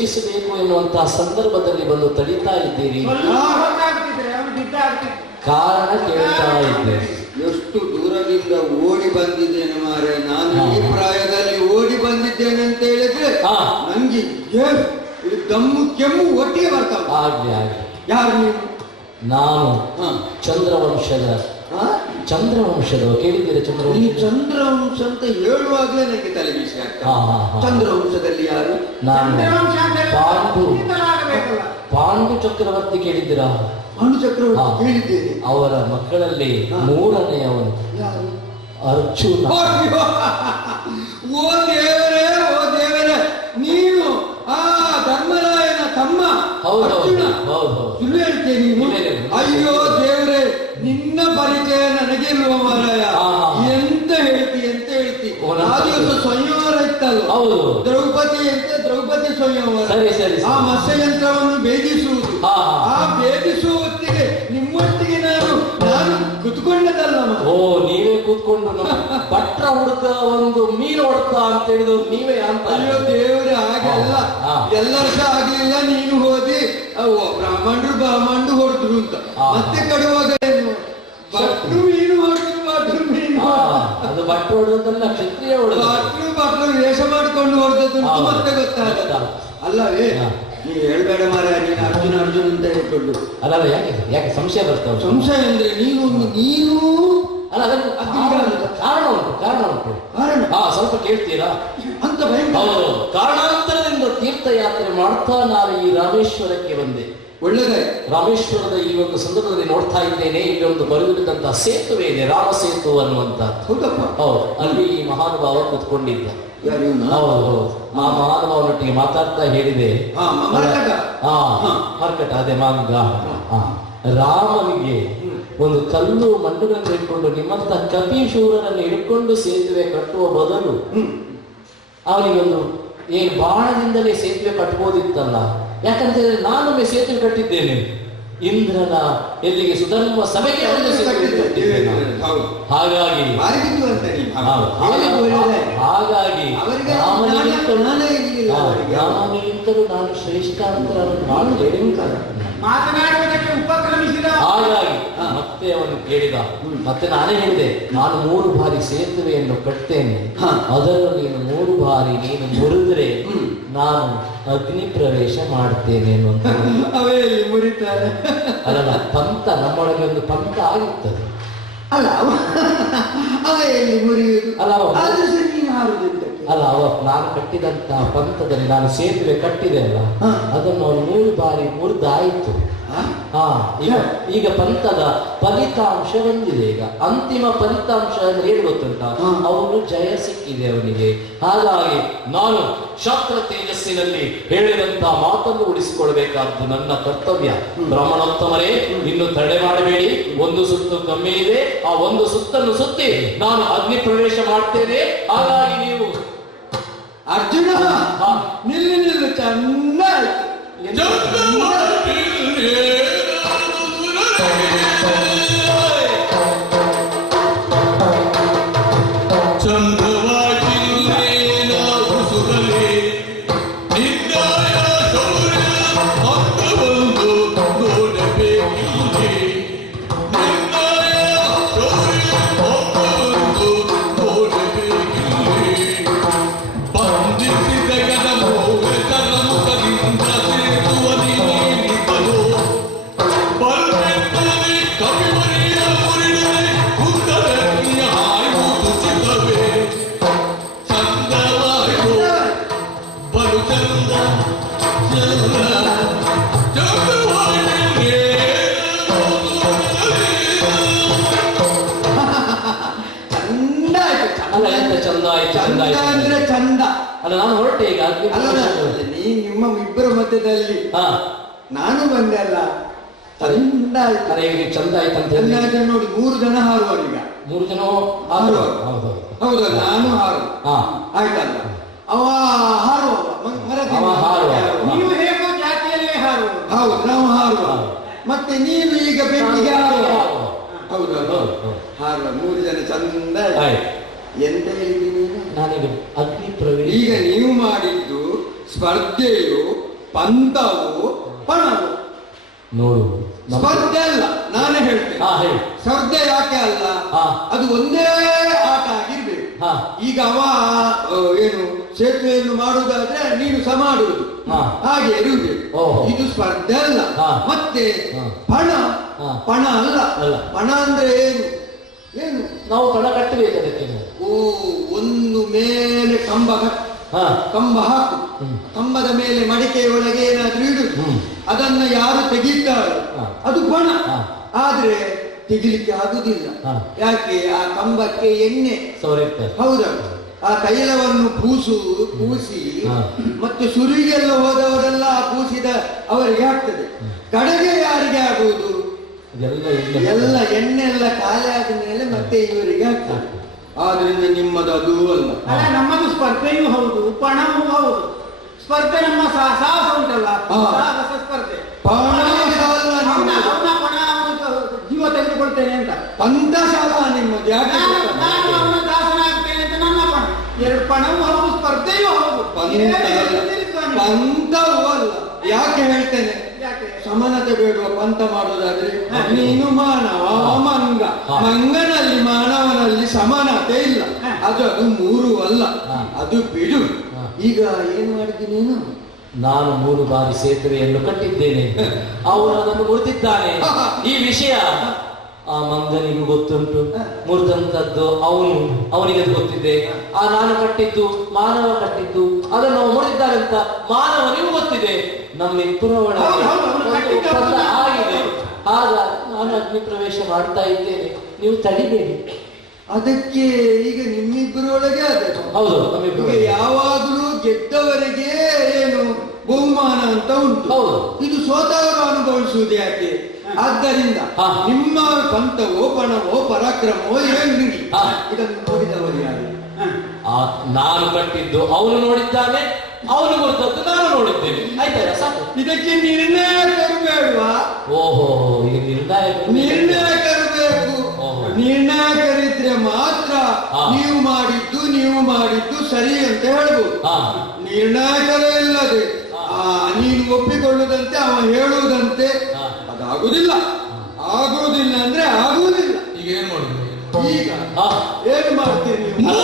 ಪ್ರವೇಶಿಸಬೇಕು ಎನ್ನುವಂತಹ ಸಂದರ್ಭದಲ್ಲಿ ಬಂದು ತಡೀತಾ ಇದ್ದೀರಿ. ಕಾರಣ ಕೇಳ್ತಾ ಇದ್ದೇನೆ. ಎಷ್ಟು ದೂರದಿಂದ ಓಡಿ ಬಂದಿದ್ದೇನೆ ಮಾರೆ ನಾನು. ಈ ಪ್ರಾಯದಲ್ಲಿ ಓಡಿ ಬಂದಿದ್ದೇನೆ ಅಂತ ಹೇಳಿದ್ರೆ ನಂಗೆ ಇದು ದಮ್ಮು ಕೆಮ್ಮು ಒಟ್ಟಿಗೆ ಬರ್ತಾವ. ಆಗ್ಲಿ ಆಗ್ಲಿ. ಯಾರು ನೀವು? ನಾನು ಚಂದ್ರವಂಶದ ಕೇಳಿದ್ದೀರಾ? ಚಂದ್ರವಂಶ ಅಂತ ಹೇಳುವಾಗಲೇ ನನಗೆ ತಲೆ ಬಿಸಿ ಆಗ್ತದೆ. ಚಂದ್ರವಂಶದಲ್ಲಿ ಯಾರು? ನಾನು ಪಾಂಡು ಚಕ್ರವರ್ತಿ ಕೇಳಿದ್ದೀರಾ? ಪಾಂಡು ಚಕ್ರವರ್ತಿ ಕೇಳಿದ್ದೇನೆ. ಅವರ ಮಕ್ಕಳಲ್ಲಿ ಮೂರನೆಯವನು ಅರ್ಜುನ. ಓ ದೇವರೇ, ಓ ದೇವರೇ, ನೀನು ಆ ಧರ್ಮರಾಯನ ತಮ್ಮ ಅರ್ಜುನ. ಸುಳ್ಳು ಹೇಳ್ತೇನೆ ನೀನು? ಅಯ್ಯೋ ದೇವರೇ, ನಿನ್ನ ಪರಿಚಯ ನನಗಿಲ್ವ ಮಾರಾಯ. ಎಂತ ಹೇಳ್ತಿ ಆ ದಿವಸ ಸಂಯಮರ ಇತ್ತಲ್ಲ, ದ್ರೌಪದಿ ಸಂಯಮರ. ಆ ಮತ್ಸ್ಯಯಂತ್ರವನ್ನು ಭೇದಿಸುವುದು, ಆ ಭೇದಿಸುವ ಹೊತ್ತಿಗೆ ನಿಮ್ಮೊಟ್ಟಿಗೆ ನಾನು ಕುತ್ಕೊಂಡದಲ್ಲ. ಓ, ನೀವೇ ಕೂತ್ಕೊಂಡು ಭಟ್ರ ಹುಡುಕ ಒಂದು ಮೀನು ಹೊಡ್ತ ಅಂತ ಹೇಳಿದ್ರು ನೀವೇ ಅಂತ. ಅಯ್ಯೋ ದೇವ್ರೆ, ಹಾಗೆಲ್ಲ ಎಲ್ಲರೂ ಸಹ ಆಗ್ಲಿಲ್ಲ. ನೀನು ಹೋದಿ ಬ್ರಾಹ್ಮಣರು ಹೊಡೆದ್ರು ಅಂತ ಮತ್ತೆ ಕಡುವಾಗ ಭಟ್ರು ಮೀನು ಹೊಡೆದ್ರು ಮೀನು. ಅದು ಭಟ್ರು ಹೊಡೆದಲ್ಲ, ಕ್ಷತ್ರಿಯ ಹೊಡೆದ. ಭಟ್ರು ವೇಷ ಮಾಡ್ಕೊಂಡು ಹೊಡೆದದ್ದು ಮತ್ತೆ ಗೊತ್ತಾಗಲ್ಲ ಅಲ್ಲವೇ? ನೀವು ಹೇಳ್ಬೇಡ ಮಾರ, ನೀನು ಅರ್ಜುನ ಅಂತ ಹೇಳ್ಕೊಂಡು. ಅಲ್ಲ, ಯಾಕೆ ಸಂಶಯ ಬರ್ತಾವ? ಸಂಶಯ ಅಂದ್ರೆ ನೀನು ಅಲ್ಲ, ಅದಕ್ಕೆ ಕಾರಣ ಉಂಟು. ಸ್ವಲ್ಪ ಕೇಳ್ತೀರಾ ಅಂತ ಭಯಂಕರ. ಕಾರಣಾಂತರದಿಂದ ತೀರ್ಥಯಾತ್ರೆ ಮಾಡ್ತಾ ನಾನು ಈ ರಾಮೇಶ್ವರಕ್ಕೆ ಬಂದೆ. ಒಳ್ಳೆದೇ. ರಾಮೇಶ್ವರದ ಈ ಒಂದು ಸಂದರ್ಭದಲ್ಲಿ ನೋಡ್ತಾ ಇದ್ದೇನೆ, ಇಲ್ಲಿ ಒಂದು ಬರುವಂತಹ ಸೇತುವೆ ಇದೆ, ರಾಮ ಸೇತು ಅನ್ನುವಂತ. ಹೌದು, ಅಲ್ಲಿ ಈ ಮಹಾನುಭಾವ ಕುತ್ಕೊಂಡಿದ್ದ. ಹೌದು, ಆ ಮಹಾನುಭಾವನೊಟ್ಟಿಗೆ ಮಾತಾಡ್ತಾ ಹೇಳಿದೆ, ಮರ್ಕಟ ಅದೇ ಮಾಂಗ, ರಾಮನಿಗೆ ಒಂದು ಕಲ್ಲು ಮಣ್ಣುಗಳನ್ನು ಇಟ್ಕೊಂಡು ನಿಮ್ಮಂತ ಕಪಿಶೂರನನ್ನು ಹಿಡ್ಕೊಂಡು ಸೇತುವೆ ಕಟ್ಟುವ ಬದಲು ಅವನಿಗೊಂದು ಏನು ಬಾಣದಿಂದಲೇ ಸೇತುವೆ ಕಟ್ಬೋದಿತ್ತಲ್ಲ. ಯಾಕಂತ ಹೇಳಿದ್ರೆ ನಾನೊಮ್ಮೆ ಸೇತುವೆ ಕಟ್ಟಿದ್ದೇನೆ, ಇಂದ್ರನ ಎಲ್ಲಿಗೆ ಸುಧರ್ಮ ಸಭೆಗೆ ಒಂದು ಸೇತುವೆ ಕಟ್ಟಿದ್ದೇನೆ. ಹಾಗಾಗಿ ರಾಮನಿಗಿಂತಲೂ ನಾನು ಶ್ರೇಷ್ಠ ಅಂತ ನಾನು ಮಾತನಾಡುವುದಕ್ಕೆ ಉಪಕ್ರಮಿಸಿದ. ಹಾಗಾಗಿ ಮತ್ತೆ ಅವನು ಕೇಳಿದ. ಮತ್ತೆ ನಾನೇ ಹೇಳಿದೆ, ನಾನು 3 ಬಾರಿ ಸೇತುವೆಯನ್ನು ಕಟ್ತೇನೆ, ಅದನ್ನು ನೀನು 3 ಬಾರಿ ನೀನು ಮುರಿದ್ರೆ ನಾನು ಅಗ್ನಿ ಪ್ರವೇಶ ಮಾಡ್ತೇನೆ ಅನ್ನುವಂತ. ಮುರಿತಾರೆ ಅಲ್ಲ, ಪಂಥ ನಮ್ಮೊಳಗೆ ಒಂದು ಪಂಥ ಆಗುತ್ತದೆ. ಅಲ್ಲ ಮುರಿಯುವುದು ಅಲ್ಲ, ನಾನು ಕಟ್ಟಿದಂತಹ ಪಂಥದಲ್ಲಿ ನಾನು ಸೇತುವೆ ಕಟ್ಟಿದೆ ಅಲ್ಲ, ಅದನ್ನು ಅವನು 3 ಬಾರಿ ಮುರಿದಾಯಿತು. ಈಗ ಪಂಥದ ಫಲಿತಾಂಶ ಬಂದಿದೆ. ಈಗ ಅಂತಿಮ ಫಲಿತಾಂಶ ಏನು ಗೊತ್ತುಂಟ? ಅವನು ಜಯ ಸಿಕ್ಕಿದೆ ಅವನಿಗೆ. ಹಾಗಾಗಿ ನಾನು ಶಾಸ್ತ್ರ ತೇಜಸ್ಸಿನಲ್ಲಿ ಹೇಳಿದಂತಹ ಮಾತನ್ನು ಉಳಿಸಿಕೊಳ್ಬೇಕಾದ್ದು ನನ್ನ ಕರ್ತವ್ಯ. ಬ್ರಾಹ್ಮಣೋತ್ತಮರೇ, ಇನ್ನು ತಡೆ ಮಾಡಬೇಡಿ. 1 ಸುತ್ತು ಕಮ್ಮಿ ಇದೆ, ಆ 1 ಸುತ್ತನ್ನು ಸುತ್ತಿ ನಾನು ಅಗ್ನಿ ಪ್ರವೇಶ ಮಾಡ್ತೇನೆ. ಹಾಗಾಗಿ ನೀವು ಅರ್ಜುನ ನಿಲ್ಲು ಚೆನ್ನಾಗಿ ಚಂದ. ಅಲ್ಲ, ನಾನು ಹೊರಟೆ ಈಗ. ನಿಮ್ಮ ಇಬ್ಬರ ಮಧ್ಯದಲ್ಲಿ ನಾನು ಬಂದೆ ಅಲ್ಲ, ಚಂದ ಆಯ್ತು. ಚಂದ ಆಯ್ತು ನೋಡಿ. 3 ಜನ ಹಾರುವ. ಈಗ 3 ಜನ ಹೌದು, ನಾನು ಹಾರು ಆಯ್ತಲ್ಲ. ಅವ ಹಾರುವ ನೀವು ಹೇಗೋ ಜಾತಿಯಲ್ಲೇ ಹಾರುವ. ಹೌದು, ನಾವು ಹಾರುವ. ಮತ್ತೆ ನೀನು ಈಗ ಬೆಟ್ಟಿಗೆ ಹಾರುವ. ಹೌದು, ಹಾರುವ. 3 ಜನ ಚಂದ. ಎಂತ ಹೇಳಿದ್ದೀನಿ ನಾನೀಗ ಅಗ್ನಿ ಪ್ರವೇಶ. ಈಗ ನೀವು ಮಾಡಿದ್ದು ಸ್ಪರ್ಧೆಯು ಪಂಥವು ಪಣವು. ನೋಡು ಸ್ಪರ್ಧೆ ಅಲ್ಲ, ನಾನೇ ಹೇಳ್ತೇನೆ. ಹೇಳಿ. ಸ್ಪರ್ಧೆ ಯಾಕೆ ಅಲ್ಲ, ಹಾ. ಅದು ಒಂದೇ ಆಟ ಆಗಿರ್ಬೇಕು. ಹಾ. ಈಗ ಏನು ಸೇತುವೆಯನ್ನು ಮಾಡುವುದಾದ್ರೆ ನೀನು ಸಹ ಮಾಡುವುದು, ಹಾ. ಹಾಗೆ ಇರುವುದಿಲ್ಲ. ಓಹೋ. ಇದು ಸ್ಪರ್ಧೆ ಅಲ್ಲ. ಹಾ. ಮತ್ತೆ ಹಾ. ಪಣ ಹಾ. ಪಣ ಅಲ್ಲ. ಅಲ್ಲ. ಪಣ ಅಂದ್ರೆ ಏನು ಏನು ನಾವು ಪಣ ಕಟ್ಟಬೇಕು ಅದಕ್ಕೆ. ಒಂದು ಮೇಲೆ ಕಂಬ ಹಾಕು, ಕಂಬದ ಮೇಲೆ ಮಡಿಕೆಯ ಒಳಗೆ ಏನಾದ್ರೂ ಇಡುದು, ಅದನ್ನ ಯಾರು ತೆಗೀತಾರೆ ಅದು ಪಣ. ಆದ್ರೆ ತೆಗಿಲಿಕ್ಕೆ ಆಗುದಿಲ್ಲ. ಯಾಕೆ? ಆ ಕಂಬಕ್ಕೆ ಎಣ್ಣೆ ಹೌದಾ, ಆ ತೈಲವನ್ನು ಪೂಸಿ ಮತ್ತೆ ಸುರಿಗೆಲ್ಲ ಹೋದವರೆಲ್ಲ ಆ ಪೂಸಿದ ಅವರಿಗೆ ಆಗ್ತದೆ. ಕಡೆಗೆ ಯಾರಿಗೆ ಆಗುವುದು? ಎಲ್ಲ ಎಣ್ಣೆ ಎಲ್ಲ ಖಾಲಿ ಆದ ಮೇಲೆ ಮತ್ತೆ ಇವರಿಗೆ ಆಗ್ತದೆ. ಆದ್ರಿಂದ ನಿಮ್ಮದು ಅದು ಅಲ್ಲ. ನಮ್ಮದು ಸ್ಪರ್ಧೆಯೂ ಹೌದು, ಪಣವೂ ಹೌದು. ಸ್ಪರ್ಧೆ ನಮ್ಮ ಸಾಹಸ ಉಂಟಲ್ಲ, ಸಾಹಸ ಸ್ಪರ್ಧೆ. ಜೀವ ತೆಗೆದುಕೊಳ್ತೇನೆ ಅಂತ ಪಂಥಶಾಲ ನಿಮ್ಮದು. ಯಾಕೆ? ನಾನು ಅವನ ದಾಸನಾಗ್ತೇನೆ ಅಂತ ನನ್ನ ಪಣ. ಎರಡು ಪಣವೂ ಹೌದು, ಸ್ಪರ್ಧೆಯೂ ಹೌದು. ಪಂಥವೂ ಅಲ್ಲ. ಯಾಕೆ ಹೇಳ್ತೇನೆ? ಸಮಾನತೆ ಬೇಡುವ ಪಂಥ ಮಾಡುವುದಾದ್ರೆ ನೀನು ಮಾನವ, ಮಂಗ. ಮಂಗನಲ್ಲಿ ಮಾನವನಲ್ಲಿ ಸಮಾನತೆ ಇಲ್ಲ. ಅದು ಮೂರು ಅಲ್ಲ, ಅದು ಬಿಡು. ಈಗ ಏನ್ ಮಾಡಿದಿ ನೀನು? ನಾನು 3 ಬಾರಿ ಸೇತುವೆಯನ್ನು ಕಟ್ಟಿದ್ದೇನೆ, ಅವನು ಅದನ್ನು ಮುರಿದಿದ್ದಾನೆ. ಈ ವಿಷಯ ಆ ಮಂಗನಿಗೂ ಗೊತ್ತುಂಟು, ಮುರಿದಂತದ್ದು ಅವನಿಗೆ ಅದು ಗೊತ್ತಿದೆ. ನಾನು ಕಟ್ಟಿದ್ದು ಮಾನವ ಕಟ್ಟಿದ್ದು, ಅದನ್ನು ನಾವು ಮುರಿದಿದ್ದಾರೆ ಅಂತ ಮಾನವನಿಗೂ ಗೊತ್ತಿದೆ. ನಮ್ಮಿಬ್ಬರ ಒಳಗೆ ಆಗಿದೆ. ಆಗ ನಾನು ಅಗ್ನಿ ಪ್ರವೇಶ ಮಾಡ್ತಾ ಇದ್ದೇನೆ, ನೀವು ತಡಿಬೇಡಿ. ಅದಕ್ಕೆ ಈಗ ನಿಮ್ಮಿಬ್ಬರೊಳಗೆ ಅದೇ ಹೌದು. ಈಗ ಯಾವಾಗಲೂ ಗೆದ್ದವರಿಗೆ ಏನು ಬಹುಮಾನ ಅಂತ ಉಂಟು. ಹೌದು. ಇದು ಸೋತವರು ಅನುಭವಿಸುವುದು ಯಾಕೆ? ಆದ್ದರಿಂದ ನಿಮ್ಮ ಪಂಥವೋ ಪಣವೋ ಪರಾಕ್ರಮವೋ ಏನು ಇದನ್ನು ನೋಡಿದವರು ಯಾರು? ನಾನು ಕಟ್ಟಿದ್ದು ಅವನು ನೋಡಿದ್ದಾನೆ, ಅವನು ಗೊತ್ತದ್ದು ನಾನು ನೋಡಿದ್ದೇನೆ. ಆಯ್ತಲ್ಲ ಸಾಕು. ಇದಕ್ಕೆ ನಿರ್ಣಾಯಕರು ಬೇಡವಾ? ಓಹೋ, ಈಗ ನಿರ್ಣಾಯಕರು ಬೇಕು. ನಿರ್ಣಾಯಕರಿದ್ರೆ ಮಾತ್ರ ನೀವು ಮಾಡಿದ್ದು ಸರಿ ಅಂತ ಹೇಳ್ಬೋದು. ನಿರ್ಣಾಯಕರೇ ಇಲ್ಲದೆ ನೀನು ಒಪ್ಪಿಕೊಳ್ಳುದಂತೆ ಅವ ಹೇಳುವುದಂತೆ ಅದಾಗುದಿಲ್ಲ. ಆಗುವುದಿಲ್ಲ ಅಂದ್ರೆ ಆಗುವುದಿಲ್ಲ. ಈಗ ಏನ್ ಮಾಡುದು? ಈಗ ಏನು ಮಾಡ್ತೀರಿ ನೀವು?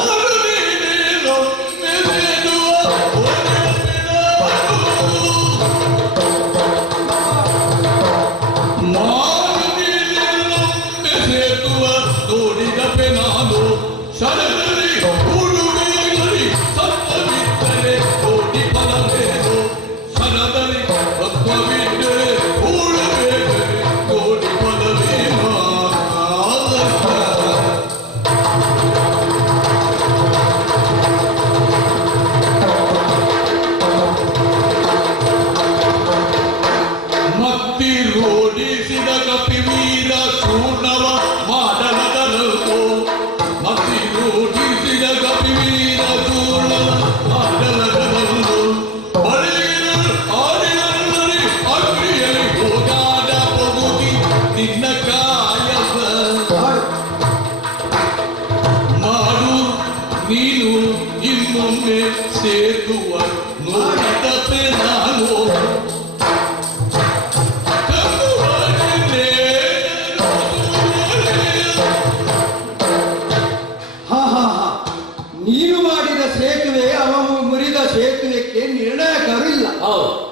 ನೀನು ಮಾಡಿದ ಸೇತುವೆ ಅವ ಮುರಿದ ಸೇತುವೆಗೆ ನಿರ್ಣಾಯಕರು ಇಲ್ಲ.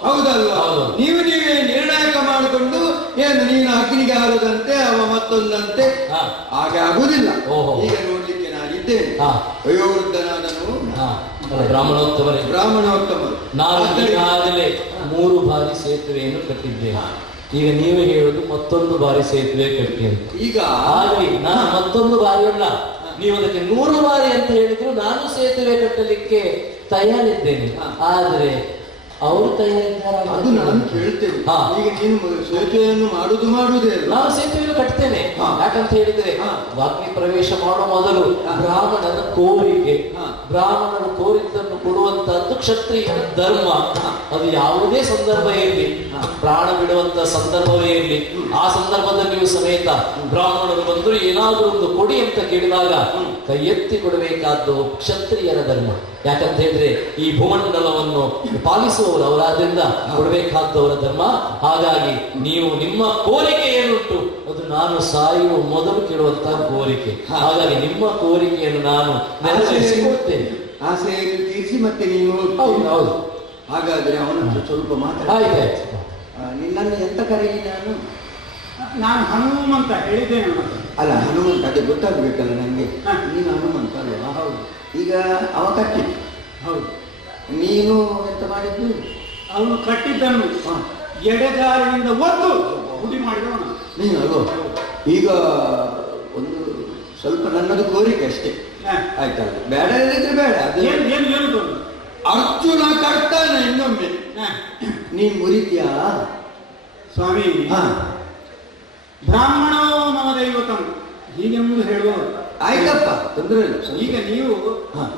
ಹೌದಲ್ವಾ? ನೀವೇ ನಿರ್ಣಾಯಕ ಮಾಡಿಕೊಂಡು ಏನು ನೀನು ಅಗ್ನಿಗೆ ಹಾರುದಂತೆ ಅವ ಮತ್ತೊಂದಂತೆ ಹಾಗೆ ಆಗುದಿಲ್ಲ. ಈಗ ನೋಡ್ಲಿಕ್ಕೆ ನಾನಿದ್ದೇನೆ. ವಯೋವೃದ್ಧನಾದನು ಬ್ರಾಹ್ಮಣೋತ್ತಮರು. ನಾನು ಈಗಾಗಲೇ 3 ಬಾರಿ ಸೇತುವೆಯನ್ನು ಕಟ್ಟಿದ್ದೇನೆ. ಈಗ ನೀವು ಹೇಳುದು ಮತ್ತೊಂದು ಬಾರಿ ಸೇತುವೆ ಕಟ್ಟಿ ಅಂತ. ಈಗ ಹಾಗೆ ನಾನು ಮತ್ತೊಂದು ಬಾರಿ ಅಲ್ಲ, ನೀವು ಅದಕ್ಕೆ 100 ಬಾರಿ ಅಂತ ಹೇಳಿದ್ರು ನಾನು ಸೇತುವೆ ಕಟ್ಟಲಿಕ್ಕೆ ತಯಾರಿದ್ದೇನೆ. ಆದ್ರೆ ಅವರು ತಯಾರಿದ್ದಾರೆ, ಅದು ನಾನು ಕೇಳ್ತೇನೆ. ಈಗ ನೀನು ಸೇತುವೆಯನ್ನು ಮಾಡುವುದೇ ಇಲ್ಲ. ನಾನು ಸೇತುವೆಯನ್ನು ಕಟ್ತೇನೆ. ಯಾಕಂತ ಹೇಳಿದ್ರೆ ಅಗ್ನಿ ಪ್ರವೇಶ ಮಾಡುವ ಮೊದಲು ಬ್ರಾಹ್ಮಣನ ಕೋರಿಕೆ, ಬ್ರಾಹ್ಮಣನ ಕೋರಿದ್ದನ್ನು ಕೊಡುವಂತಹದ್ದು ಕ್ಷತ್ರಿಯನ ಧರ್ಮ. ಅದು ಯಾವುದೇ ಸಂದರ್ಭ ಇರಲಿ, ಪ್ರಾಣ ಬಿಡುವಂತ ಸಂದರ್ಭವೇ ಇರಲಿ, ಆ ಸಂದರ್ಭದಲ್ಲಿಯೂ ಸಮೇತ ಬ್ರಾಹ್ಮಣರು ಬಂದರು ಏನಾದರೂ ಒಂದು ಕೊಡಿ ಅಂತ ಕೇಳಿದಾಗ ಕೈ ಎತ್ತಿ ಕೊಡಬೇಕಾದ್ದು ಕ್ಷತ್ರಿಯರ ಧರ್ಮ. ಯಾಕಂತ ಹೇಳಿದ್ರೆ ಈ ಭೂಮಂಡಲವನ್ನು ಪಾಲಿಸುವವರು ಅವರಾದ್ರಿಂದ ಕೊಡಬೇಕಾದವರ ಧರ್ಮ. ಹಾಗಾಗಿ ನೀವು ನಿಮ್ಮ ಕೋರಿಕೆ ಏನುಂಟು ಅದು ನಾನು ಸಾಯುವ ಮೊದಲು ಕೇಳುವಂತಹ ಕೋರಿಕೆ. ಹಾಗಾಗಿ ನಿಮ್ಮ ಕೋರಿಕೆಯನ್ನು ನಾನು ನೆರವೇರಿಸಿಕೊಡ್ತೇನೆ. ಆಸೆಯನ್ನು ತೀರಿಸಿ ಮತ್ತೆ ನೀವು ಹೌದು. ಹಾಗಾದ್ರೆ ಅವನನ್ನು ಸ್ವಲ್ಪ ಮಾತಾಡ. ಆಯ್ತಾಯ್ತು. ನಿನ್ನನ್ನು ಎಂತ ಕರೆಯಿ ನಾನು ಹನುಮಂತ ಹೇಳಿದ್ದೇನೆ ಮತ್ತೆ. ಅಲ್ಲ ಹನುಮಂತ, ಅದೇ ಗೊತ್ತಾಗ್ಬೇಕಲ್ಲ ನನಗೆ. ನೀನು ಹನುಮಂತ ಅಲ್ವಾ? ಹೌದು. ಈಗ ಅವ ಕಟ್ಟಿದ್ದು. ಹೌದು. ನೀನು ಎಂತ ಮಾಡಿದ್ದು? ಅವನು ಕಟ್ಟಿದ್ದನ್ನು ಎಡೆಗಾಲಿನಿಂದ ಒದ್ದು ಹುಡಿ ಮಾಡಿದವನು ನೀನು ಅಲ್ವ? ಈಗ ಒಂದು ಸ್ವಲ್ಪ ನನ್ನದು ಕೋರಿಕೆ ಅಷ್ಟೇ, ಆಯ್ತಲ್ಲ? ಬೇಡ ಹೇಳಿದ್ರೆ ಬೇಡ. ಅದು ಏನು ಏನು ಏನು ಅರ್ಜುನ ಕಟ್ತಾನೆ ಇನ್ನೊಮ್ಮೆ, ನೀನ್ ಮುರಿತೀಯಾ? ಸ್ವಾಮಿ, ಬ್ರಾಹ್ಮಣೋ ಮಮ ದೈವತಂ ಹೀಗೆಂದು ಹೇಳುವವರು. ಆಯ್ತಪ್ಪ, ತೊಂದರೆ ಇಲ್ಲ. ಈಗ ನೀವು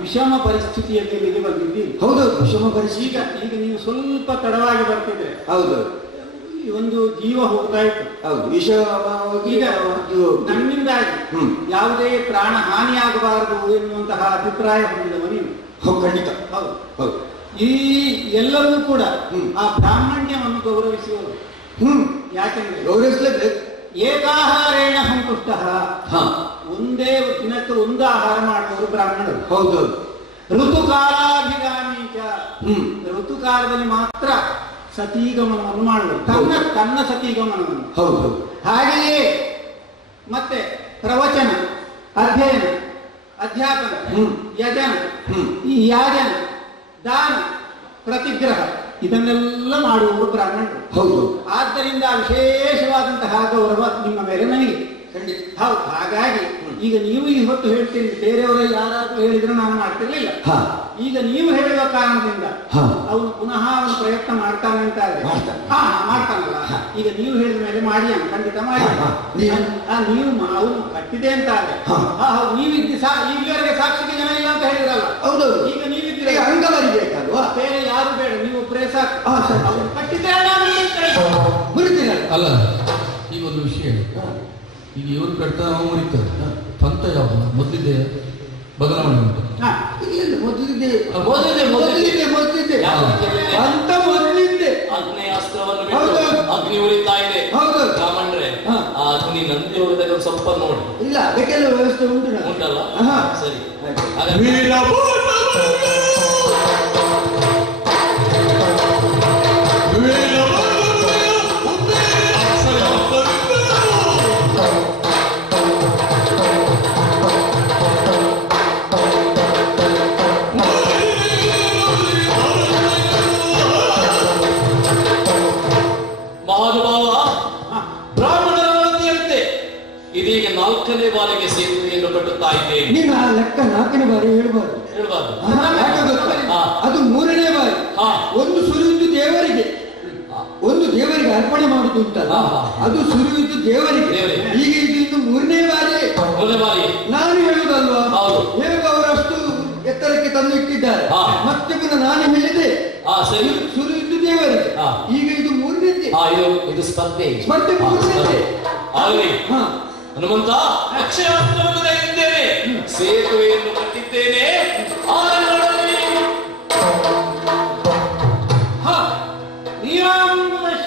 ವಿಷಮ ಪರಿಸ್ಥಿತಿಯಲ್ಲಿ ಇಲ್ಲಿಗೆ ಬಂದಿದ್ದೀರಿ. ಹೌದೌದು, ವಿಷಮ ಪರಿಸ್ಥಿತಿ. ಈಗ ನೀವು ಸ್ವಲ್ಪ ತಡವಾಗಿ ಬರ್ತಿದ್ರೆ ಹೌದು, ಒಂದು ಜೀವ ಹೋಗ್ತಾ ಇತ್ತು. ಹೌದು, ವಿಷ ಈಗ ನನ್ನಿಂದಾಗಿ ಯಾವುದೇ ಪ್ರಾಣ ಹಾನಿಯಾಗಬಾರದು ಎನ್ನುವಂತಹ ಅಭಿಪ್ರಾಯ ಹೊಂದಿದವ ನೀವು. ಖಂಡಿತ. ಹೌದು ಹೌದು. ಈ ಎಲ್ಲರೂ ಕೂಡ ಆ ಬ್ರಾಹ್ಮಣ್ಯವನ್ನು ಗೌರವಿಸುವರು. ಯಾಕೆಂದ್ರೆ ಗೌರವಿಸಲೇಬೇಕು. ಏಕಾಹಾರೇಣ ಸಂತುಷ್ಟ, ಒಂದೇ ದಿನಕ್ಕೆ ಒಂದು ಆಹಾರ ಮಾಡುವವರು ಬ್ರಾಹ್ಮಣರು. ಹೌದೌದು. ಋತುಕಾಲಾಭಿಗಾಮೀಚ, ಋತುಕಾಲದಲ್ಲಿ ಮಾತ್ರ ಸತೀಗಮನವನ್ನು ಮಾಡುವರು, ತನ್ನ ಸತೀಗಮನವನ್ನು. ಹೌದು. ಹಾಗೆಯೇ ಮತ್ತೆ ಪ್ರವಚನ, ಅಧ್ಯಯನ, ಅಧ್ಯಾಪನ, ಯಜನ, ಈ ಯಾಜನ, ದಾನ, ಪ್ರತಿಗ್ರಹ ಇದನ್ನೆಲ್ಲ ಮಾಡುವವರು ಬ್ರಾಹ್ಮಣರು. ಹೌದು. ಆದ್ದರಿಂದ ವಿಶೇಷವಾದಂತಹ ಗೌರವ ನಿಮ್ಮ ಮೇಲೆ ನನಗೆ. ಖಂಡಿತ. ಹೌದು. ಹಾಗಾಗಿ ಈಗ ನೀವು ಈ ಹೊತ್ತು ಹೇಳ್ತೀರಿ, ಬೇರೆಯವರು ಯಾರಾದ್ರೂ ಹೇಳಿದ್ರೆ ನಾನು ಮಾಡ್ತಿರ್ಲಿಲ್ಲ. ಈಗ ನೀವು ಹೇಳುವ ಕಾರಣದಿಂದ ಅವನು ಪುನಃ ಅವನು ಪ್ರಯತ್ನ ಮಾಡ್ತಾನೆ ಅಂತ ಮಾಡ್ತಾನಲ್ಲ. ಈಗ ನೀವು ಹೇಳಿದ ಮೇಲೆ ಮಾಡಿ, ಖಂಡಿತ ಮಾಡಿ. ನೀವು ಅವನು ಕಟ್ಟಿದೆ ಅಂತ ನೀವು ಇಲ್ಲಿವರೆಗೆ ಸಾಕ್ಷಿಗೆ ಜನ ಇಲ್ಲ ಅಂತ ಹೇಳಿದ್ರಲ್ಲ. ಹೌದು. ಈಗ ನೀವಿದ್ದೀರ, ಅಂಗವರಿಬೇಕಲ್ವಾ? ಬೇರೆ ಯಾರು ಬೇಡ, ನೀವು ಒಬ್ಬರೇ ಸಾಕು. ಅವನು ಕಟ್ಟಿದ್ರೆ ಅಲ್ಲ, ಈ ಒಂದು ವಿಷಯ ಈಗ ಇವರು ಕಟ್ತಾ ನಾವು ಮುರಿತಾರೆ. ಪಂಥ ಯಾವ ಮೊದಲಿದೆ ಬದಲಾವಣೆ ಉಂಟು. ಮೊದಲಿದೆ ಅಂತ ಮೊದಲಿದ್ದೆ. ಅಗ್ನೇಯಾಸ್ತ್ರವನ್ನು ಬಿಟ್ಟು ಅಗ್ನಿ ಉರಿತಾ ಇದೆ. ಬ್ರಾಹ್ಮಣರೇ, ಆ ಅಗ್ನಿ ನಂದಿ ಹೋಗಿದಾಗ ಸ್ವಲ್ಪ ನೋಡಿ. ಇಲ್ಲ, ಅದಕ್ಕೆಲ್ಲ ವ್ಯವಸ್ಥೆ ಉಂಟಲ್ಲ? ಸರಿ. ಮಹಾನುಭಾವ, ಬ್ರಾಹ್ಮಣರಂತೆ ಇದೀಗ 4ನೇ ಬಾರಿಗೆ ಸೇತುವೆಯನ್ನು ಕಟ್ಟುತ್ತಾ ಇದ್ದೇನೆ. ನೀನು ಆ ಲೆಕ್ಕ 4ನೇ ಬಾರಿ ಹೇಳ್ಬಾರ್ದು. ಅದು 3ನೇ ಬಾರಿ. ಒಂದು ಸುರಿಯುವುದು ದೇವರಿಗೆ, ಒಂದು ದೇವರಿಗೆ ಅರ್ಪಣೆ ಮಾಡುದು ಉಂಟಲ್ಲ, ಅದು ಸುರಿಯುವುದು ದೇವರಿಗೆ. ಈಗ ಇದು ಇನ್ನು 3ನೇ ಬಾರಿ. ನಾನು ಹೇಳುದಲ್ವಾ? ಹೇಗ ಅವರಷ್ಟು ಎತ್ತರಕ್ಕೆ ತಂದು ಇಟ್ಟಿದ್ದಾರೆ. ಮತ್ತೆ ಪುನಃ ನಾನು ಹೇಳಿದೆ ಸುರಿಯುವುದು ದೇವರಿಗೆ. ಈಗ ಇದು 3ನೇದ್ದೇ. ಇದು ಸ್ಪರ್ಧೆ. ಹನುಮಂತ, ಅಕ್ಷಯಾಸ್ತ್ರವನ್ನು ತೆಗೆದಿದ್ದೇನೆ, ಸೇತುವೆಯನ್ನು ಕಟ್ಟಿದ್ದೇನೆ.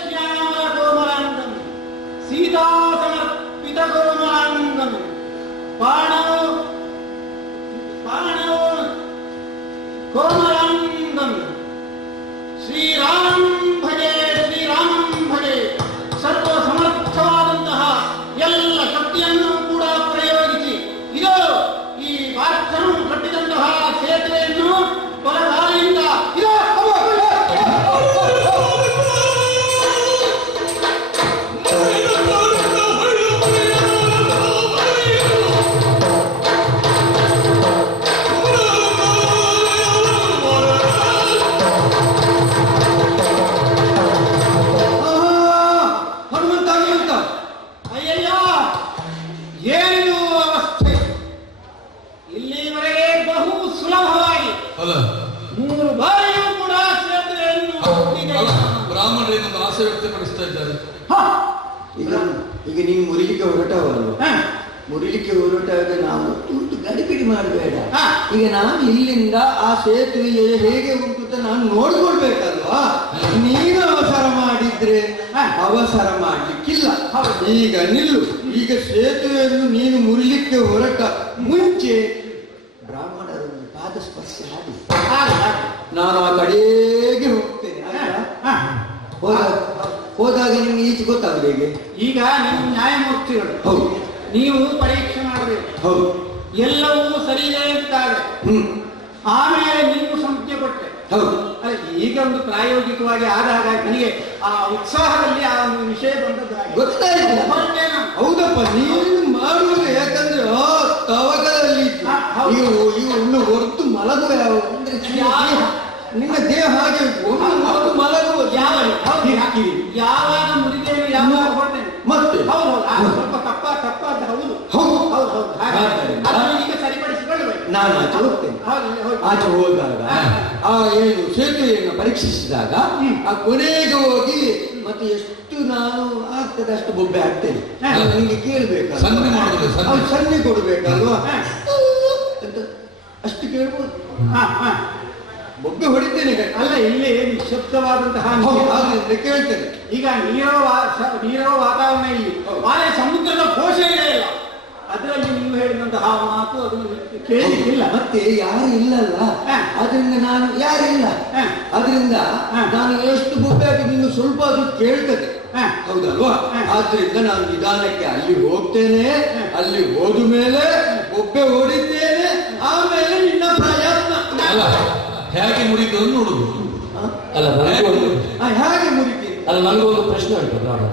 ಶ್ಯಾಮಲ ಕೋಮಲಾಂಗಂ, ಸೀತಾ ಸಮರ್ಪಿತ ಕೋಮಲಾಂಗಂ, ಪಾಣೋ ಕೋಮಲಾಂಗಂ, ಶ್ರೀರಾಮ್ ಭಜೆ ಸರ್ವ ಸಮರ್ಥವಾದಂತಹ ಎಲ್ಲ ಶಕ್ತಿಯನ್ನು ಕೂಡ ಪ್ರಯೋಗಿಸಿ ಇದು ಈ ಪಾರ್ಥನು ಕಟ್ಟಿದಂತಹ ಸೇತುವೆಯನ್ನು ಬಲಗಾಲಿಯಿಂದ ಆಸೆ ವ್ಯಕ್ತಪಡಿಸ್ತಾ ಇದ್ದಾರೆ. ಈಗ ನೀವು ಮುರಿಲಿಕ್ಕೆ ಹೊರಟವಲ್ವ? ಮುರಿಲಿಕ್ಕೆ ಹೊರಟಾಗ ನಾವು ತೂತು ಗಡಿಬಿಡಿ ಮಾಡಬೇಡ. ಹಾ. ಈಗ ನಾನು ಇಲ್ಲಿಂದ ಆ ಸೇತುವೆ ಹೇಗೆ ಉಂಟು ಅಂತ ನಾನು ನೋಡ್ಕೊಳ್ಬೇಕಲ್ವಾ? ನೀನು ಅವಸರ ಮಾಡಿದ್ರೆ ಅವಸರ ಮಾಡ್ಲಿಕ್ಕಿಲ್ಲ. ಈಗ ನಿಲ್ಲು. ಈಗ ಸೇತುವೆಯನ್ನು ನೀನು ಮುರಿಲಿಕ್ಕೆ ಹೊರಟ ಮುಂಚೆ ಬ್ರಾಹ್ಮಣರನ್ನು ಪಾದ ಸ್ಪರ್ಶ ಮಾಡಿ ನಾನು ಆ ಕಡೆಗೆ ಹೋಗ್ತೇನೆ. ಹೋದಾಗ ನಿಮ್ಗೆ ಈಚೆ ಗೊತ್ತಾಗಲಿ. ಹೇಗೆ ಈಗ ನೀವು ನ್ಯಾಯಮೂರ್ತಿಗಳು, ಹೌದು, ನೀವು ಪರೀಕ್ಷೆ ಮಾಡಬೇಕು. ಹೌದು, ಎಲ್ಲವೂ ಸರಿಯೇ ಅಂತಾರೆ. ಆಮೇಲೆ ನೀವು ಸಂಖ್ಯೆ ಕೊಟ್ಟೆ. ಹೌದು. ಈಗ ಒಂದು ಪ್ರಾಯೋಗಿಕವಾಗಿ ಆದಾಗ ನನಗೆ ಆ ಉತ್ಸಾಹದಲ್ಲಿ ಆ ಒಂದು ವಿಷಯ ಬಂದದ್ದು ಗೊತ್ತಾಯ್ತು. ಹೌದಪ್ಪ, ನೀನು ಮಾಡುವುದು ಯಾಕಂದ್ರೆ ತವಕದಲ್ಲಿ ಇನ್ನು ಹೊರತು ಮಲಗುವ ಯಾವ ಅಂದ್ರೆ ನಿನ್ನ ದೇಹ ಹಾಗೆ ಒಂದು ಮಲಗುವ ಯಾವಾಗ ಮುರಿದೇವೆ, ಯಾವಾಗ ಹೊರಟೇನೆ ಮತ್ತೆ ಸ್ವಲ್ಪ ತಪ್ಪಾದ ಹೌದು ಹೌದು ಈಗ ಸರಿಪಡಿಸಿಕೊಳ್ಳಬೇಕು. ನಾನು ಆಚೆ ಹೋಗ್ತೇನೆ. ಆಚೆ ಹೋದಾಗ ಆ ಏನು ಸೇತುವೆಯನ್ನು ಪರೀಕ್ಷಿಸಿದಾಗ ಆ ಕೊನೆಗೆ ಹೋಗಿ ಮತ್ತೆ ಎಷ್ಟು ನಾನು ಆಗ್ತದೆ ಅಷ್ಟು ಬೊಬ್ಬೆ ಹಾಕ್ತೇನೆ. ನಿಮಗೆ ಕೇಳ್ಬೇಕು, ಸನ್ನೆ ಕೊಡ್ಬೇಕಲ್ವಾ ಅಂತ ಅಷ್ಟು ಕೇಳ್ಬೋದು. ಬೊಬ್ಬೆ ಹೊಡಿತೇನೆ. ಅಲ್ಲ, ಇಲ್ಲಿ ನಿಶಬ್ದವಾದಂತಹ ಕೇಳ್ತೇನೆ. ಈಗ ನೀರೋ ವಾತಾವರಣ ಇಲ್ಲಿ, ಆದರೆ ಸಮುದ್ರದ ಘೋಷ ಇಲ್ಲ. ಅದರಲ್ಲಿ ನೀವು ಹೇಳಿದಂತಹ ಮಾತು ಅದು ಕೇಳಿಲ್ಲ. ಮತ್ತೆ ಯಾರು ಇಲ್ಲಲ್ಲ, ಅದರಿಂದ ನಾನು ಯಾರಿಲ್ಲ, ಅದರಿಂದ ನಾನು ಎಷ್ಟು ಬೊಬ್ಬೆ ಹಾಕಿ ನೀನು ಸ್ವಲ್ಪ ಅದು ಕೇಳ್ತದೆ, ಹೌದಲ್ವಾ? ಆದ್ರಿಂದ ನಾನು ನಿಧಾನಕ್ಕೆ ಅಲ್ಲಿ ಹೋಗ್ತೇನೆ. ಅಲ್ಲಿ ಹೋದ ಮೇಲೆ ಬೊಬ್ಬೆ ಹೊಡಿತೇನೆ. ಆಮೇಲೆ ನಿನ್ನ ಪ್ರಯತ್ನ ಹೇಗೆ ಮುರಿದು ನೋಡುದು. ಅಲ್ಲ, ಹೇಗೆ ಮುರಿತೀನಿ? ಅಲ್ಲ, ನನಗೊಂದು ಪ್ರಶ್ನೆ ಉಂಟು ಬ್ರಾಹ್ಮಣ.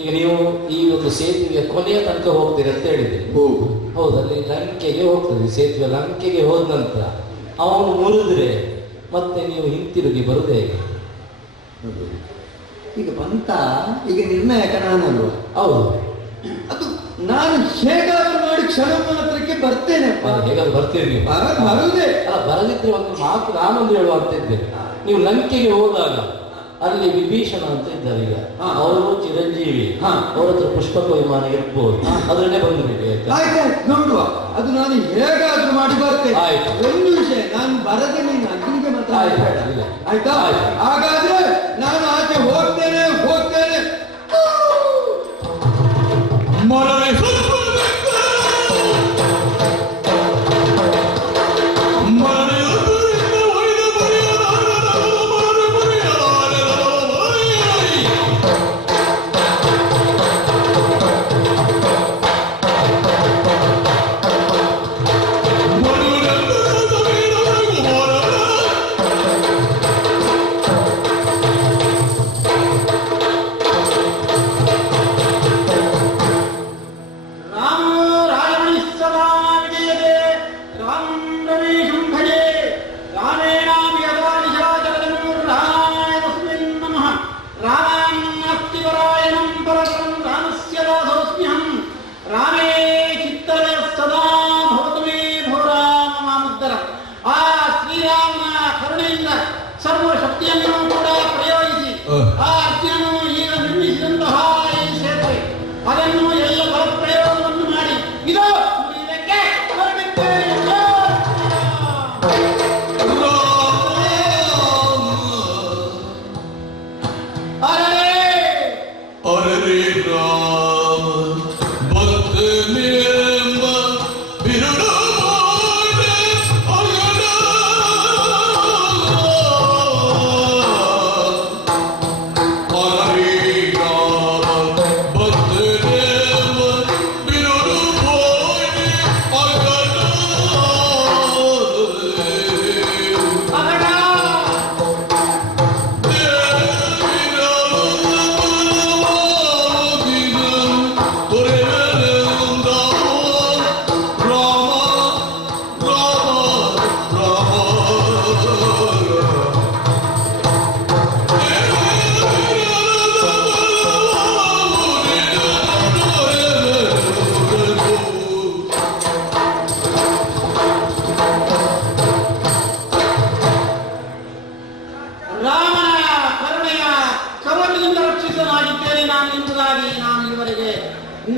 ಈಗ ನೀವು ಈ ಒಂದು ಸೇತುವೆಯ ಕೊನೆಯ ತನಕ ಹೋಗ್ತೀರಿ ಅಂತ ಹೇಳಿದ್ರಿ. ಹೌದಲ್ಲಿ ಲಂಕೆಗೆ ಹೋಗ್ತದೆ ಸೇತುವೆ. ಲಂಕೆಗೆ ಹೋದ ನಂತರ ಅವನು ಮುರಿದ್ರೆ ಮತ್ತೆ ನೀವು ಹಿಂತಿರುಗಿ ಬರುದೇ ಹೇಗೆ? ಈಗ ಬಂತ, ಈಗ ನಿರ್ಣಾಯಕ ನಾನಲ್ವ? ಹೌದು, ಅದು ನಾನು ಹೇಗಾದ್ರೂ ಮಾಡಿ ಕ್ಷಣಮ್ಮನ ಹತ್ರಕ್ಕೆ ಬರ್ತೇನೆ. ಹೇಗಾದ್ರು ಬರ್ತೀರಿ ನೀವು? ಬರುದೇ ಅಲ್ಲ, ಬರದಿದ್ರೆ ಒಂದು ಮಾತು ನಾನೊಂದು ಹೇಳುವಂತ ಇದ್ದೆ. ನೀವು ಲಂಕೆಗೆ ಹೋದಾಗ ಅಲ್ಲಿ ವಿಭೀಷಣ ಅಂತ ಇದ್ದಾರೆ. ಈಗ ಅವರು ಚಿರಂಜೀವಿ, ಅವ್ರ ಹತ್ರ ಪುಷ್ಪಕ ವಿಮಾನ ಇರ್ಬೋದು, ಅದರಲ್ಲೇ ಬಂದು ಬಿಡಿ. ಆಯ್ತು, ನೋಡುವ. ಅದು ನಾನು ಹೇಗಾದ್ರೂ ಮಾಡಿ ಬರ್ತೇನೆ. ಆಯ್ತು. ಒಂದು ವಿಷಯ, ನಾನು ಬರದೆ ನೀನು ಅಗ್ನಿಗೆ ಮಾತ್ರ ಆಯ್ತಾ? ಹಾಗಾದ್ರೆ ನಾನು ಆಚೆ ಹೋಗ್ತೇನೆ. ಸರ್ವಶಕ್ತಿಯನ್ನು ಕೂಡ ಪ್ರಯೋಗಿಸಿ ಆ ಅರ್ಜುನನು ಈಗ ನಿರ್ಮಿಸಿದಂತಹ ಈ ಸೇತುವೆ ಅದನ್ನು ಎಲ್ಲ ಬಲಪ್ರಯೋಗವನ್ನು ಮಾಡಿ ಇದು ಇದಕ್ಕೆ ಹೊರಟಿದ್ದೇನೆ.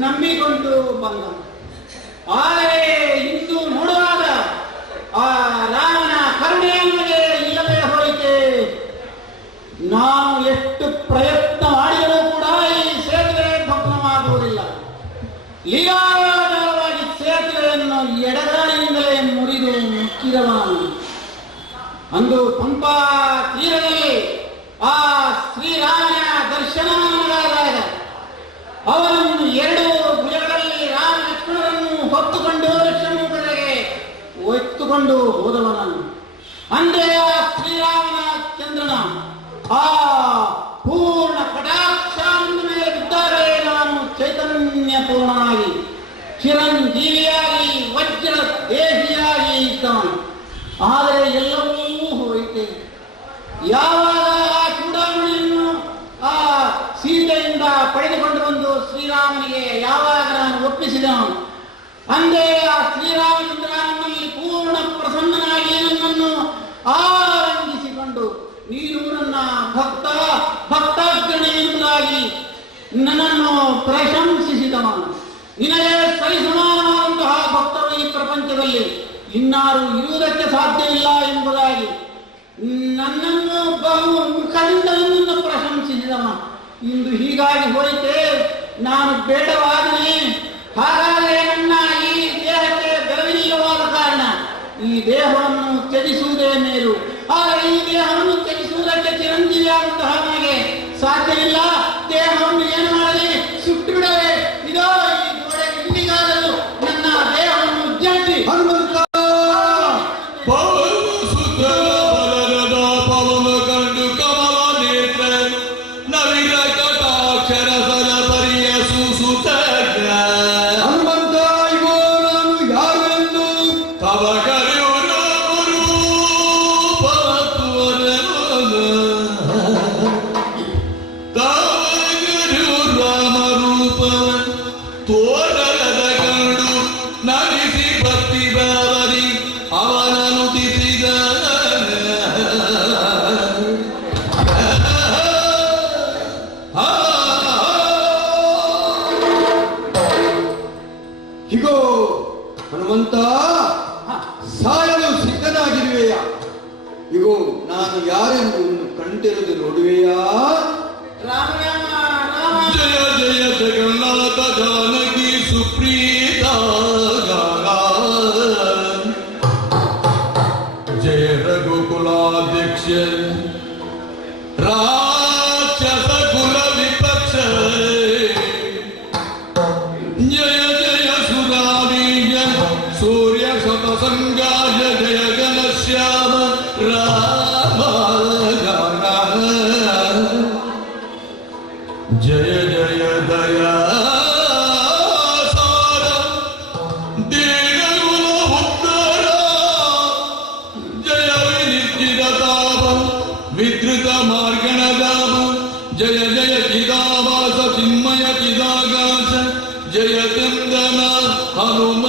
ನಂಬಿಕೊಂಡು ಬಂದ ಆದರೆ ಇಂದು ನೋಡುವಾಗ ಆ ರಾಮನ ಕರುಣೆಯೊಂದಿಗೆ ಇಲ್ಲದೆ ಹೋಯಿತೆ. ನಾವು ಎಷ್ಟು ಪ್ರಯತ್ನ ಮಾಡಿದರೂ ಕೂಡ ಈ ಸೇತುವೆ ಭಗ್ನವಾಗುವುದಿಲ್ಲ. ಲೀಲಾಜಾಲವಾಗಿ ಸೇತುವೆಯನ್ನು ಎಡಗಾಲಿನಿಂದಲೇ ಮುರಿದು ಮುಚ್ಚಿದವನು. ಅಂದು ಪಂಪಾ ತೀರದಲ್ಲಿ ಆ ಶ್ರೀರಾಮನ ದರ್ಶನವಾದಾಗ ಅವರನ್ನು ಎರಡು ಭುಜಗಳಲ್ಲಿ ರಾಮ ಲಕ್ಷ್ಮಣರನ್ನು ಹೊತ್ತುಕೊಂಡು ಲಕ್ಷ್ಮಣಗೆ ಒತ್ತುಕೊಂಡು ಹೋದವನನ್ನು. ಅಂದೇ ಆ ಶ್ರೀರಾಮನ ಚಂದ್ರನ ಆ ಪೂರ್ಣ ಕಟಾಕ್ಷಾಂದ ಮೇಲೆ ಬಿದ್ದರೆ ನಾನು ಚೈತನ್ಯ ಪೂರ್ಣನಾಗಿ ಚಿರಂಜೀವಿಯಾಗಿ ವಜ್ರ ದೇಹಿಯಾಗಿ ಇದ್ದವನು. ಆದರೆ ಎಲ್ಲವೂ ಹೋಯಿತೆ. ಯಾವಾಗ ಆ ಚೂಡಾಮಣಿಯನ್ನು ಆ ಸೀತೆಯಿಂದ ಪಡೆದುಕೊಂಡು ಬಂದು ಶ್ರೀರಾಮನಿಗೆ ಯಾವಾಗ ನಾನು ಒಪ್ಪಿಸಿದನು, ಅಂದೇ ಆ ಶ್ರೀರಾಮಚಂದ್ರ ನನ್ನಲ್ಲಿ ಪೂರ್ಣ ಪ್ರಸನ್ನನಾಗಿ ನನ್ನನ್ನು ಆರಂಭಿಸಿಕೊಂಡು ನೀನು ನನ್ನ ಭಕ್ತಾಗ್ರಣಿ ಎಂಬುದಾಗಿ ನನ್ನನ್ನು ಪ್ರಶಂಸಿಸಿದವನು. ನಿನಗೆ ಸರಿಸಮಾನವಾದಂತಹ ಭಕ್ತರು ಈ ಪ್ರಪಂಚದಲ್ಲಿ ಇನ್ನಾರು ಇರುವುದಕ್ಕೆ ಸಾಧ್ಯವಿಲ್ಲ ಎಂಬುದಾಗಿ ನನ್ನನ್ನು ಬಹು ಮುಖದಿಂದ ನನ್ನನ್ನು ಪ್ರಶಂಸಿಸಿದವ. ಇಂದು ಹೀಗಾಗಿ ಹೋಯಿತೆ, ನಾನು ಬೇಡವಾದನೆ. ಹಾಗಾದರೆ ನನ್ನ ಈ ದೇಹಕ್ಕೆ ಬೆಳವಣಿಗೆವಾದ ಕಾರಣ ಈ ದೇಹವನ್ನು ತ್ಯಜಿಸುವುದೇ ಮೇಲು. ಆದರೆ ಈ ದೇಹವನ್ನು ತ್ಯಜಿಸುವುದಕ್ಕೆ ಚಿರಂಜೀವಿಯಾದಂತಹ ನನಗೆ ಸಾಧ್ಯವಿಲ್ಲ. ದೇಹವನ್ನು ಏನು ಮಾಡಲಿ, ಸುಟ್ಟು ಬಿಡವೆ. ಇದೋ ಈ ಗೋಡೆ ಇಲ್ಲಿಗಾದರೂ ನನ್ನ ದೇಹವನ್ನು ತ್ಯಜಿಸಿ ಹೀಗೋ ಹನುಮಂತ, ಸಾಯಲು ಸಿದ್ಧನಾಗಿರುವೆಯಾ? ಇಗೋ ನಾನು ಯಾರೆಂದು ಕಂಡಿರುವುದು ನೋಡುವೆಯಾ? ಜಯ ಜಯ ಜಗನ್ನಾಥ ಜಾನಕಿ ಸುಪ್ರೀತ, ಜಯ ರಘುಕುಲಾಧ್ಯಕ್ಷ ರಾಕ್ಷಸ ಕುಲ ವಿಪಕ್ಷ, ಜಯ ಜಯ ಸುರಾವೀಯ ಸೂರ್ಯ ಶತಸಂಗಾಯ, ಜಯ ಘನಶ್ಯಾಮ ರಾಮ, ಜಯ ಜಯ ದಯಾ ಸಾರ ದೀನಗುಣ ಉದ್ಧಾರ, ಜಯ ವಿನಿರ್ಜಿತ ತಾಪ ವಿಧೃತ ಮಾರ್ಗಣ ದಾಮ, ಜಯ ಜಯ ಚಿದಾವಾಸ ಚಿನ್ಮಯ ಚಿದಾಗಾಶ, ಜಯ ಚಂದನ ಹನುಮ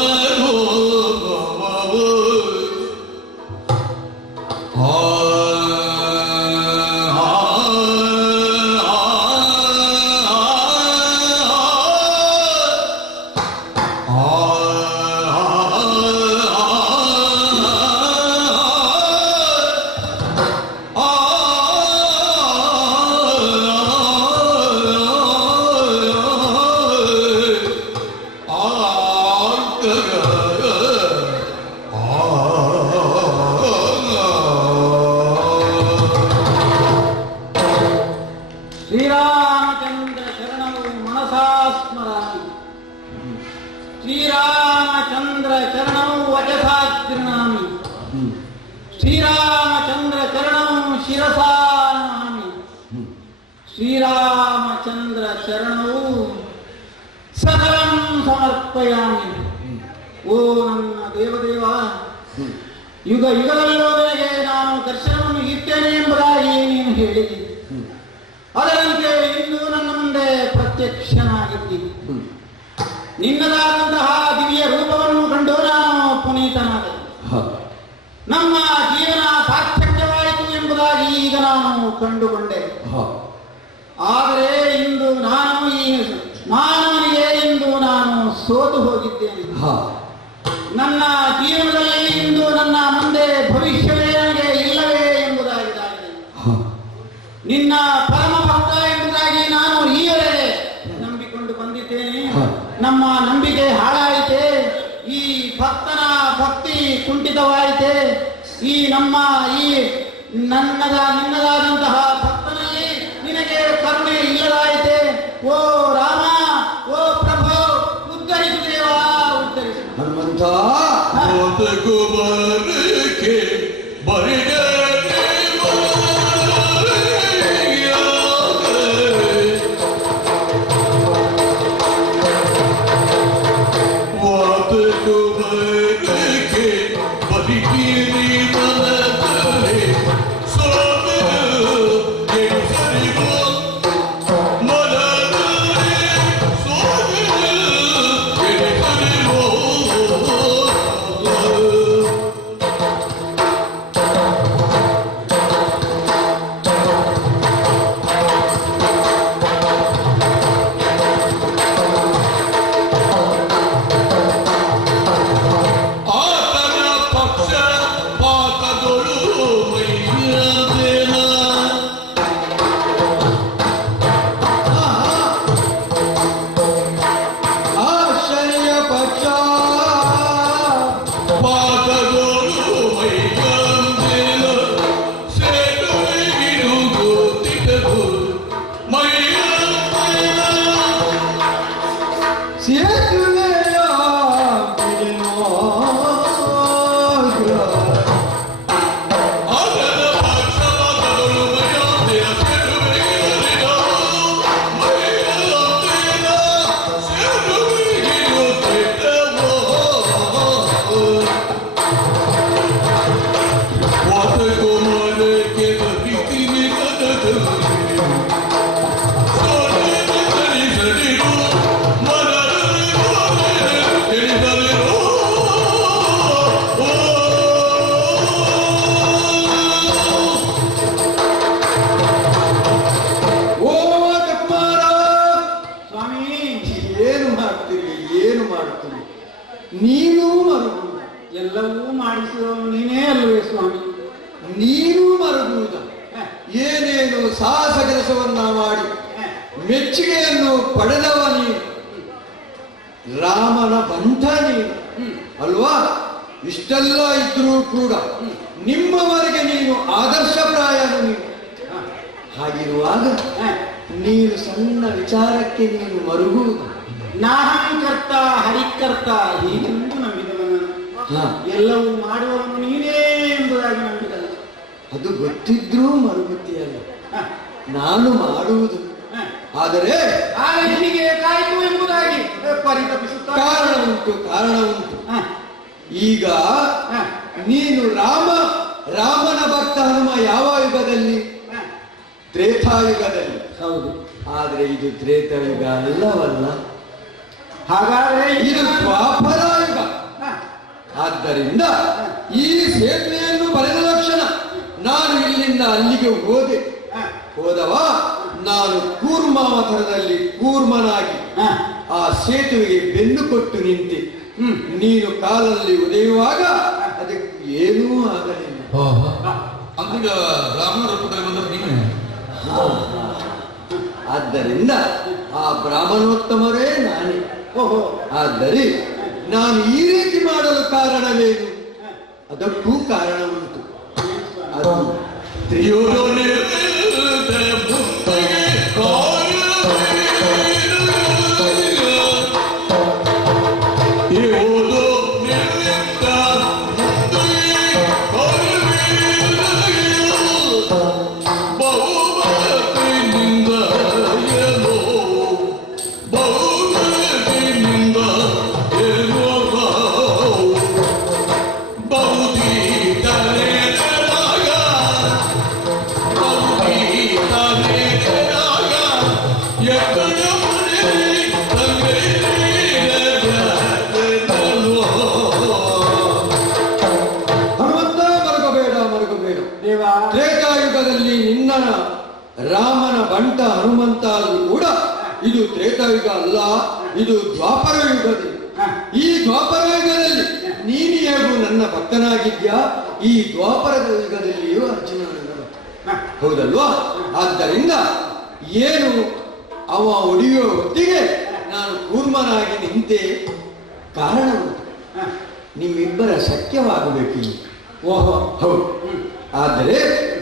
ಶ್ರೀರಾಮಚಂದ್ರ ಚರಣವು ಮನಸಾ ಸ್ಮರಾಮಿ, ಶ್ರೀರಾಮಚಂದ್ರ ಚರಣವು ವಚಸಾ ಗೃಹಾಮಿ, ಶ್ರೀರಾಮಚಂದ್ರ ಚರಣವು ಶಿರಸಾ ನಮಾಮಿ, ಶ್ರೀರಾಮಚಂದ್ರ ಚರಣವು ಸಕಲಂ ಸಮರ್ಪಯಾಮಿ. ಓ ನನ್ನ ದೇವದೇವ, ಯುಗ ಯುಗದಲ್ಲೂ ನನಗೆ ನಾನು ದರ್ಶನವನ್ನು ಇರ್ತೇನೆ ಎಂಬುದಾಗಿ ನೀನು ಹೇಳಿದ್ದೀನಿ. ಅದರಂತೆ ಇಂದು ನನ್ನ ಮುಂದೆ ಪ್ರತ್ಯಕ್ಷನಾಗಿದ್ದೀನಿ. ನಿನ್ನದಾದಂತಹ ದಿವ್ಯ ರೂಪವನ್ನು ಕಂಡು ನಾನು ಪುನೀತನಾದೆ. ನಮ್ಮ ಜೀವನ ಸಾರ್ಥಕ್ಯವಾಯಿತು ಎಂಬುದಾಗಿ ಈಗ ನಾನು ಕಂಡುಕೊಂಡೆ. ಆದರೆ ಇಂದು ನಾನು ಈ ಮಾನವನಿಗೆ ಇಂದು ನಾನು ಸೋತು ಹೋಗಿದ್ದೇನೆ. ನನ್ನ ಜೀವನದಲ್ಲಿ ಇಂದು ನನ್ನ ಮುಂದೆ ಭವಿಷ್ಯವೇ ನನಗೆ ಇಲ್ಲವೇ ಎಂಬುದಾಗಿದೆ. ನಿನ್ನ ಪರಮ ಭಕ್ತ ಎಂಬುದಾಗಿ ನಾನು ಈವರೆಗೆ ನಂಬಿಕೊಂಡು ಬಂದಿದ್ದೇನೆ. ನಮ್ಮ ನಂಬಿಕೆ ಹಾಳಾಯಿತೆ, ಈ ಭಕ್ತನ ಭಕ್ತಿ ಕುಂಠಿತವಾಯಿತೆ. ಈ ನಿನ್ನದಾದಂತಹ ಭಕ್ತನಲ್ಲಿ ನಿನಗೆ ಕರುಣೆ ಇಲ್ಲದಾಯಿತೆ. ಓ ರಾಮ, ಓ ಪ್ರಭು, ಉದ್ಧರಿಸು ದೇವಾ, ಉದ್ಧರಿಸು. ಹನುಮಂತ ನೀನು ಮರುಗುವುದು, ಎಲ್ಲವೂ ಮಾಡಿಸುವವನು ನೀನೇ ಅಲ್ಲವೇ ಸ್ವಾಮಿ? ನೀನು ಮರುಗುವುದು, ಏನೇನು ಸಾಹಸ ಕೆಲಸವನ್ನ ಮಾಡಿ ಮೆಚ್ಚುಗೆಯನ್ನು ಪಡೆದವ ನೀನು, ರಾಮನ ಬಂಧ ನೀನು ಅಲ್ವಾ? ಇಷ್ಟೆಲ್ಲ ಇದ್ರೂ ಕೂಡ ನಿಮ್ಮವರೆಗೆ ನೀನು ಆದರ್ಶಪ್ರಾಯನು ನೀನು. ಹಾಗಿರುವಾಗ ನೀನು ಸಣ್ಣ ವಿಚಾರಕ್ಕೆ ನೀನು ಮರುಗುವುದು. ನಾಹಂಕರ್ತ ಹರಿಕರ್ತ ಹೀಗೆಂದು ನಂಬಿದವನು, ಎಲ್ಲವೂ ಮಾಡುವವನು ನೀನೇ ಎಂಬುದಾಗಿ ನಂಬಿದನು. ಅದು ಗೊತ್ತಿದ್ರೂ ಮರುಗುತ್ತಿಯಲ್ಲ, ನಾನು ಮಾಡುವುದು. ಆದರೆ ಹೀಗೆ ಕಾಯ್ತು ಎಂಬುದಾಗಿ ಪರಿತಪಿಸುತ್ತ ಕಾರಣ ಉಂಟು. ಈಗ ನೀನು ರಾಮನ ಭಕ್ತ ಹನುಮ ಯಾವ ಯುಗದಲ್ಲಿ? ತ್ರೇತಾಯುಗದಲ್ಲಿ. ಹೌದು. ಆದ್ರೆ ಇದು ತ್ರೇತಾಯುಗ ಅಲ್ಲವಲ್ಲ, ಹಾಗಾದ್ರೆ ಇದು ದ್ವಾಪರಾಯುಗ. ಆದ್ದರಿಂದ ಈ ಸೇತುವೆಯನ್ನು ಬರೆದ ಲಕ್ಷಣ ನಾನು ಇಲ್ಲಿಂದ ಅಲ್ಲಿಗೆ ಹೋದವ ನಾನು ಕೂರ್ಮಾವತಾರದಲ್ಲಿ ಕೂರ್ಮನಾಗಿ ಆ ಸೇತುವೆಗೆ ಬೆನ್ನು ಕೊಟ್ಟು ನಿಂತೆ. ನೀನು ಕಾಲಲ್ಲಿ ಉದಯುವಾಗ ಅದಕ್ಕೆ ಏನೂ ಆಗಲಿಲ್ಲ. ಅಂತೀಗ ರಾಮನ ರೂಪದಲ್ಲಿ ಬಂದ್ರೆ ನೀವೇ. ಆದ್ದರಿಂದ ಆ ಬ್ರಾಹ್ಮಣೋತ್ತಮರೇ ನಾನೇ. ಆದರೆ ನಾನು ಈ ರೀತಿ ಮಾಡಲು ಕಾರಣವೇನು? ಅದಕ್ಕೂ ಕಾರಣ ಉಂಟು. ಅದು ತ್ರಿಯೋಧನೆ ತ್ರೇತಾಯುಗದಲ್ಲಿ ನಿನ್ನ ರಾಮನ ಬಂಟ ಹನುಮಂತ ಆದರೂ ಕೂಡ ಇದು ತ್ರೇತಾಯುಗ ಅಲ್ಲ, ಇದು ದ್ವಾಪರ ಯುಗದಲ್ಲಿ. ಈ ದ್ವಾಪರ ಯುಗದಲ್ಲಿ ನೀನು ಹೇಗೂ ನನ್ನ ಭಕ್ತನಾಗಿದ್ಯಾ, ಈ ದ್ವಾಪರ ಯುಗದಲ್ಲಿಯೂ ಅರ್ಜುನ ಹೌದಲ್ವಾ? ಆದ್ದರಿಂದ ಏನು ಅವ ಒಡೆಯುವ ಹೊತ್ತಿಗೆ ನಾನು ಕೂರ್ಮನಾಗಿ ನಿಂತೆ. ಕಾರಣ ನಿಮ್ಮಿಬ್ಬರ ಸಖ್ಯವಾಗಬೇಕು. ಓಹೋ, ಹೌದು. ಆದರೆ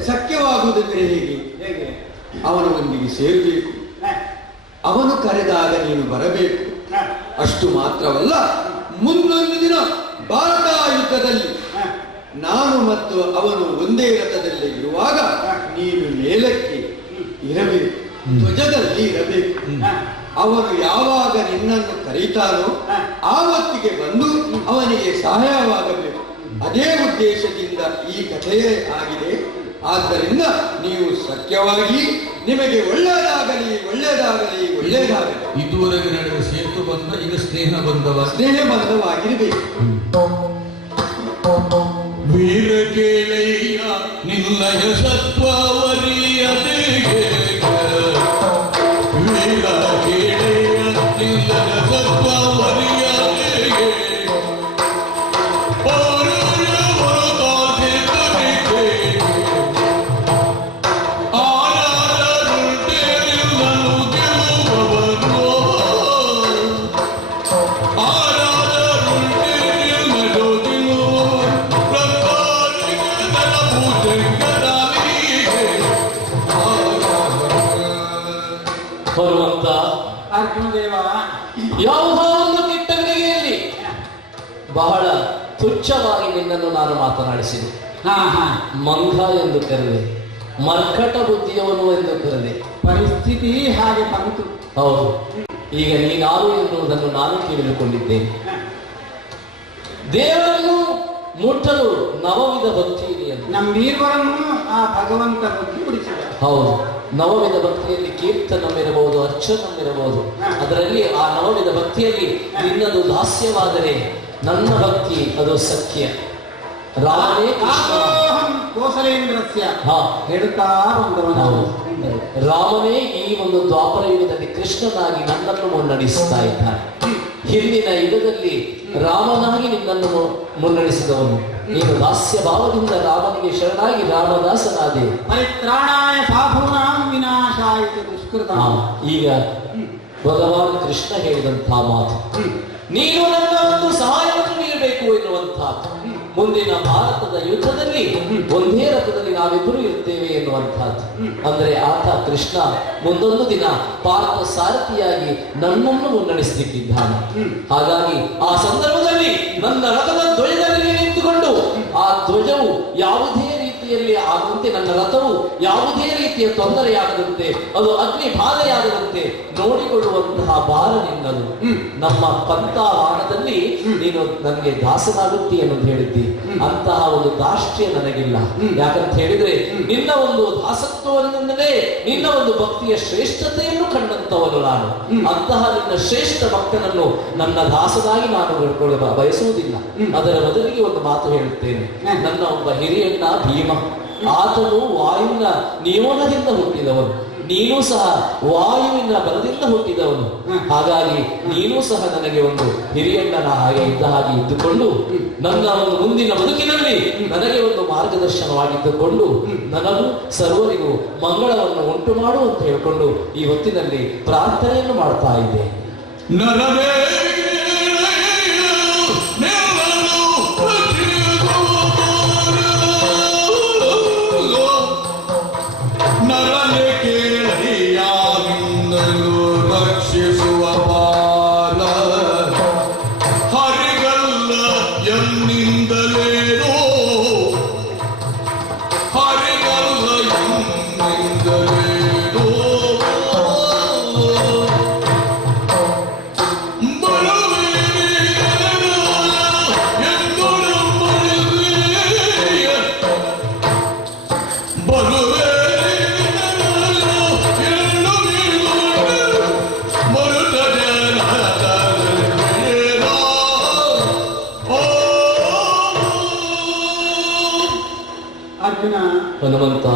ಸಖ್ಯವಾಗುವುದೆಂದರೆ ಹೇಗೆ? ಅವನೊಂದಿಗೆ ಸೇರಬೇಕು, ಅವನು ಕರೆದಾಗ ನೀನು ಬರಬೇಕು. ಅಷ್ಟು ಮಾತ್ರವಲ್ಲ, ಮುಂದೊಂದು ದಿನ ಭಾರತ ಯುದ್ಧದಲ್ಲಿ ನಾನು ಮತ್ತು ಅವನು ಒಂದೇ ರಥದಲ್ಲಿ ಇರುವಾಗ ನೀನು ಮೇಲಕ್ಕೆ ಇರಬೇಕು, ಧ್ವಜದಲ್ಲಿ ಇರಬೇಕು. ಅವನು ಯಾವಾಗ ನಿನ್ನನ್ನು ಕರೀತಾನೋ ಆವತ್ತಿಗೆ ಬಂದು ಅವನಿಗೆ ಸಹಾಯವಾಗಬೇಕು. ಅದೇ ಉದ್ದೇಶದಿಂದ ಈ ಕಥೆಯೇ ಆಗಿದೆ. ಆದ್ದರಿಂದ ನೀವು ಸತ್ಯವಾಗಿ ನಿಮಗೆ ಒಳ್ಳೆಯದಾಗಲಿ ಒಳ್ಳೆಯದಾಗಲಿ ಒಳ್ಳೆಯದಾಗಲಿ. ಇದುವರೆಗೆ ನಡೆದ ಸೇತು ಬಂದ, ಈಗ ಸ್ನೇಹ ಬಂಧವಾಗಿರಬೇಕು. ವೀರ ಕೇಳಯ್ಯ ನಿನ್ನಯ ಸತ್ವವರಿಯದೆ, ವೀರ ಕೇಳಯ್ಯ ನಿನ್ನಯ ಸತ್ವವರಿಯದೆ, ಬರುವಂತ ಅರ್ಜುನದೇವ ಯಾವುದೋ ಒಂದು ಕಿಟ್ಟಂಗಿಗೆಯಲ್ಲಿ ಬಹಳ ತುಚ್ಛವಾಗಿ ನಿನ್ನನ್ನು ನಾನು ಮಾತನಾಡಿಸಿದೆ. ಮಂಗ ಎಂದು ಕರೆದೆ, ಮರ್ಕಟ ಬುದ್ಧಿಯವನು ಎಂದು ಕರೆದೆ. ಪರಿಸ್ಥಿತಿ ಹಾಗೆ ಬಂತು. ಹೌದು, ಈಗ ನೀನಾರು ಎನ್ನುವುದನ್ನು ನಾನು ತಿಳಿದುಕೊಂಡಿದ್ದೇನೆ. ದೇವರನ್ನು ಮುಟ್ಟಲು ನವವಿಧ ಭಕ್ತಿ ಇದೆ ಎಂದು ನಮ್ಮೀರ್ವರನ್ನು ಆ ಭಗವಂತ ಬುದ್ಧಿಪಡಿಸಿದ. ಹೌದು, ನವವಿಧ ಭಕ್ತಿಯಲ್ಲಿ ಕೀರ್ತನವಿರಬಹುದು, ಅರ್ಚನವಿರಬಹುದು. ಅದರಲ್ಲಿ ಆ ನವವಿಧ ಭಕ್ತಿಯಲ್ಲಿ ನಿನ್ನದು ದಾಸ್ಯವಾದರೆ ನನ್ನ ಭಕ್ತಿ ಅದು ಸಖ್ಯ. ರಾಮನೇ ಕೃಷ್ಣ, ಕೋಸಲೇಂದ್ರಸ್ಯ ಹೇಳುತ್ತಾ ಬಂದವನು. ರಾಮನೇ ಈ ಒಂದು ದ್ವಾಪರ ಯುಗದಲ್ಲಿ ಕೃಷ್ಣನಾಗಿ ನನ್ನನ್ನು ಮುನ್ನಡೆಸುತ್ತಾ ಇದ್ದಾನೆ. ಹಿಂದಿನ ಯುಗದಲ್ಲಿ ರಾಮನಾಗಿ ನಿನ್ನನ್ನು ಮುನ್ನಡೆಸಿದವನು. ನೀನು ದಾಸ್ಯ ಭಾವದಿಂದ ರಾಮನಿಗೆ ಶರಣಾಗಿ ರಾಮದಾಸನಾದೆ. ಪರಿತ್ರಾಣಾಯ ಸಾಧೂನಾಂ ವಿನಾಶಾಯ ದುಷ್ಕೃತ. ಈಗ ಭಗವಾನ್ ಕೃಷ್ಣ ಹೇಳಿದಂತಹ ಮಾತು, ನೀನು ನನ್ನ ಒಂದು ಸಹಾಯವನ್ನು ನೀಡಬೇಕು ಎನ್ನುವಂತಹದ್ದು. ಮುಂದಿನ ಭಾರತದ ಯುದ್ಧದಲ್ಲಿ ಒಂದೇ ರಥದಲ್ಲಿ ನಾವಿಬ್ಬರು ಇರ್ತೇವೆ ಎನ್ನುವಂತಹದ್ದು. ಅಂದ್ರೆ ಆತ ಕೃಷ್ಣ ಮುಂದೊಂದು ದಿನ ಪಾರ್ಥ ಸಾರಥಿಯಾಗಿ ನನ್ನನ್ನು ಮುನ್ನಡೆಸಲಿಕ್ಕಿದ್ದಾನೆ. ಹಾಗಾಗಿ ಆ ಸಂದರ್ಭದಲ್ಲಿ ನನ್ನ ರಥದ ಧ್ವಜದಲ್ಲಿ ನಿಂತುಕೊಂಡು ಆ ಧ್ವಜವು ಯಾವುದೇ ರೀತಿಯಲ್ಲಿ ಆಗದಂತೆ, ನನ್ನ ರಥವು ಯಾವುದೇ ರೀತಿಯ ತೊಂದರೆಯಾಗದಂತೆ, ಅದು ಅಗ್ನಿ ಬಾಧೆಯಾಗದಂತೆ ನೋಡಿಕೊಳ್ಳುವಂತಹ ಭಾರ ನಿನ್ನದು. ನಮ್ಮ ಪಂಥಾವಾಣದಲ್ಲಿ ನೀನು ನನಗೆ ದಾಸನಾಗುತ್ತಿ ಅನ್ನೋದು ಹೇಳಿದ್ದಿ. ಅಂತಹ ಒಂದು ದಾಷ್ಟ್ಯ ನನಗಿಲ್ಲ. ಯಾಕಂತ ಹೇಳಿದ್ರೆ ನಿನ್ನ ಒಂದು ದಾಸತ್ವವನ್ನೇ, ನಿನ್ನ ಒಂದು ಭಕ್ತಿಯ ಶ್ರೇಷ್ಠತೆಯನ್ನು ಕಂಡಂತವನು ನಾನು. ಅಂತಹ ನಿನ್ನ ಶ್ರೇಷ್ಠ ಭಕ್ತನನ್ನು ನನ್ನ ದಾಸನಾಗಿ ನಾನು ಬಯಸುವುದಿಲ್ಲ. ಅದರ ಬದಲಿಗೆ ಒಂದು ಮಾತು ಹೇಳುತ್ತೇನೆ. ನನ್ನ ಒಬ್ಬ ಹಿರಿಯಣ್ಣ ಭೀಮ, ಆತನು ವಾಯುವಿನ ನಿಯೋಗದಿಂದ ಹುಟ್ಟಿದವನು, ನೀನು ಸಹ ವಾಯುವಿನ ಬಲದಿಂದ ಹುಟ್ಟಿದವನು. ಹಾಗಾಗಿ ನೀನು ಸಹ ನನಗೆ ಒಂದು ಹಿರಿಯಣ್ಣನ ಹಾಗೆ ಇದ್ದ ಹಾಗೆ ಇದ್ದುಕೊಂಡು ನನ್ನ ಒಂದು ಮುಂದಿನ ಬದುಕಿನಲ್ಲಿ ನನಗೆ ಒಂದು ಮಾರ್ಗದರ್ಶನವಾಗಿದ್ದುಕೊಂಡು ನನಗೂ ಸರ್ವರಿಗೂ ಮಂಗಳವನ್ನು ಉಂಟು ಮಾಡು ಅಂತ ಹೇಳಿಕೊಂಡು ಈ ಹೊತ್ತಿನಲ್ಲಿ ಪ್ರಾರ್ಥನೆಯನ್ನು ಮಾಡ್ತಾ ಇದ್ದೆ. ರಕ್ಷಿಸುವ ಬಾಲ ಹರಿಗಲ್ಲ ಎನ್ನಿಂದಲೇನೋ, ಹರಿಗಲ್ಲ ಎನ್ನಿಂದಲೇನೋ, ಅರ್ಜುನ, ಹನುಮಂತ,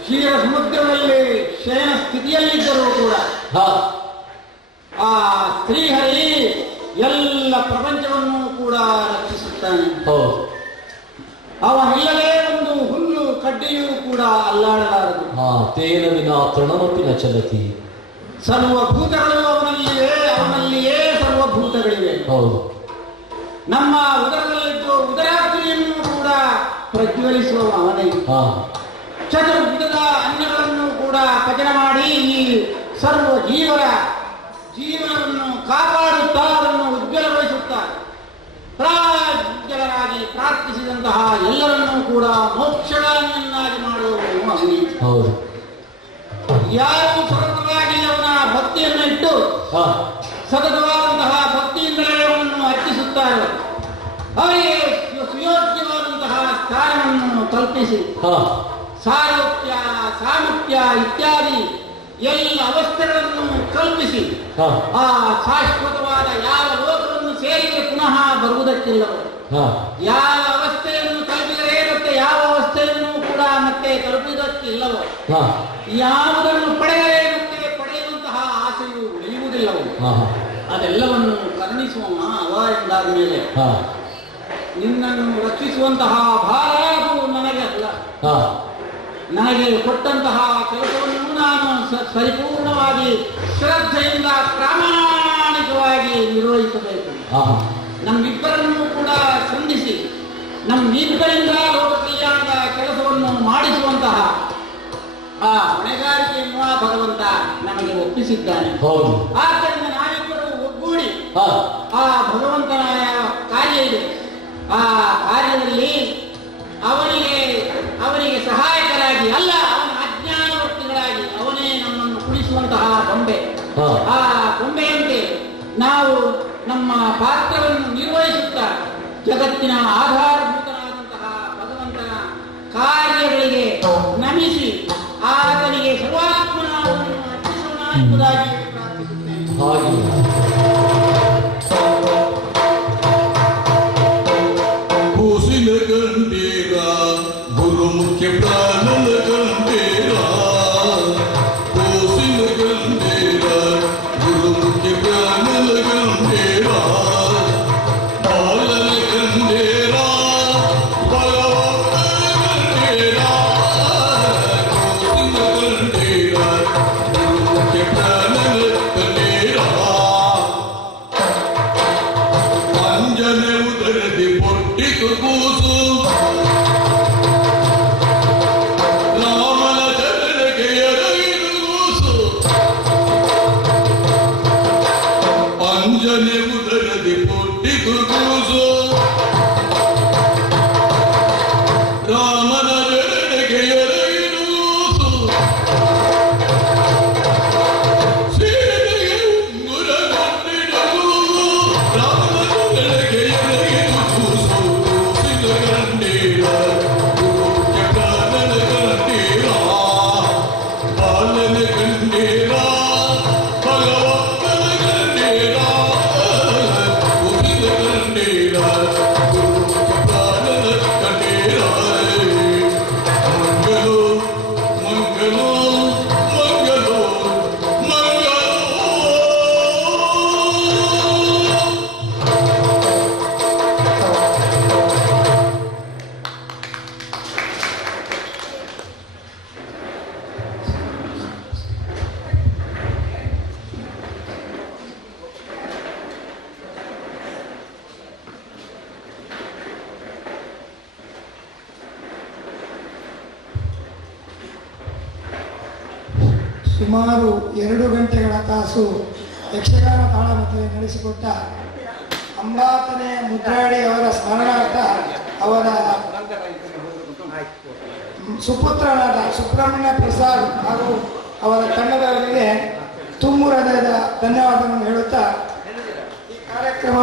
ಕ್ಷೀರ ಸಮುದ್ರದಲ್ಲಿ ಶಯನ ಸ್ಥಿತಿಯಲ್ಲಿದ್ದರೂ ಕೂಡ ಆ ಶ್ರೀಹರಿ ಎಲ್ಲ ಪ್ರಪಂಚವನ್ನು ಕೂಡ ರಕ್ಷಿಸುತ್ತಾನೆ. ಹೌದು. ಅವನಿಲ್ಲದೆ ಒಂದು ಹುಲ್ಲು ಕಡ್ಡಿಯೂ ಕೂಡ ಅಲ್ಲಾಡಲಾರದು. ತೇನ ವಿನ ತೃಣಮಪಿನ ಚಲತಿ. ಸರ್ವಭೂತಗಳು ಅವನಲ್ಲಿಯೇ ಸರ್ವಭೂತಗಳಿವೆ. ಹೌದು. ನಮ್ಮ ಉದರದಲ್ಲಿದ್ದು ಉದರಾಗ್ನಿಯನ್ನು ಕೂಡ ಪ್ರಜ್ವಲಿಸುವ ಅವನೇ. ಚತುರ್ವಿಧದ ಅನ್ನಗಳನ್ನು ಕೂಡ ಪಚನ ಮಾಡಿ ಈ ಸರ್ವ ಜೀವನವನ್ನು ಕಾಪಾಡುತ್ತಾ ಅದನ್ನು ಉಜ್ವಲಗೊಳಿಸುತ್ತಾ ಪ್ರಾಜ್ವಲರಾಗಿ ಪ್ರಾರ್ಥಿಸಿದಂತಹ ಎಲ್ಲರನ್ನೂ ಕೂಡ ಮೋಕ್ಷಗಳನ್ನಾಗಿ ಮಾಡುವವನು ಅವನೇ. ಯಾರು ಸತತವಾಗಿ ಅವನ ಭಕ್ತಿಯನ್ನು ಇಟ್ಟು ಸತತವಾದಂತಹ ಭಕ್ತಿಯಿಂದಲೇ ಅವನನ್ನು ಅರ್ಚಿಸುತ್ತಾರೆ ಅವರಿಗೆ ಸುಯೋಗ್ಯವಾದಂತಹ ಸ್ಥಾನವನ್ನು ಕಲ್ಪಿಸಿ ಸಾರೋಗ್ಯ ಸಾಮರ್ಥ್ಯ ಇತ್ಯಾದಿ ಎಲ್ಲ ಅವಸ್ಥೆಗಳನ್ನು ಕಲ್ಪಿಸಿ ಆ ಶಾಶ್ವತವಾದ ಯಾವ ಲೋಕವನ್ನು ಸೇರಿದರೆ ಪುನಃ ಬರುವುದಕ್ಕಿಲ್ಲವೋ, ಯಾವ ಅವಸ್ಥೆಯನ್ನು ತಲುಪಿದರೆ ಮತ್ತೆ ಯಾವ ಅವಸ್ಥೆಯನ್ನು ಕೂಡ ಮತ್ತೆ ತಲುಪುವುದಕ್ಕಿಲ್ಲವೋ, ಯಾವುದನ್ನು ಪಡೆದರೆ ಮತ್ತೆ ಪಡೆಯುವಂತಹ ಆಸೆಯು ಉಳಿಯುವುದಿಲ್ಲವೋ ಅದೆಲ್ಲವನ್ನು ಕರುಣಿಸುವ ಅವ ಎಂದಾದ ಮೇಲೆ ನಿನ್ನನ್ನು ರಕ್ಷಿಸುವಂತಹ ಭಾರ ಅದು ನನಗೆ ಅಲ್ಲ. ನನಗೆ ಕೊಟ್ಟಂತಹ ಕೆಲಸವನ್ನು ನಾನು ಪರಿಪೂರ್ಣವಾಗಿ ಶ್ರದ್ಧೆಯಿಂದ ಪ್ರಾಮಾಣಿಕವಾಗಿ ನಿರ್ವಹಿಸಬೇಕು. ನಮ್ಮಿಬ್ಬರನ್ನು ಕೂಡ ಸಂಧಿಸಿ ನಮ್ಮಿಬ್ಬರಿಂದ ಲೋಕ ಕಲ್ಯಾಣದ ಕೆಲಸವನ್ನು ಮಾಡಿಸುವಂತಹ ಆ ಹೊಣೆಗಾರಿಕೆಯನ್ನು ಭಗವಂತ ನಮಗೆ ಒಪ್ಪಿಸಿದ್ದಾನೆ. ಆದ್ದರಿಂದ ನಾವಿಬ್ಬರು ಒಗ್ಗೂಡಿ ಆ ಭಗವಂತನ ಕಾರ್ಯ ಇದೆ. ಆ ಕಾರ್ಯದಲ್ಲಿ ಅವನಿಗೆ ಸಹಾಯಕರಾಗಿ ಅಲ್ಲ, ಅವನ ಅಜ್ಞಾನವರ್ತಿಗಳಾಗಿ ಅವನೇ ನಮ್ಮನ್ನು ಕುಣಿಸುವಂತಹ ಬೊಂಬೆ. ಆ ಬೊಂಬೆಯಂತೆ ನಾವು ನಮ್ಮ ಪಾತ್ರವನ್ನು ನಿರ್ವಹಿಸುತ್ತಾ ಜಗತ್ತಿನ ಆಧಾರಭೂತನಾದಂತಹ ಭಗವಂತನ ಕಾರ್ಯಗಳಿಗೆ ನಮಿಸಿ ಆತನಿಗೆ ಸರ್ವಾತ್ಮನಾವನ್ನು ಅರ್ಪಿಸೋಣ ಎಂಬುದಾಗಿ ಪ್ರಾರ್ಥಿಸುತ್ತೇನೆ. गुरुमुख्य प्राणल गंभीरा कोसिल गंभीरा गुरुमुख्य प्राणल गंभीरा बालल गंभीरा भगवान गंभीरा कोसिल गंभीरा गुरुमुख्य प्राणल गंभीरा अंजने उदरदि पोट्टी कुकूसु ಅಂಜನೆ ಉದರದಿ ಪೊಟ್ಟಿ ಕುಕೂಸು ರಾಮನ ಜಡೆಗೆ ಎರೆಯಿರುವುದು ಸೀತೆಗೆ ಉಂಗುರ ಕೊಟ್ಟಿಡುವುದು ರಾಮನ ಜಡೆಗೆ ಎರೆಯಿರುವುದು ಕೂಸಿನ ಗಂಡೀರ ಗುರುಮುಖ್ಯ ಪ್ರಾಣನ ಗಂಡೀರ ಬಾಲನ ಗಂಡೀರ ಸುಮಾರು 2 ಗಂಟೆಗಳ ತಾಸು ಯಕ್ಷಗಾನ ತಾಳಮದ್ದಲೆ ನಡೆಸಿಕೊಟ್ಟ ಅಂಬಾತನೆ ಮುದ್ರಾಡಿ ಅವರ ಸ್ಮರಣಾರ್ಥ ಅವರ ಸುಪುತ್ರನಾದ ಸುಬ್ರಹ್ಮಣ್ಯ ಪ್ರಸಾದ್ ಹಾಗೂ ಅವರ ತಂಡದವರಿಗೆ ತುಂಬು ಹೃದಯದ ಧನ್ಯವಾದವನ್ನು ಹೇಳುತ್ತಾ ಈ ಕಾರ್ಯಕ್ರಮ